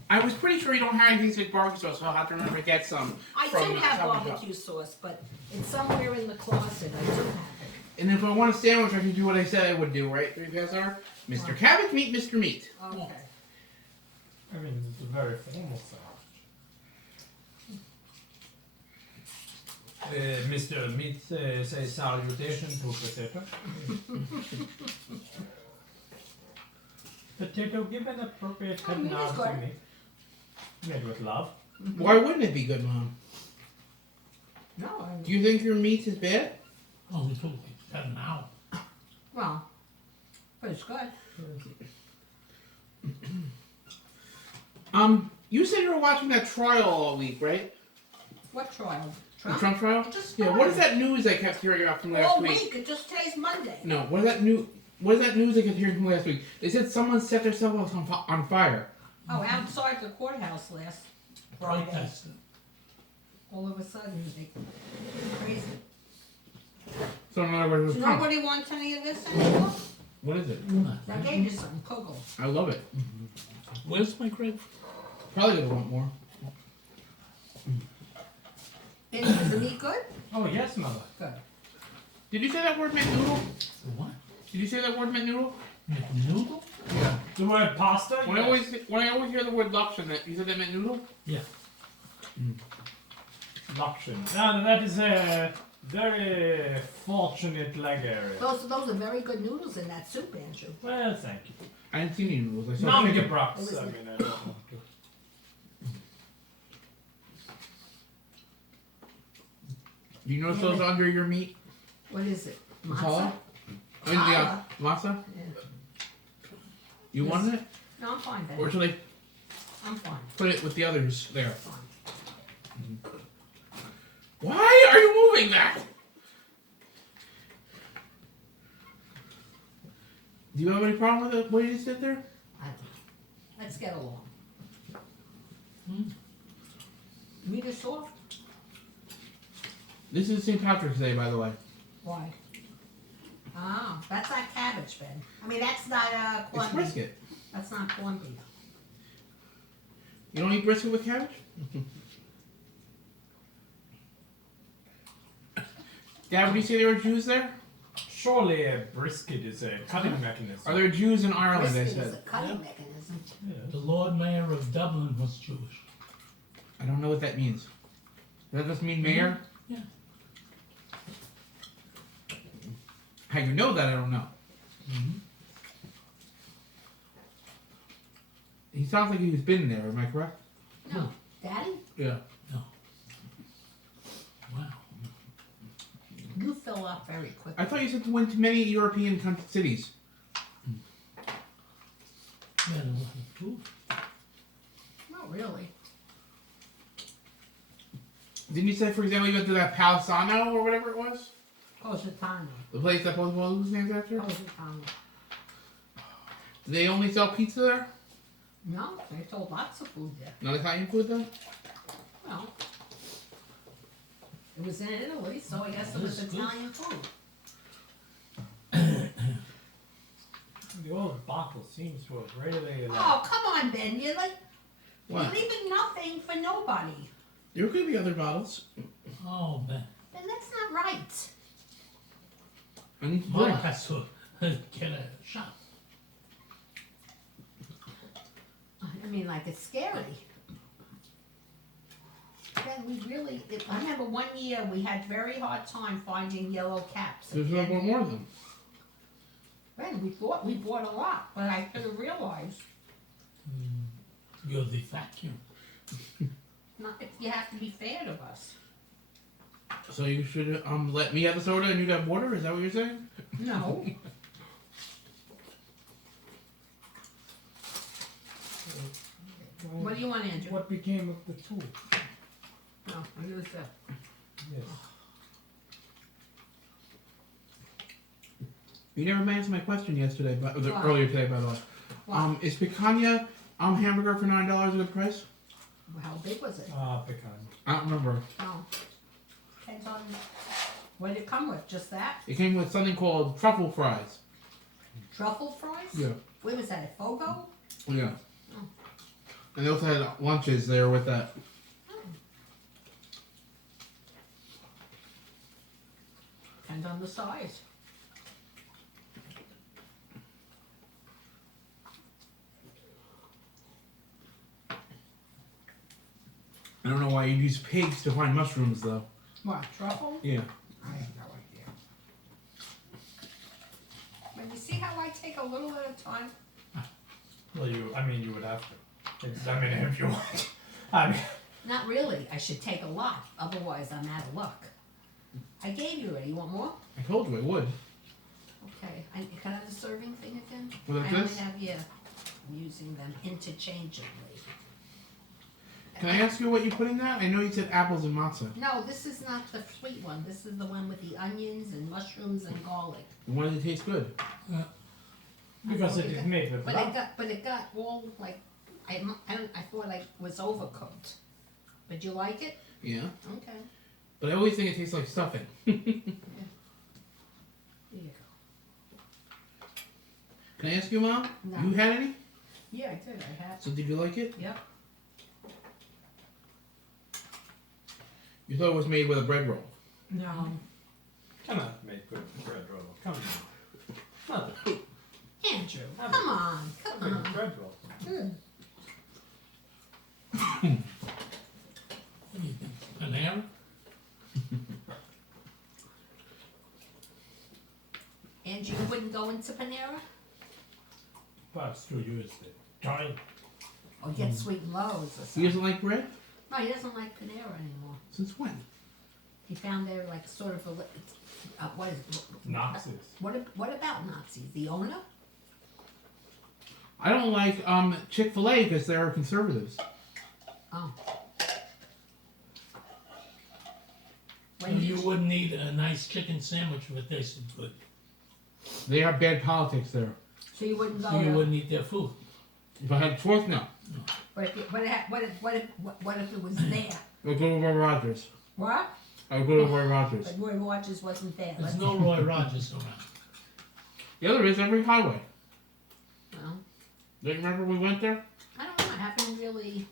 I was pretty sure you don't have anything with barbecue sauce, so I'll have to remember to get some. I from do have Stop and Shop. barbecue sauce, but it's somewhere in the closet. I do have it. And if I want a sandwich, I can do what I said I would do, right? 3 guys are? Mr. Cabbage Meat, Mr. Meat. Okay. I mean, it's a very formal sandwich. Mr. Meat say salutation to potato. Potato, give an appropriate Oh, head meat is nod to good. me. Made with love. Why wouldn't it be good, Mom? No, I Do you think your meat is bad? Oh, it's okay. It's got an hour. well, but it's good. You said you were watching that trial all week, right? What trial? The Trump trial? It just Yeah, what is started. that news I kept hearing about from last All week? week. It just today's Monday. No, what is that news I kept hearing from last week? They said someone set themselves on fire. Oh, outside the courthouse last Friday. Protested. All of a sudden, they crazy. So in other words, it was Trump. Nobody wants any of this anymore. What is it? I gave you some kugel. I love it. Where's my grapefruit? Probably gonna want more. And is the meat good? Oh, yes, mother. Good. Did you say that word meant noodle? The what? Did you say that word meant noodle? McNoodle? Yeah. The word pasta? When I always hear the word Lakshan, you said that meant noodle? Yeah. Lakshan. Now, that is a very fortunate leg area. Those are very good noodles in that soup, Andrew. Well, thank you. I didn't see any noodles. I saw Nom chicken. gebracht. It was I nice. mean, I don't want to. Do you notice those under your meat? What is it? Masala? Matzah? In the masa? Yeah. You Yes. wanted it? No, I'm fine, Or Ben. should I I'm fine. put it with the others there? Fine. Why are you moving that? Do you have any problem with it? What you just did there? I don't know. Let's get along. Hmm. Meet us off? This is St. Patrick's Day, by the way. Why? Ah, that's not cabbage, Ben. I mean, that's not It's corned beef. brisket. That's not corned beef. You don't eat brisket with cabbage? Dad, would you say there were Jews there? Surely a brisket is a cutting mechanism. Are there Jews in Ireland? I Brisket is a said. cutting Yeah. mechanism. The Lord Mayor of Dublin was Jewish. I don't know what that means. Does that just mean mayor? Yeah. How you know that, I don't know. Mm-hmm. He sounds like he's been there, am I correct? No. Daddy, Yeah. Wow. you fill up very quickly. I thought you said to went to many European cities. Yeah, there wasn't food. Not really. Didn't you say, for example, you went to that Palisano or whatever it was? Positano. The place that Post Malone's named after? Positano. Do they only sell pizza there? No, they sold lots of food there. Not Italian food though? Well, it was in Italy, so I guess it was That's good. Italian food. The old bottle seems to have really Oh, come on, Ben. You're like, What? you're leaving nothing for nobody. There could be other bottles. Oh, man. Ben, that's not right. I need to Mom drink. has to get a shot. I mean, like, it's scary. Ben, we really, I remember one year we had very hard time finding yellow caps. There's no more of them. Ben, we thought we bought a lot, but I could have realized, You're the vacuum. not, you have to be fair to us. So you should let me have the soda and you'd have water? Is that what you're saying? No. What do you want, Andrew? What became of the two? No, I use that. Yes. You never answered my question yesterday, but What? earlier today, by the way. What? Is picanha hamburger for $9 a good price? How big was it? Pecan. I don't remember. Oh. Depends on, what did it come with? Just that? It came with something called truffle fries. Truffle fries? Yeah. Where was that, at Fogo? Yeah. Oh. And they also had lunches there with that. Depends on the size. I don't know why you'd use pigs to find mushrooms, though. What, truffle? Yeah. I have no idea. But you see how I take a little at a time? Well, you would have to examine it if you want. I mean, Not really, I should take a lot, otherwise I'm out of luck. I gave you already, you want more? I told you I would. Okay, can I have the serving thing again? What is I only this? have, yeah, I'm using them interchangeably. Can I ask you what you put in that? I know you said apples and matzah. No, this is not the sweet one, this is the one with the onions and mushrooms and garlic. Why did it taste good? because it is made with But love. it got all like, I thought like it was overcooked. But you like it? Yeah. Okay, But I always think it tastes like stuffing. there you go. Can I ask you, Mom? No. You had any? Yeah, I did, I had. So did you like it? Yep. You thought it was made with a bread roll. No. Cannot make good bread roll. Come on. Mother, Andrew, Have come on, come make on. bread roll. Hmm. What do you think? Panera? Andrew, you wouldn't go into Panera? But To use the child. Or get Sweet and Lows or He something? doesn't like bread? No, he doesn't like Panera anymore. Since when? He found they're like sort of what is it? Nazis. What about Nazis? The owner? I don't like Chick-fil-A because they're conservatives. Oh. Well, you wouldn't eat a nice chicken sandwich if it tasted good. They have bad politics there. So you wouldn't go So you to, wouldn't eat their food. If I had a choice, no. but if, what if it was there? I'll go to Roy Rogers. What? I'll go to Roy Rogers. But Roy Rogers wasn't there. There's Let's- no Roy Rogers around. Yeah, there is every highway. Well, Do you remember we went there? I don't know, I haven't really,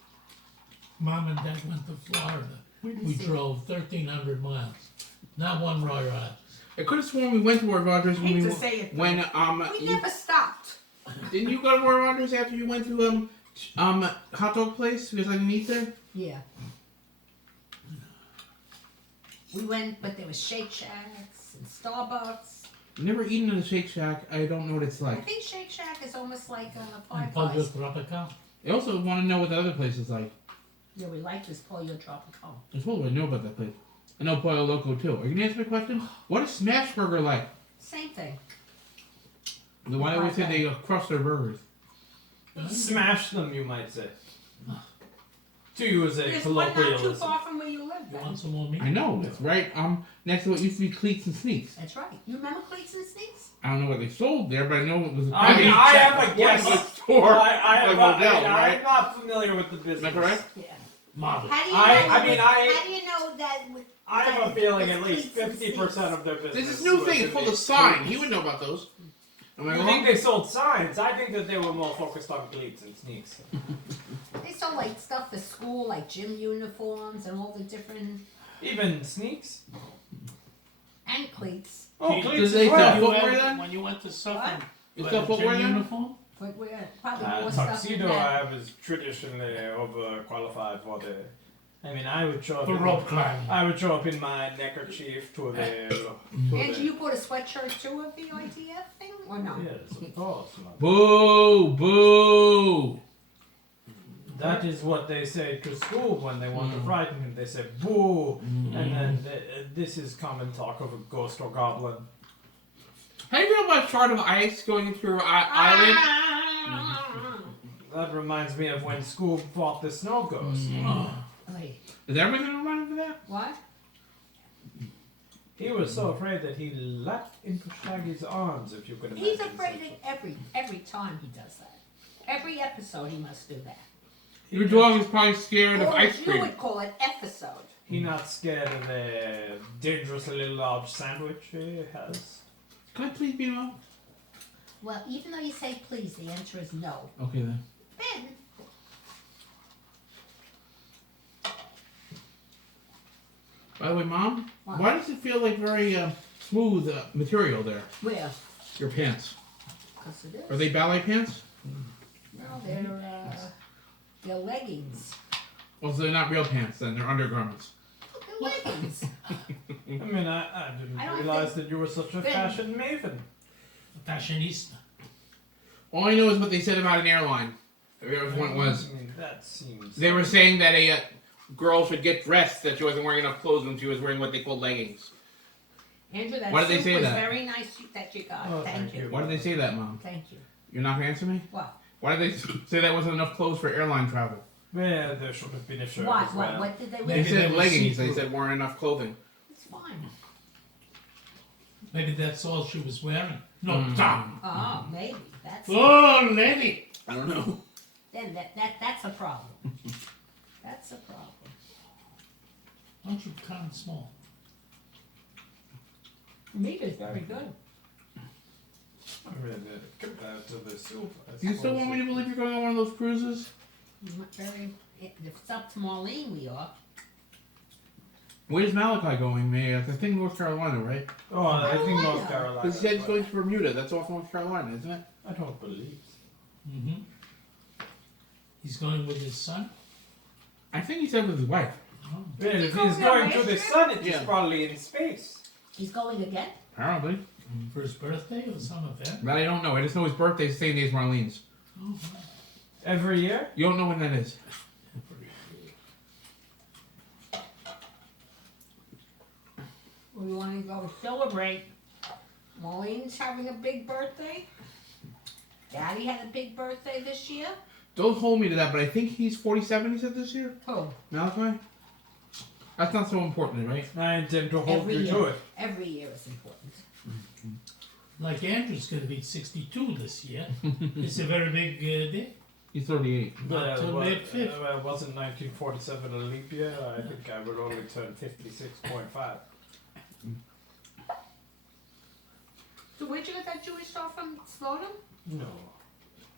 Mom and Dad went to Florida. We see. drove 1,300 miles. Not one Roy Rogers. I could have sworn we went to Roy Rogers when hate we to say it, when we never stopped. didn't you go to Roy Rogers after you went to hot dog place because I didn't eat there? Yeah. We went, but there was Shake Shacks and Starbucks. Never eaten at a Shake Shack. I don't know what it's I like. think Shake Shack is almost like a And Five Pollo Guys. Tropical. I also want to know what the other place is like. Yeah, we like this Pollo Tropical. I told you I know about that place. I know Pollo Loco too. Are you gonna answer my question? What is Smash Burger like? Same thing. The one I always say they crush their burgers. Smash them, you might say. To use a There's one not too colloquialism. far from where you live. You Then. want some more meat? I know it's right. Next to what used to be Cleats and Sneaks. That's right. You remember Cleats and Sneaks? I don't know what they sold there, but I know it was a I mean, I have a guess. store. I like am Modell, right? I'm not familiar with the Is business. that correct? Yeah. Model. How do you know? I mean, How do you know that? I have a feeling at it's least Cleats and 50% of their business. There's this new was thing. in It's called the a sign. cleats. You would know about those. Am I You wrong? think they sold signs? I think that they were more focused on cleats and sneaks. They sold like stuff for school, like gym uniforms and all the different Even sneaks? and cleats. Oh, Did cleats they as sell well. You footwear had- then? When you went to Suffolk, you Is had that a footwear gym then? uniform? Footwear, probably more stuff than Tuxedo that. I was traditionally overqualified for the. I mean, I would show up. The in- rope climbing. I would show up in my neckerchief to the. Andrew, you bought a sweatshirt too of the ITF thing, or no? Yes, of course. man. Boo! Boo! That is what they say to school when they want to frighten him. They say boo, and then this is common talk of a ghost or goblin. How do you feel about Shard of Ice going into your island? That reminds me of when Scoob fought the snow ghost. Wait, Is everything reminded of that? what? He was so afraid that he leapt into Shaggy's arms, if you could imagine. He's afraid of every time he does that. Every episode he must do that. Your dog is probably scared of Or ice you cream. would call it episode. He not scared of the dangerously large sandwich he has. Can I please be alone? Well, even though you say please, the answer is no. Okay then. Ben, By the way, Mom, What? why does it feel like very smooth material there? where? Your pants. Because it is. Are they ballet pants? No, they're leggings. Well, so they're not real pants then. They're undergarments. They're leggings. I mean, I didn't I don't realize think- that you were such a Ben- fashion maven. Fashionista. All I know is what they said about an airline. Which one it was. I mean, that seems. They were saying that a girl should get dressed that she wasn't wearing enough clothes when she was wearing what they call leggings. Andrew, that Why did they soup say was that? very nice that you got. Oh, thank thank you. you. Why did they say that, Mom? Thank you. You're not gonna answer me? What? Why did they say that wasn't enough clothes for airline travel? Well, there should have been a shirt What? as well. What did they They wear? Maybe said they were leggings. They see-through. said weren't enough clothing. It's fine. Maybe that's all she was wearing. No, Tom. Oh, maybe. That's Oh, lady. I don't know. then that's a problem. That's a problem. Aren't you kind of small? Meat is very good. I mean, compared to the soup. I Do you still suppose want me to it- believe you're going on one of those cruises? Very. If it's up to Marlene, we are. Where's Malachi going, May? I think North Carolina, right? Oh, I think North Carolina. Carolina. Because he said he's but going to Bermuda. That's off North Carolina, isn't it? I don't believe. Mm-hmm. He's going with his son? I think he said with his wife. Oh. Well, if going he's to going to the Alaska? sun, it is Yeah. probably in space. He's going again. Apparently. For his birthday or some event? But I don't know. I just know his birthday's the same day as Marlene's. Oh, Every year? You don't know when that is. We want to go celebrate. Marlene's having a big birthday. Daddy had a big birthday this year. Don't hold me to that, but I think he's 47, he said this year. Who? Malachi? That's not so important, right? I intend to hold Every you year. to it. Every year is important. Like Andrew's gonna be 62 this year. It's a very big day. He's 38. Not till May 5th. Wasn't 1947 a leap year? I think I would only turn 56.5. So where'd you get that Jewish stuff from? Slonim? No,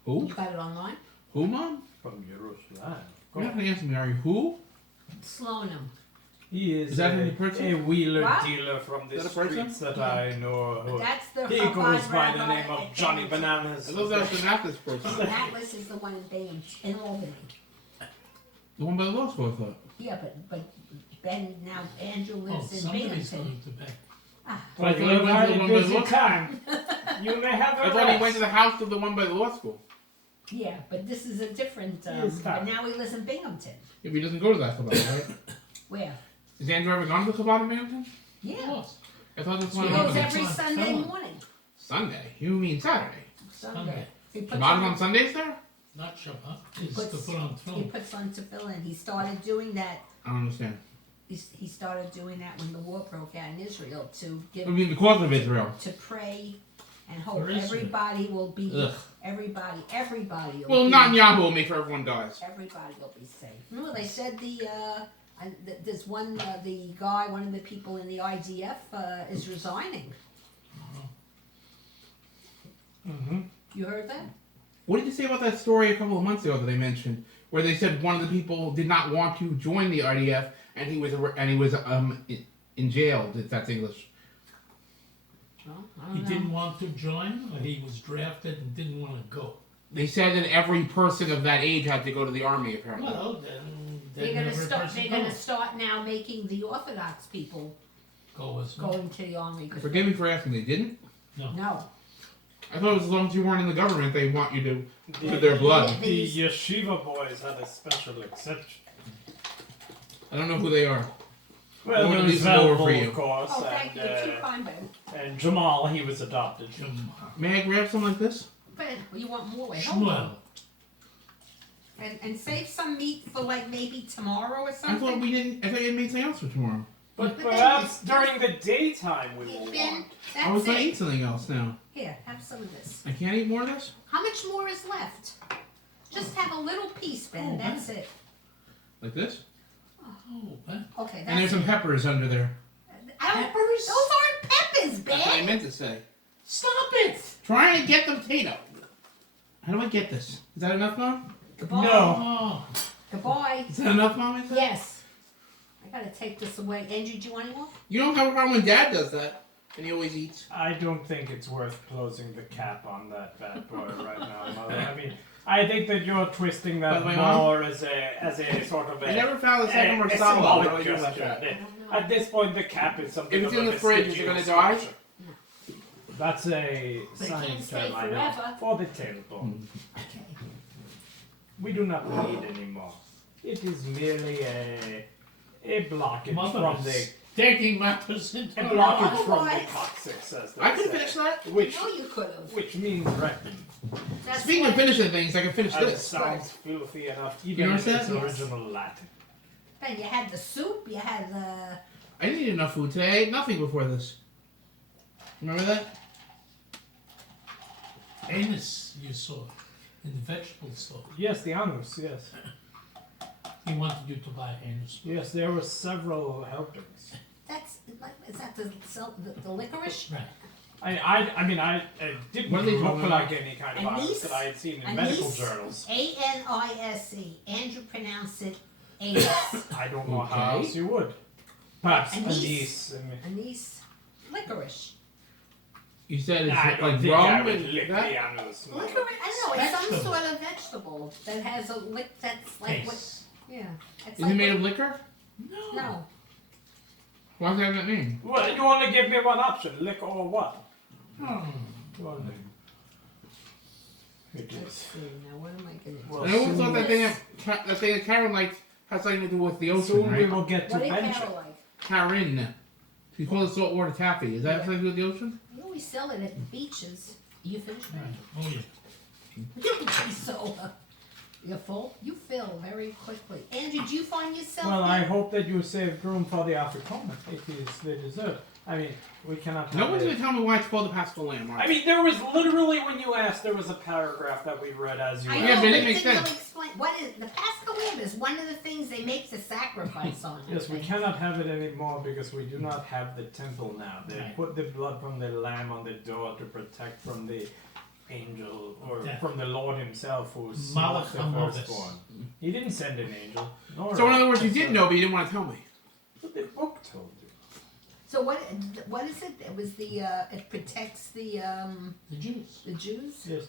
Who? You got it online? Who, Mom? from Jerusalem. You're not gonna answer me, are you? Who? Slonim. He is, Is that a, any person? a wheeler What? dealer from the Is that a person? streets that I know. Who, That's the he Chabad goes by the rabbi name of at Johnny Bennington. Bananas. I thought that was the Baptist person. Atlas is the one in Bain, in Albany. The one by the law school, I thought. Yeah, but Ben, now Andrew Oh, lives in somebody's Binghamton. going to bed. Ah, But I you thought have he went had to the a one by the busy law time. You may have a I thought he went rest. to the house of the one by the law school. yeah, but this is a different, Yes, but fine. now he lives in Binghamton. If he doesn't go to that Chabad, right? Where? Has Andrew ever gone to the Chabad in Binghamton? Of Yeah. course. I thought this He one goes happened. every It's on Sunday film. morning. Sunday. You mean Saturday? Sunday. He puts Chabad is on, on Sundays there? Not Shabbat. It's puts- to put on he film. puts on tefillin. He started doing that. I don't understand. He started doing that when the war broke out in Israel to give I mean, because of Israel. to pray and hope For Israel. everybody will be Ugh. everybody will Well, be, Netanyahu will make sure everyone dies. everybody will be safe. Remember they said there's one the guy, one of the people in the IDF is resigning. Mm-hmm. You heard that? What did you say about that story a couple of months ago that they mentioned, where they said one of the people did not want to join the RDF and he was in jail? If that's English. Well, I don't He know. didn't want to join, or he was drafted and didn't want to go. They said that every person of that age had to go to the army. Apparently. Well, then They're gonna every start. person They're gonna goes. start now making the Orthodox people Go as well. going to the army. Forgive me for asking. They didn't. No. I thought it was as long as you weren't in the government, they want you to put their blood. Yeah. The yeshiva boys had a special exception. I don't know who they are. Well, One there of was these is over for Velvo, you. of course, Oh, thank you. You're too and, kind, Ben. and Jamal, he was adopted. May I grab something like this? Ben, you want more? Wait, hold on. Shmuel. And save some meat for like maybe tomorrow or I something. thought we didn't. I thought you made something else for tomorrow. But But then perhaps it's- during the daytime we will Ben, want. I was that's gonna eat it. something else now. Here, have some of this. I can't eat more of this. How much more is left? Just have a little piece, Ben. Oh, That's it. Like this. Oh, Ben. Okay, And there's that's some it. peppers under there. I don't, Peppers? those aren't peppers, That's what I Ben. meant to say. Stop it! Try and get the potato. How do I get this? Is that enough, Mom? Goodbye. No. Oh, Goodbye. Is that enough, Mom? I said? Yes. I gotta take this away. Andrew, do you want any more? You don't have a problem when Dad does that, and he always eats. I don't think it's worth closing the cap on that bad boy right now, Mother. I mean, I think that you're twisting that By the way, Mom, more as a sort of a. I never found the second a Marsala. symbolic What do I do about gesture. that? I don't know. At this point, the cap is something. If it's of in a the fridge, is it vestigial gonna die? structure. That's a But it can't science stay term, I know. forever. For the tailbone. Okay. We do not bleed anymore. It is merely a blockage Mother from is the taking matters into a her blockage own. from the Otherwise- coccyx, as they I can say. finish that. Which No, you could have. which means rectum. That's Speaking why- of finishing things, I can finish That this. sounds filthy enough, You even know in what I'm its saying? original Latin. Ben, you had the soup. You had the. I didn't eat enough food today. I ate nothing before this. Remember that? Anus you saw in the vegetable store. Yes, the anus. Yes, He wanted you to buy anus. yes. There were several helpings. That's like. Is that the licorice? Right. I mean, it didn't What are they look talking like any kind of Anise? anus that I had seen in Anise? medical journals. Anise. Andrew pronounced it anus. I don't know how Okay. else you would. Perhaps Anise. anise. Anise. Licorice. You said it's I don't like think I rum would and lick that. the anus. no. Licorice. I don't know. It's some Vegetable. sort of vegetable that has a lick. That's like what. Taste. Yeah. It's Is like it made what- of liquor? No. Why does it have that name? Well, you only give me one option: lick or what? Hmm. Well, it Let's is. see. Now what am I gonna do? Well, I always soon- thought that thing that Karen liked had something to do with the ocean, Soon we right? will get to What did bench Carol it. like? Karen. She called it saltwater taffy. Is that Yeah. something to do with the ocean? You always sell it at beaches. You finished? Right. Oh yeah. So, you're full? You fill very quickly. Andrew, did you find yourself Well, I there? hope that you saved room for the Afrikaner. It is the dessert. I mean, we cannot. No have one's it. gonna tell me why it's called the Paschal Lamb. I mean, there was literally, when you asked, there was a paragraph that we read as you I Yeah, know, but but it it makes didn't sense. really explain. What is the Paschal Lamb? Is one of the things they make the sacrifice on. I Yes, we think. cannot have it anymore because we do not have the temple now. They Right. put the blood from the lamb on the door to protect from the angel or Yeah. from the Lord himself who Malach smote the Hamovis. firstborn. He didn't send an angel. Nor So in other words, you a- did know, but you didn't want to tell me. But the book told you. So what is it? It was the it protects the Jews. Jews. Yes.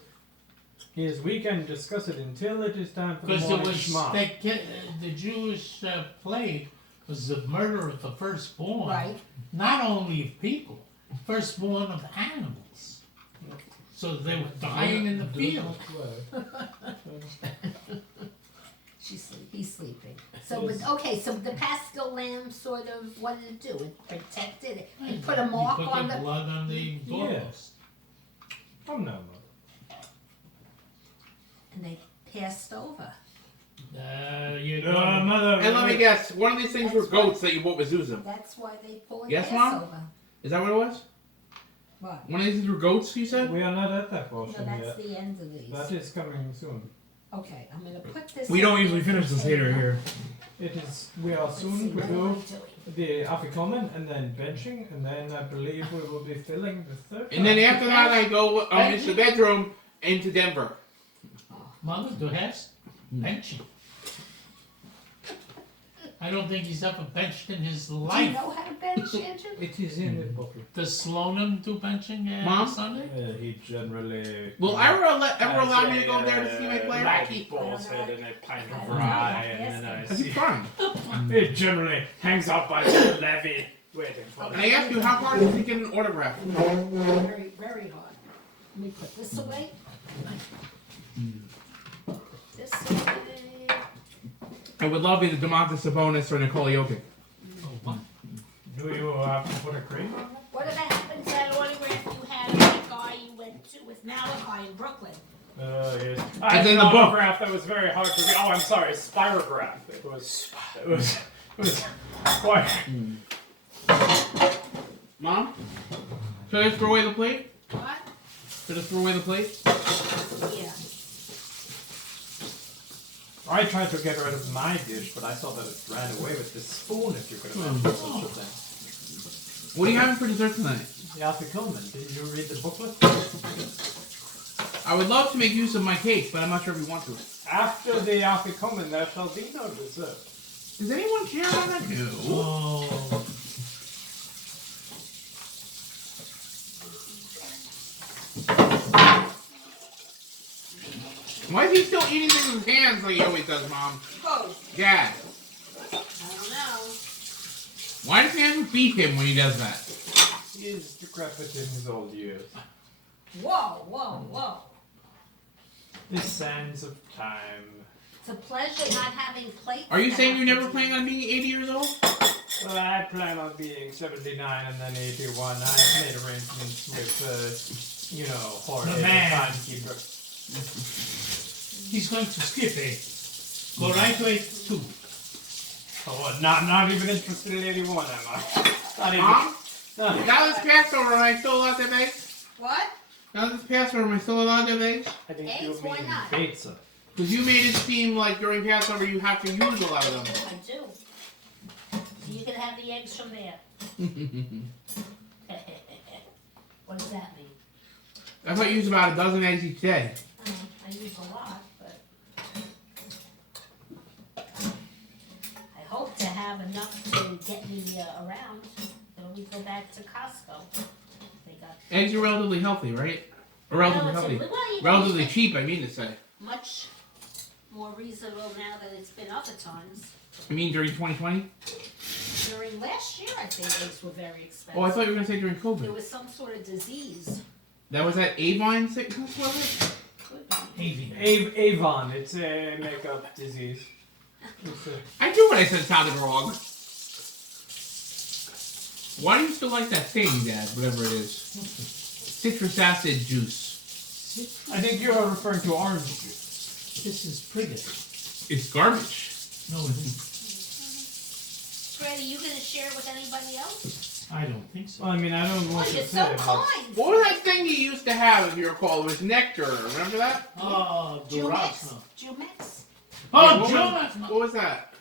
Yes, we can discuss it until it is time for the Because it morning was shema. the Jewish plague was the murder of the firstborn, Right. not only of people, firstborn of animals. So they were dying in the field. He's sleeping. So but okay, so the Paschal Lamb sort of what did it do? It protected it. It put a mark You put on the the. blood on the doorpost. Come now, mother. And they passed over. You Mother. And let me guess, one of these things were goats that you bought with Zuzim. That's why they pull it Yes, Mom? Passover. Is that what it was? What? One of these things were goats, you said? We are not at that No, portion that's yet. the end of these. That is coming soon. Okay, I'm gonna put this. We in don't the usually finish the Seder here. It is. We are Let's see, soon to what am do I doing? the afikomen and then benching, and then I believe we will be filling the third. And then after that, I go into the bedroom into Denver. Mother, du hast benching. I don't think he's ever benched in his Do you life. know how to bench, Andrew? It is in the booklet. Does Slonim do benching Mom? on Sunday? He generally. Will ever allow me to go there to see my player? Wacky balls head and a pint I of don't know. rye, and then I That's see. fine. It generally hangs out by the levee, waiting for And I asked you, how hard is it to get an autograph? Very, very hard. Let me put this away. This away. I would love either DeMontis Sabonis or Nikola Jokic. Oh, what? Do you have to put a cream on it? Whatever happened to that autograph you had of that guy you went to with Malachi in Brooklyn? Yes. It's I had in an the book. autograph that was very hard to read. Oh, I'm sorry, spirograph. It was quite. Mom? Should I just throw away the plate? What? Should I throw away the plate? Yeah. I tried to get rid of my dish, but I saw that it ran away with the spoon, if you could imagine such a thing. What are you having for dessert tonight? The afikomen. Did you read the booklet? I would love to make use of my cake, but I'm not sure if you want to. After the afikomen, there shall be no dessert. Does anyone care about that? No. Oh, Why is he still eating things with his hands like he always does, Mom? Oh, Dad, I don't know. why does Andrew beat him when he does that? He is decrepit in his old years. Whoa, whoa, whoa. The sands of time. It's a pleasure not having plates. Are you to saying have you're to never do. planning on being 80 years old? Well, I plan on being 79 and then 81. I've made arrangements with, Jorge, The the man. timekeeper. he's going to skip 8. Go right to 82. Oh, not even interested in 81, am I? Not even. Mom? Not Now this Passover, am I still allowed to have eggs? What? Now this Passover, am I still allowed to have eggs? I think Eggs, you why mean not? pizza. Because you made it seem like during Passover you have to use a lot of them. I do. So you can have the eggs from there. What does that mean? I thought you use about a dozen eggs each day. I use a lot, but I hope to have enough to get me around. Then we go back to Costco. They got Eggs are relatively healthy, right? Or relatively healthy. well, you Relatively know, cheap, I mean to say. much more reasonable now than it's been other times. I mean during 2020? During last year, I think eggs were very expensive. Oh, I thought you were going to say during There COVID. was some sort of disease. That was that Avon sickness, was it? Could be. Avian. Avon, it's a makeup disease. It's a, I knew what I said sounded wrong. Why do you still like that thing, Dad? Whatever it is. Citrus acid juice. I think you are referring to orange juice. This is pretty. It's garbage. No, it isn't. Fred, are you going to share it with anybody else? I don't think so. Well, I mean, I don't know Oh, what you're to so say. But kind. What was that thing you used to have, if you recall? It was nectar. Remember that? Oh, Jumex? Durazno. Jumex? Oh, What was- Durazno. What was that?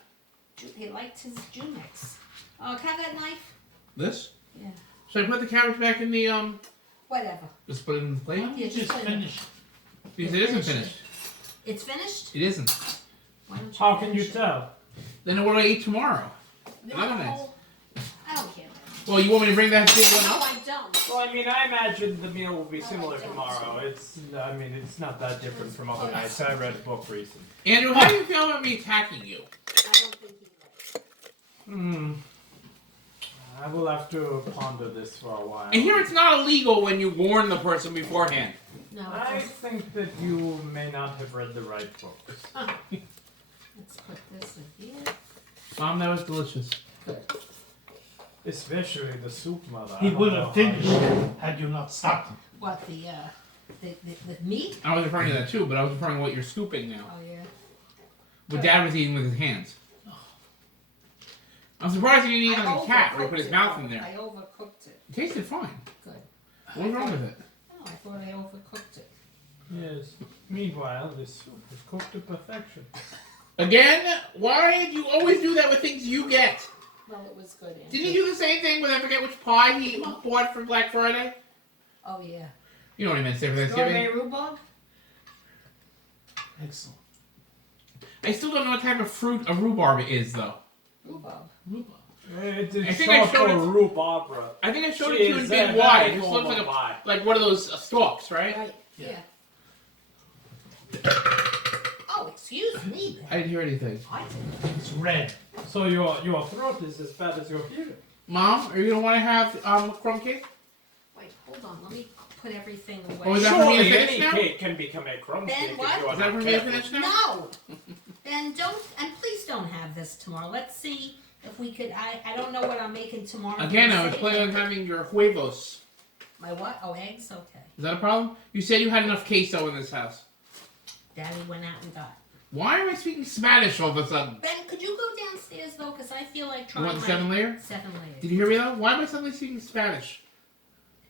He liked his Jumex. Oh, have that knife? This? Yeah. Should I put the cabbage back in the Whatever. Just put it in the plate? Why don't you Yeah, just just finish it? Because it isn't finished. It's finished? It isn't. Why don't you how can you finish it? tell? Then what do I eat tomorrow? No, Another nice. I don't care. Well, you want me to bring that big one No, up? I don't. Well, I mean, I imagine the meal will be No, I similar don't. tomorrow. I mean, it's not that different from other nights. I read a book recently. Andrew, how do you feel about me attacking you? I don't think he will. I will have to ponder this for a while. And here it's not illegal when you warn the person beforehand. No, I it's think that you may not have read the right books. let's put this in here. Mom, that was delicious. Especially the soup, mother. He I don't would know have how finished you- it had you not stopped him. What, the meat? I was referring to that too, but I was referring to what you're scooping now. Oh, yeah. What Dad was eating with his hands. I'm surprised he didn't eat like a cat where he put his mouth in there. I overcooked it. It tasted fine. Good. What's wrong with it? Oh, I thought I overcooked it. Yes. Meanwhile, this soup is cooked to perfection. Again? Why do you always do that with things you get? Well, it was good, Andrew. Didn't he do the same thing with I forget which pie he bought for Black Friday? Oh, yeah. You know what I meant to say for Thanksgiving? Strawberry rhubarb? Excellent. I still don't know what type of fruit a rhubarb is, though. Rhubarb. Rhubarb. It's I think I short showed for it- rhubarbra. I think I showed She it to you in is Big a Y. very It just looks like normal pie. like one of those stalks, right? Right, Yeah. yeah. Oh, excuse me. I didn't hear anything. I didn't. It's red. So your throat is as bad as your hearing. Mom, are you gonna want to have crumb cake? Wait, hold on. Let me put everything away. Oh, is that for me to Surely finish any now? cake can become a crumb Ben, cake what? if you are Is that not for me to careful. finish now? No. Then don't, and please don't have this tomorrow. Let's see if we could, I don't know what I'm making tomorrow. Again, I was planning on having your huevos. My what? Oh, eggs? Okay. Is that a problem? You said you had enough queso in this house. Daddy went out and got. Why am I speaking Spanish all of a sudden? Ben, could you go downstairs though? Because I feel like You trying want the my 7 layer? 7 layers. Did you hear me though? Why am I suddenly speaking Spanish?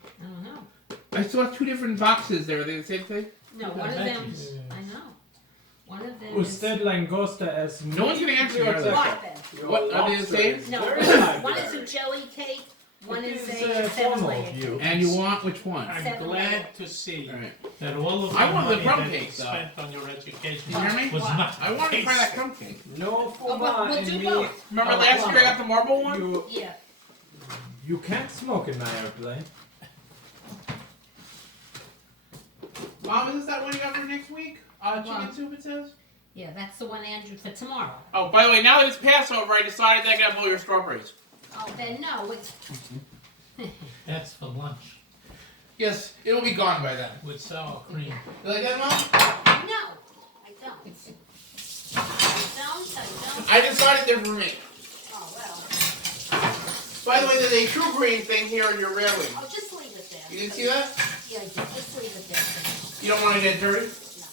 I don't know. I still have 2 different boxes there. Are they the same thing? No, Look one at of them. veggies. I know. One of them Usted langosta es No one's gonna answer you, are is. they? What, Ben? What, are they the same? No, Very one is a library. jelly cake. One It is is, a 7 formal layer of cake. you. And you want which one? I'm 7 glad layer. to see Alright. that all of I the want the money crumb that you cakes, though. spent on your education You hear me? was What? not I want to try that tasty. crumb cake. No Oh, fuma we'll in do me. both. Remember Oh, last wow. year I got the marble one? You, Yeah. you can't smoke in my airplane. Mom, is this that one you got for next week? Chicken What? soup, it says? Yeah, that's the one, Andrew, for tomorrow. Oh, by the way, now that it's Passover, I decided that I gotta blow your strawberries. Oh, Ben, no, it's. That's for lunch Yes, it'll be gone by then. with sour cream. You like that, Mom? No, I don't. I don't. I decided they're for me. Oh, well. By the way, there's a True Green thing here on your railing. Oh, just leave it there. You didn't see that? Yeah, just leave it there for You don't want to get dirty? now.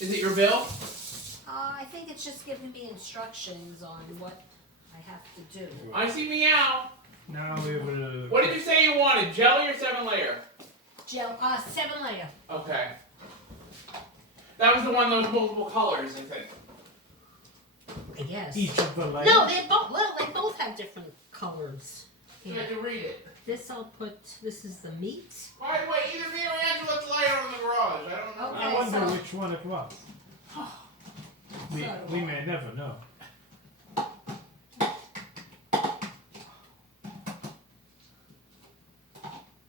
Is it your bill? I think it's just giving me instructions on what I have to do. I see meow. Now we will. What did you say you wanted? Jelly or 7 layer? 7 layer. Okay. That was the one that was multiple colors, I think. I guess. Each of the layers. No, they're both. Well, they both have different colors. You have to read it. This I'll put. This is the meat. By the way, either me or Angela's lighter in the garage. I don't know. Okay. I wonder so- which one it was. We, So- we may never know.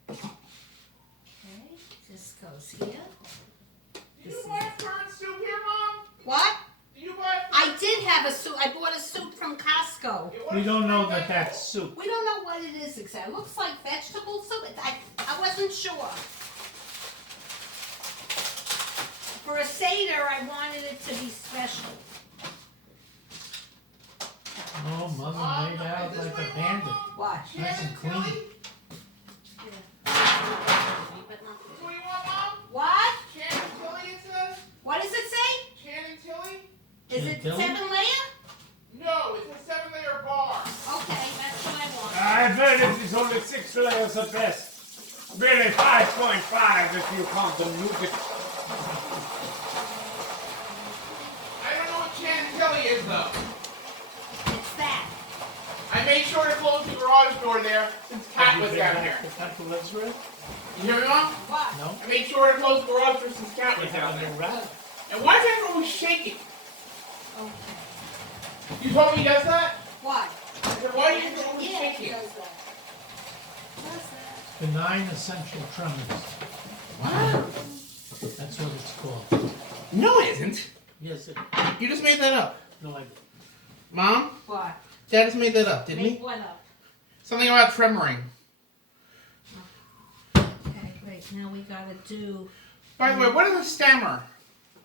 Okay, this goes here. Did you buy a current soup here, Mom? What? Did you buy a I did have a soup. I bought a soup from Costco. What We is don't know it? that that's soup. We don't know what it is exactly. It looks like vegetable soup. I wasn't sure. For a Seder, I wanted it to be special. Oh, mother made out is this like what a you want, bandit. Mom? Watch. Nice and clean. Chili? But not This is what you want, Mom? what? Channing chili, it says? What does it say? Channing chili? Is it Chantilly? 7 layer? No, it's a 7 layer bar. Okay, that's what I want. I bet it is only 4.5 if you count the nougat. I don't know what Chantilly is though. It's that. I made sure to close the garage door there since Cat was down here. The cat who lives with? You hear me, Mom? What? No? I made sure to close the garage door since Cat We was have down a there. new rat. And why is that always shaking? Okay. You told me he does that? Why? I said, why are you always Yeah, he shaking? does that. Does that? Benign essential tremors. What? That's what it's called. No, it isn't. Yes, it. You just made that up. No idea. Mom, What? Dad just made that up, didn't Make he? what up? Something about tremoring. Okay, great. Now we gotta do. By the way, what is a stammer?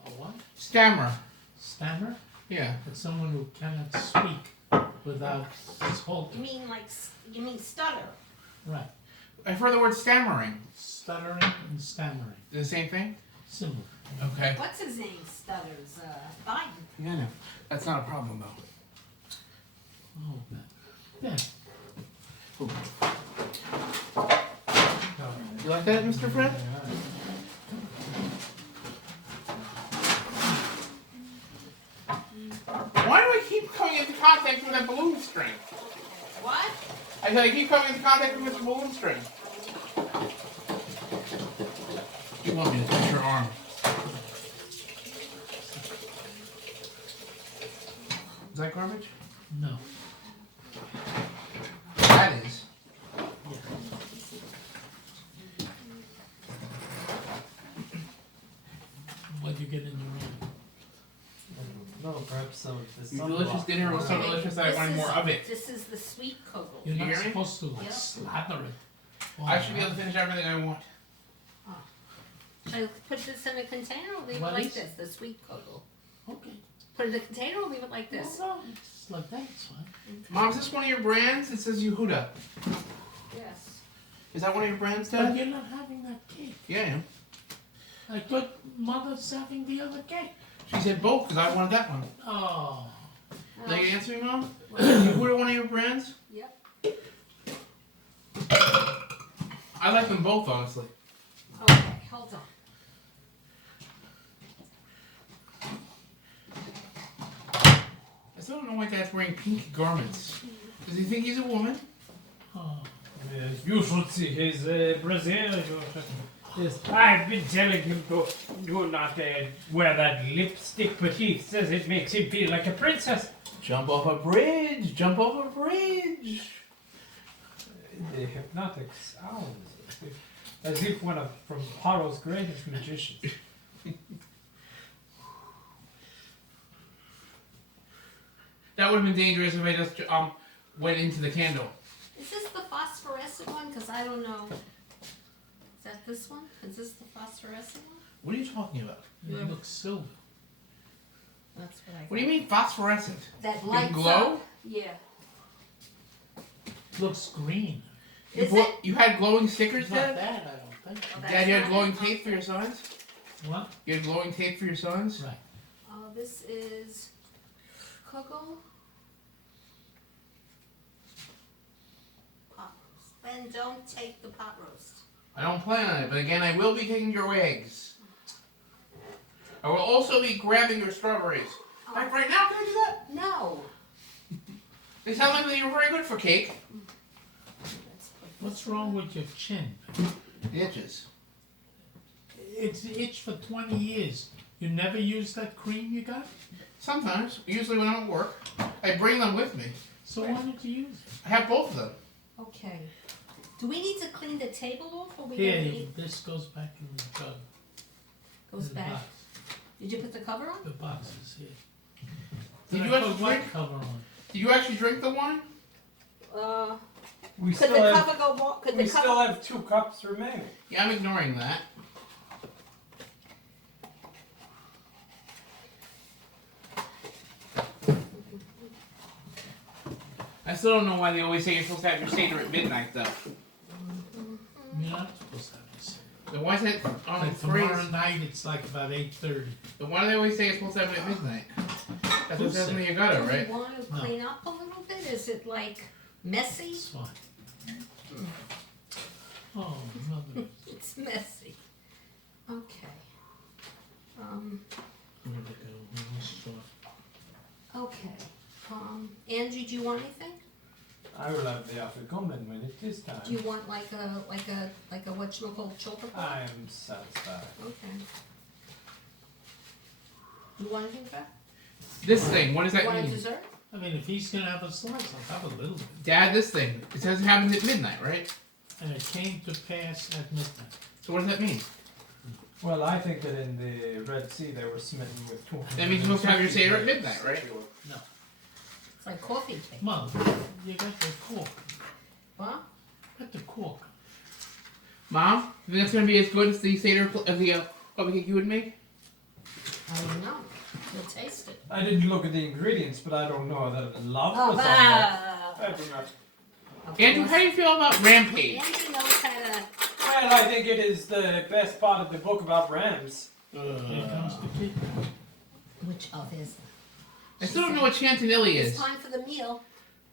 A what? Stammer. Stammer? Yeah. It's someone who cannot speak without You talking. mean like you mean stutter? Right. I've heard the word stammering. Stuttering and stammering. The same thing? Similar. Okay. What's his name? Stutters. Biden. Yeah, no. That's not a problem, though. Oh, man. Yeah. You like that, Mr. Fred? Why do I keep coming into contact with that balloon string? What? I said I keep coming into contact with Mr. Balloon String. You want me to touch your arm? Is that garbage? No. That is. What you get in your room? No, perhaps some of this. Your delicious dinner was so delicious that I wanted more of it. This is the sweet kugel. You're You not hear me? supposed to like Yep. slather it. I should be able to finish everything I want. Should I put this in a container or leave What it like is- this? The sweet kugel. Okay. Put it in a container or leave it like this? No, it's like that, it's fine. Mom, is this one of your brands? It says Yehuda. Yes. Is that one of your brands, But Dad? you're not having that cake. Yeah, I am. I thought Mother's having the other cake. She said both because I wanted that one. Oh. Now you answer me, Mom? Is Yehuda one of your brands? Yep. I like them both, honestly. Okay, hold on. I still don't know why Dad's wearing pink garments. Does he think he's a woman? Oh. Yes, you should see his Brazilian. Yes, I've been telling him to do not wear that lipstick, but he says it makes him feel like a princess. Jump off a bridge! Jump off a bridge! The hypnotic sounds, as if one of from Paro's greatest magicians. That would have been dangerous if I just went into the candle. Is this the phosphorescent one? Because I don't know. Is that this one? Is this the phosphorescent one? What are you talking about? It looks silver. That's what I What do you mean phosphorescent? That You lights glow? up. Yeah. Looks green. You, Is it? you had glowing stickers, It's not Dad? bad, I don't think. Oh, that's Dad, you had not glowing it? tape for your signs? What? You had glowing tape for your signs? Right. This is kugel. Pot roast. Ben, don't take the pot roast. I don't plan on it, but again, I will be taking your eggs. I will also be grabbing your strawberries. Like right now, can I do that? No. They sound like you're very good for cake. Let's put What's wrong with your chin? It itches. It's itched for 20 years. You never use that cream you got? Sometimes, usually when I'm at work, I bring them with me. So why don't you use it? I have both of them. Okay. Do we need to clean the table off or we Here, gonna eat? this goes back in the jug. Goes in the back. box. Did you put the cover on? The box is here. Did Did you I actually put what drink? cover on? Did you actually drink the wine? We Could still the have cover go more? Could we the cover? still have 2 cups remaining. Yeah, I'm ignoring that. I still don't know why they always say you're supposed to have your Seder at midnight, though. You're not supposed to have this. Then why is it on Like the tomorrow phrase? night, it's like about 8:30. Then why do they always say you're supposed to have it at midnight? That's what says in the Yagata, Do right? we want to No. clean up a little bit? Is it like messy? It's fine. Oh, mother. It's It's messy. Okay. Okay. Angie, do you want anything? I will have the afternoon when it is time. Do you want like a whatchamacallit chocolate bar? I am satisfied. Okay. You want anything, Fred? This thing, what does You that want a mean? dessert? I mean, if he's gonna have a slice, I'll have a little bit. Dad, this thing. It says it happens at midnight, right? And it came to pass at midnight. So what does that mean? Well, I think that in the Red Sea they were smitten with 200. That means you're supposed to have your Seder at midnight, right? It's like coffee cake. Mom, you got the cork. What? Got the cork. Mom, you think that's gonna be as good as the Seder of the coffee cake you would make? I don't know. You'll taste it. I didn't look at the ingredients, but I don't know that love Oh, was on there. bah. I do not. Of Andrew, course. how do you feel about Rampage? Andrew knows how to. Well, I think it is the best part of the book about Rams. Here comes the kid. Which of is? I still don't know what Chantilly It's is. time for the meal.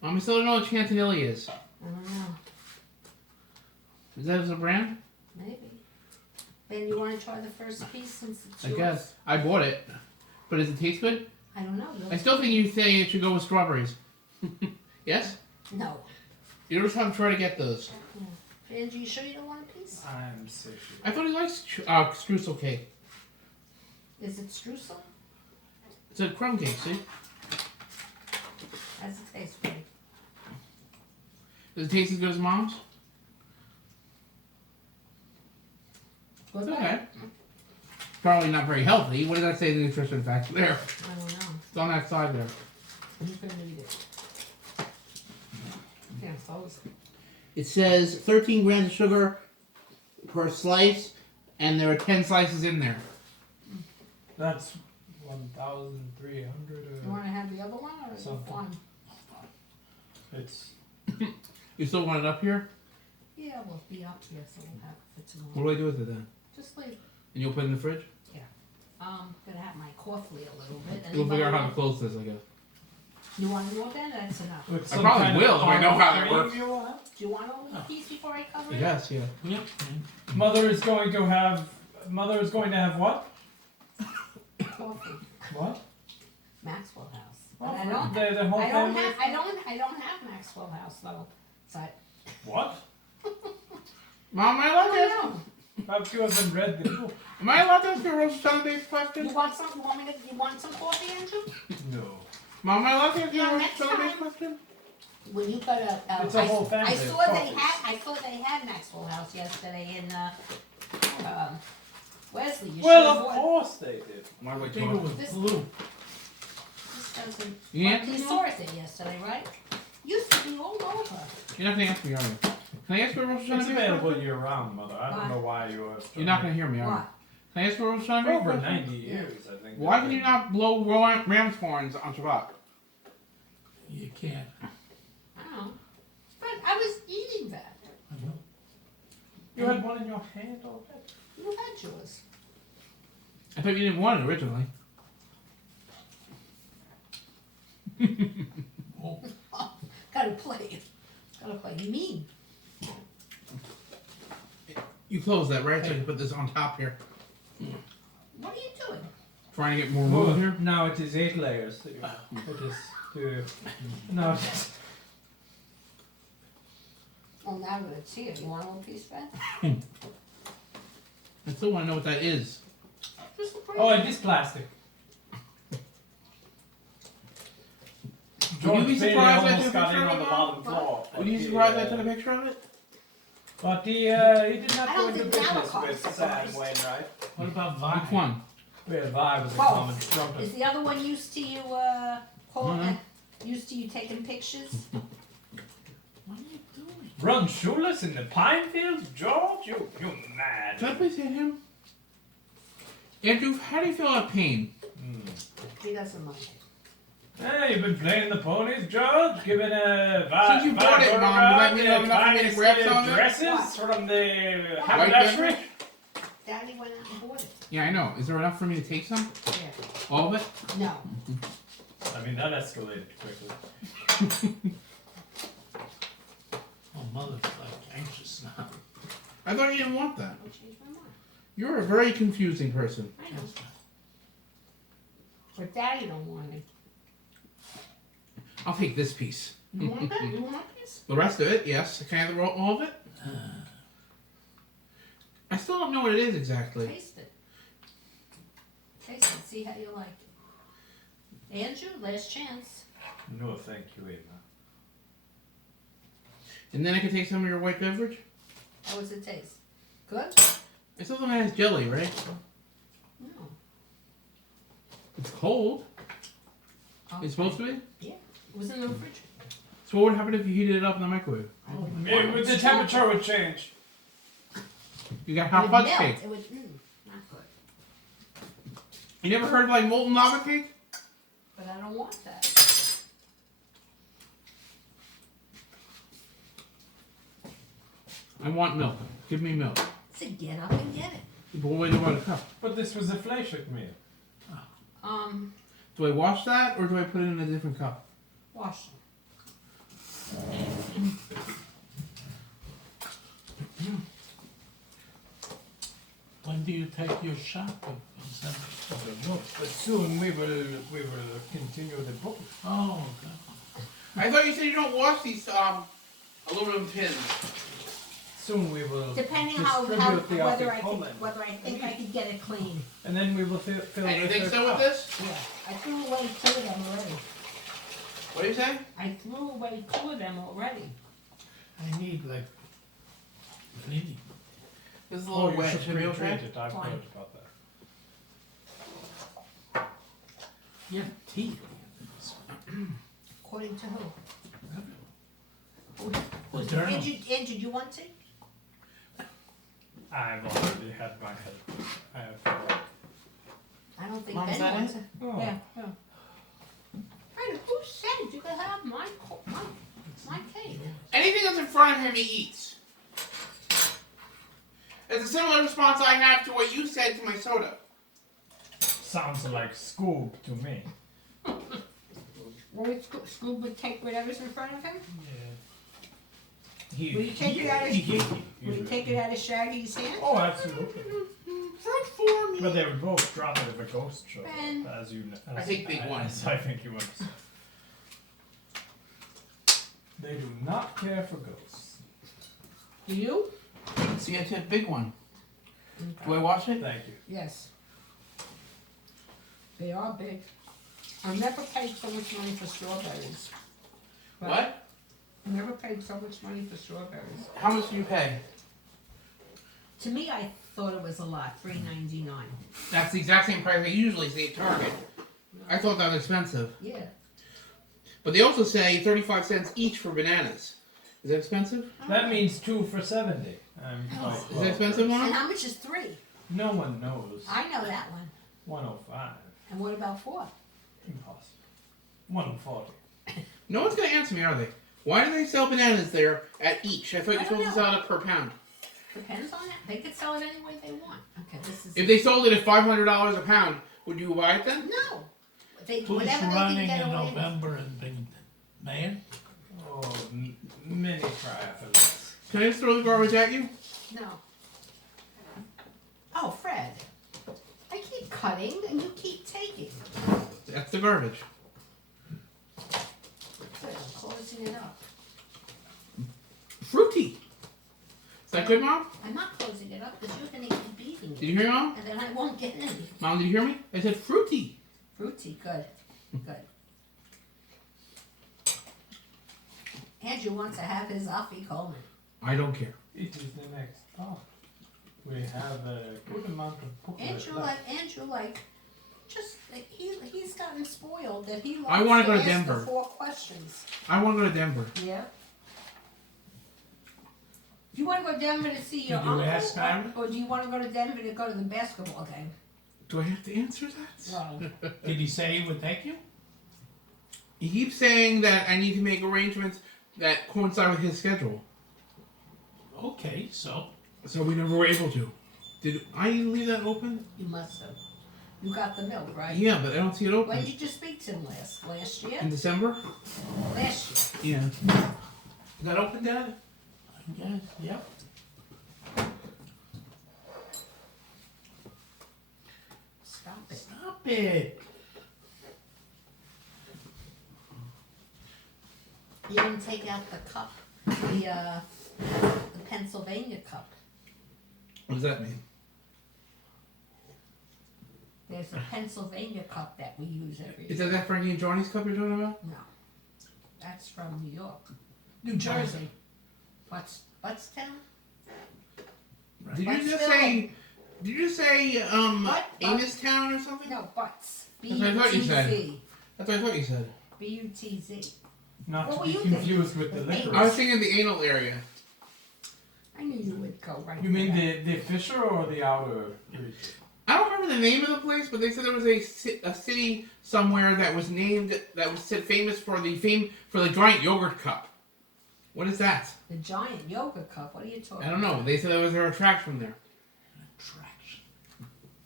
Mom, I still don't know what Chantilly is. I don't know. Is that as a brand? Maybe. Ben, you want to try the first piece since it's I yours? guess. I bought it. But does it taste good? I don't know. I still think you say it should go with strawberries. Yes? No. You just have to try to get those. Angie, you sure you don't want a piece? I'm sick. I thought he likes streusel cake. Is it streusel? It's a crumb cake, see? How's it taste, Fred? Does it taste as good as Mom's? Good. It's okay. Probably not very healthy. What did that say in the nutrition facts there? I don't know. It's on that side there. You can read it. Can't close it. It says 13 grams of sugar per slice, and there are 10 slices in there. That's 1,300. You want to have the other one or the Something. one? It's You still want it up here? Yeah, we'll be up here, so we'll have it for What tomorrow. do I do with it then? Just leave. And you'll put it in the fridge? Gonna have my coffee a little bit. We'll figure out how to Anybody close this, I guess. You want more Ben? That's enough. with I some probably kind of will if I know how that cream works. you will have. Do you want a piece before I cover it? Yes, yeah. Yep. Mother is going to have. Mother is going to have what? Coffee. What? Maxwell House. But Well, I don't. the whole I don't family. have. I don't have Maxwell House though. So What? Mom, am I allowed to I ask? don't know. Perhaps you haven't read the book. Am I allowed to ask a roast Sunday-based question? You want some? You want me to? You want some coffee, Andrew? No. Mom, am I allowed to ask Yeah, a roast next Sunday-based time. question? When you got a. It's a whole family I of saw they coffees. had. I saw they had Maxwell House yesterday in Wesley. You Well, should've of bought- course they did. Why do I I think it was This- blue. This doesn't. You Well, answer you me, saw it there yesterday, right? Used to be all over. You're not gonna ask me, are you? Can I ask you a roast It's Sunday-based available question? year round, Mother. I Why? don't know why you are. You're not gonna hear me, are you? What? Can I ask you a roast For Sunday-based over question? 90 years, I think. Why can you not blow ram's horns on Shabbat? You can't. I don't know. But I was eating that. I know. You had one in your hand already. You had yours. I thought you didn't want it originally. Oh, Gotta play. Gotta play mean. You close that, right? So I can put this on top here. What are you doing? Trying to get more room here. Now it is 8 layers. That you, it is to. No, it is. Well, now that it's here, you want a little piece, Ben? I still want to know what that is. Just a Oh, it is plastic. Would you be Bailey surprised I almost took a got picture in of on the it, bottom Mom? floor. Would you be surprised I took a picture of it? But he did not I go don't into think that business would with cost Sam surprise. Wainwright. what about Vi? Which one? Well, Vi was a Both. common strumpet. Is the other one used to you, used to you taking pictures? What are you doing? Run shoeless in the pine fields, George? You mad. Can I please hit him? Andrew, how do you feel about pain? He doesn't like it. Hey, you've been playing the ponies, George? Giving a vibe. Since you bought it, Mom, does that mean you have enough for me to grab some of it? Dresses from the White haberdashery? Denver? Daddy went out and bought it. Yeah, I know. Is there enough for me to take some? Yeah. All of it? No. I mean, that escalated quickly. Oh, mother's like anxious now. I thought you didn't want that. I changed my mind. You're a very confusing person. I know. But Daddy don't want it. I'll take this piece. You want that? You want this? The rest of it, yes. Can I have all of it? I still don't know what it is exactly. Taste it. Taste it. See how you like it. Andrew, last chance. No, thank you, Ava. And then I can take some of your white beverage. How does it taste? Good? It's something that has jelly, right? No. It's cold. Okay. It's supposed to be. Yeah. It was in the fridge. So what would happen if you heated it up in the microwave? The temperature would change. You got It hot would fudge melt. cake. It would, not good. You never heard of like molten lava cake? But I don't want that. I want milk. Give me milk. So get up and get it. But what do I do about a cup? But this was a Fleischig meal. Do I wash that or do I put it in a different cup? Wash them. When do you take your shot of December? I don't know, but soon we will continue the book. Oh, okay. I thought you said you don't wash these aluminum tins. Soon we will Depending how distribute the whether I afikomen. could, whether I think I could get it clean. And then we will fill And you the think third so with cup. this? Yeah. I threw away 2 of them already. What do you say? I threw away 2 of them already. I need like cleaning. This is a Oh, little you wet. should Should we pre-treat try? it. I've Fine. heard about that. Yeah, tea. According to who? The journal. Andrew, you want tea? I've already had my head. I have. I don't think Mom, is Ben that wants it? it. Oh. Yeah, yeah. Hey, who said you could have my cake? Anything that's in front of him, he eats. It's a similar response I have to what you said to my soda. Sounds like Scoob to me. Will Scoob would take whatever's in front of him? He, Will you take it out of- he- Will you take it out of Shaggy's hand? Oh, absolutely. Not for me. But they would both drop it if a ghost showed Ben. up, as you know. I take big ones. I think you understand. They do not care for ghosts. Do you? See, I said big one. Do I wash it? Thank you. Yes. They are big. I never paid so much money for strawberries. But What? I never paid so much money for strawberries. How much do you pay? To me, I thought it was a lot, $3.99. That's the exact same price I usually see at Target. I thought that was expensive. Yeah. But they also say 35 cents each for bananas. Is that expensive? That means 2 for 70. Is that expensive, And Mom? how much is 3? No one knows. I know that one. 105. And what about 4? Impossible. 140. No one's going to answer me, are they? Why do they sell bananas there at each? I thought you were I don't supposed to sell it per pound. Depends on that. They could sell it any way they want. Okay, this is. If they sold it at $500 a pound, would you buy it then? No. They, Who's whatever they running can get in away with. November and being mayor? Oh, many triathletes. Can I just throw the garbage at you? No. Oh, Fred. I keep cutting and you keep taking. That's the garbage. Good, I'm closing it up. Fruity. Is that good, Mom? I'm not closing it up because you're going to keep eating Did it. you hear, Mom? And then I won't get any. Mom, did you hear me? I said fruity. Fruity, good. Good. Andrew wants to have his afikomen. I don't care. It is the next stop. We have a good amount of booklet Andrew, just, he's gotten spoiled that he I likes wanna to go to ask Denver. the 4 questions. I want to go to Denver. Yeah. Do you want to go to Denver to see your Did you uncle, ask Ira? or do you want to go to Denver to go to the basketball game? Do I have to answer that? No. Did he say he would take you? He keeps saying that I need to make arrangements that coincide with his schedule. Okay, so So we never were able to. Did I leave that open? You must have. You got the milk, right? Yeah, but I don't see it When open. did you speak to him last? Last year? In December? Last year. Yeah. Is that open, Dad? I guess, yep. it. You didn't take out the cup, the Pennsylvania cup. What does that mean? There's a Pennsylvania cup that we use every Is year. that Frankie and Johnny's cup you're talking about? No, that's from New York. New Jersey. Buttstown? Did you But just still- say? Did you just say What? Amostown or something? No, Butts. That's what I thought you said. B-U-T-Z. That's what I thought you said. B-U-T-Z. Not What to were be you thinking? confused with the With liquor. I was thinking the anal area. I knew you would go right You for mean that. the Fisher or the outer region? I don't remember the name of the place, but they said there was a city somewhere that was named that was said famous for the giant yogurt cup. What is that? The giant yoga cup, what are you talking I don't know. They said there was an attraction there. Attraction.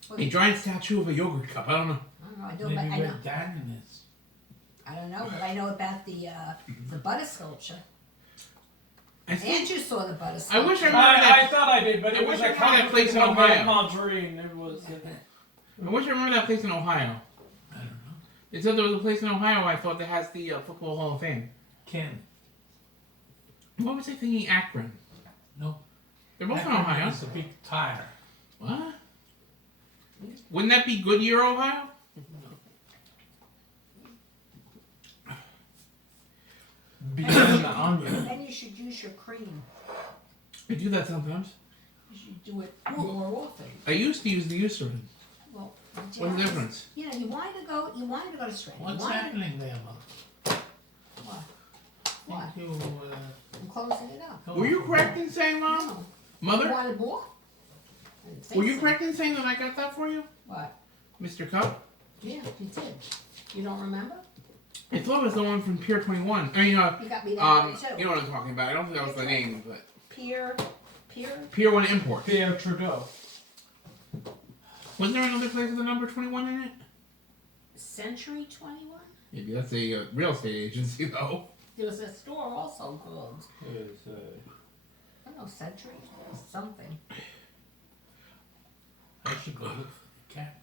about? A giant statue of a yogurt cup. I don't know. I don't know, Maybe I know, where Daniel is. I don't know, but I know about the butter sculpture. I think And you saw the butter I sculpture. wish I remember that. I thought I did, but I it wish was I a remember that place in complicated Ohio. Margarine. It was. I wish I remember that place in Ohio. I don't know. They said there was a place in Ohio I thought that has the Football Hall of Fame. Ken. What was I thinking? Akron. No. They're both in Akron Ohio. is a big tire. What? Wouldn't that be Goodyear, Ohio? Beyond the onion. Then you should use your cream. I do that sometimes. You should do it more often. I used to use the Eucerin. Well, What's the difference? You know, you wanted to go to Strand. What's you wanted happening there, Mom? What? I What? think you, I'm closing it up. Were you correct in saying, Mom? No. You Mother? wanted more? I didn't think Were you so. correct in saying that I got that for you? What? Mr. Cup? Yeah, you did. You don't remember? I thought it was the one from Pier 21. I mean, You got me that one too. you know what I'm talking about. I don't think that was the name, but Pier. Pier 1 Import. Pierre Trudeau. Wasn't there another place with the number 21 in it? Century 21? Maybe that's a real estate agency, though. There was a store also called, I don't know, Century something. I should go look for the cat.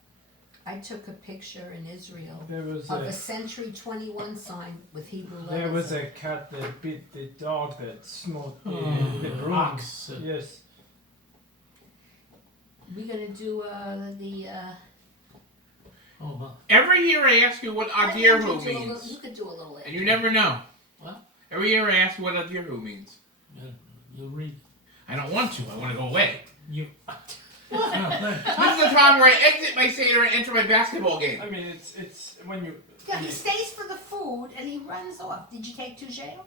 I took a picture in Israel There was of a a Century 21 sign with Hebrew letters. there was in a it. cat that bit the dog that smoked the The broom. rocks. Yes. We gonna do Hold on. Every year I ask you what I think Adirhu you do a means, you could do a little. and you never know. What? Every year I ask you what Adirhu means. Yeah, you read. I don't want to. I want to go away. You. This is the time where I exit my Seder and enter my basketball game. I mean, it's when you. Yeah, he stays for the food and he runs off. Did you take to jail?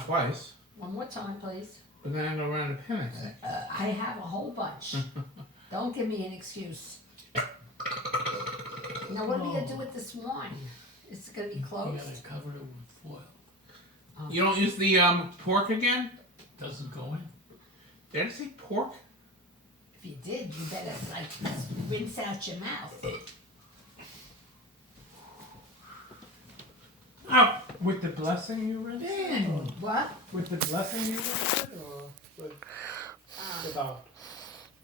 Twice. One more time, please. But then I go around a panic. I have a whole bunch. Don't give me an excuse. Now, what are we gonna do with this wine? Is it gonna be You closed? gotta cover it with foil. You don't use the pork again? Doesn't go in. Did I just say pork? If you did, you better like rinse out your mouth. Oh, With the blessing you read? What? With the blessing you read, or with, without?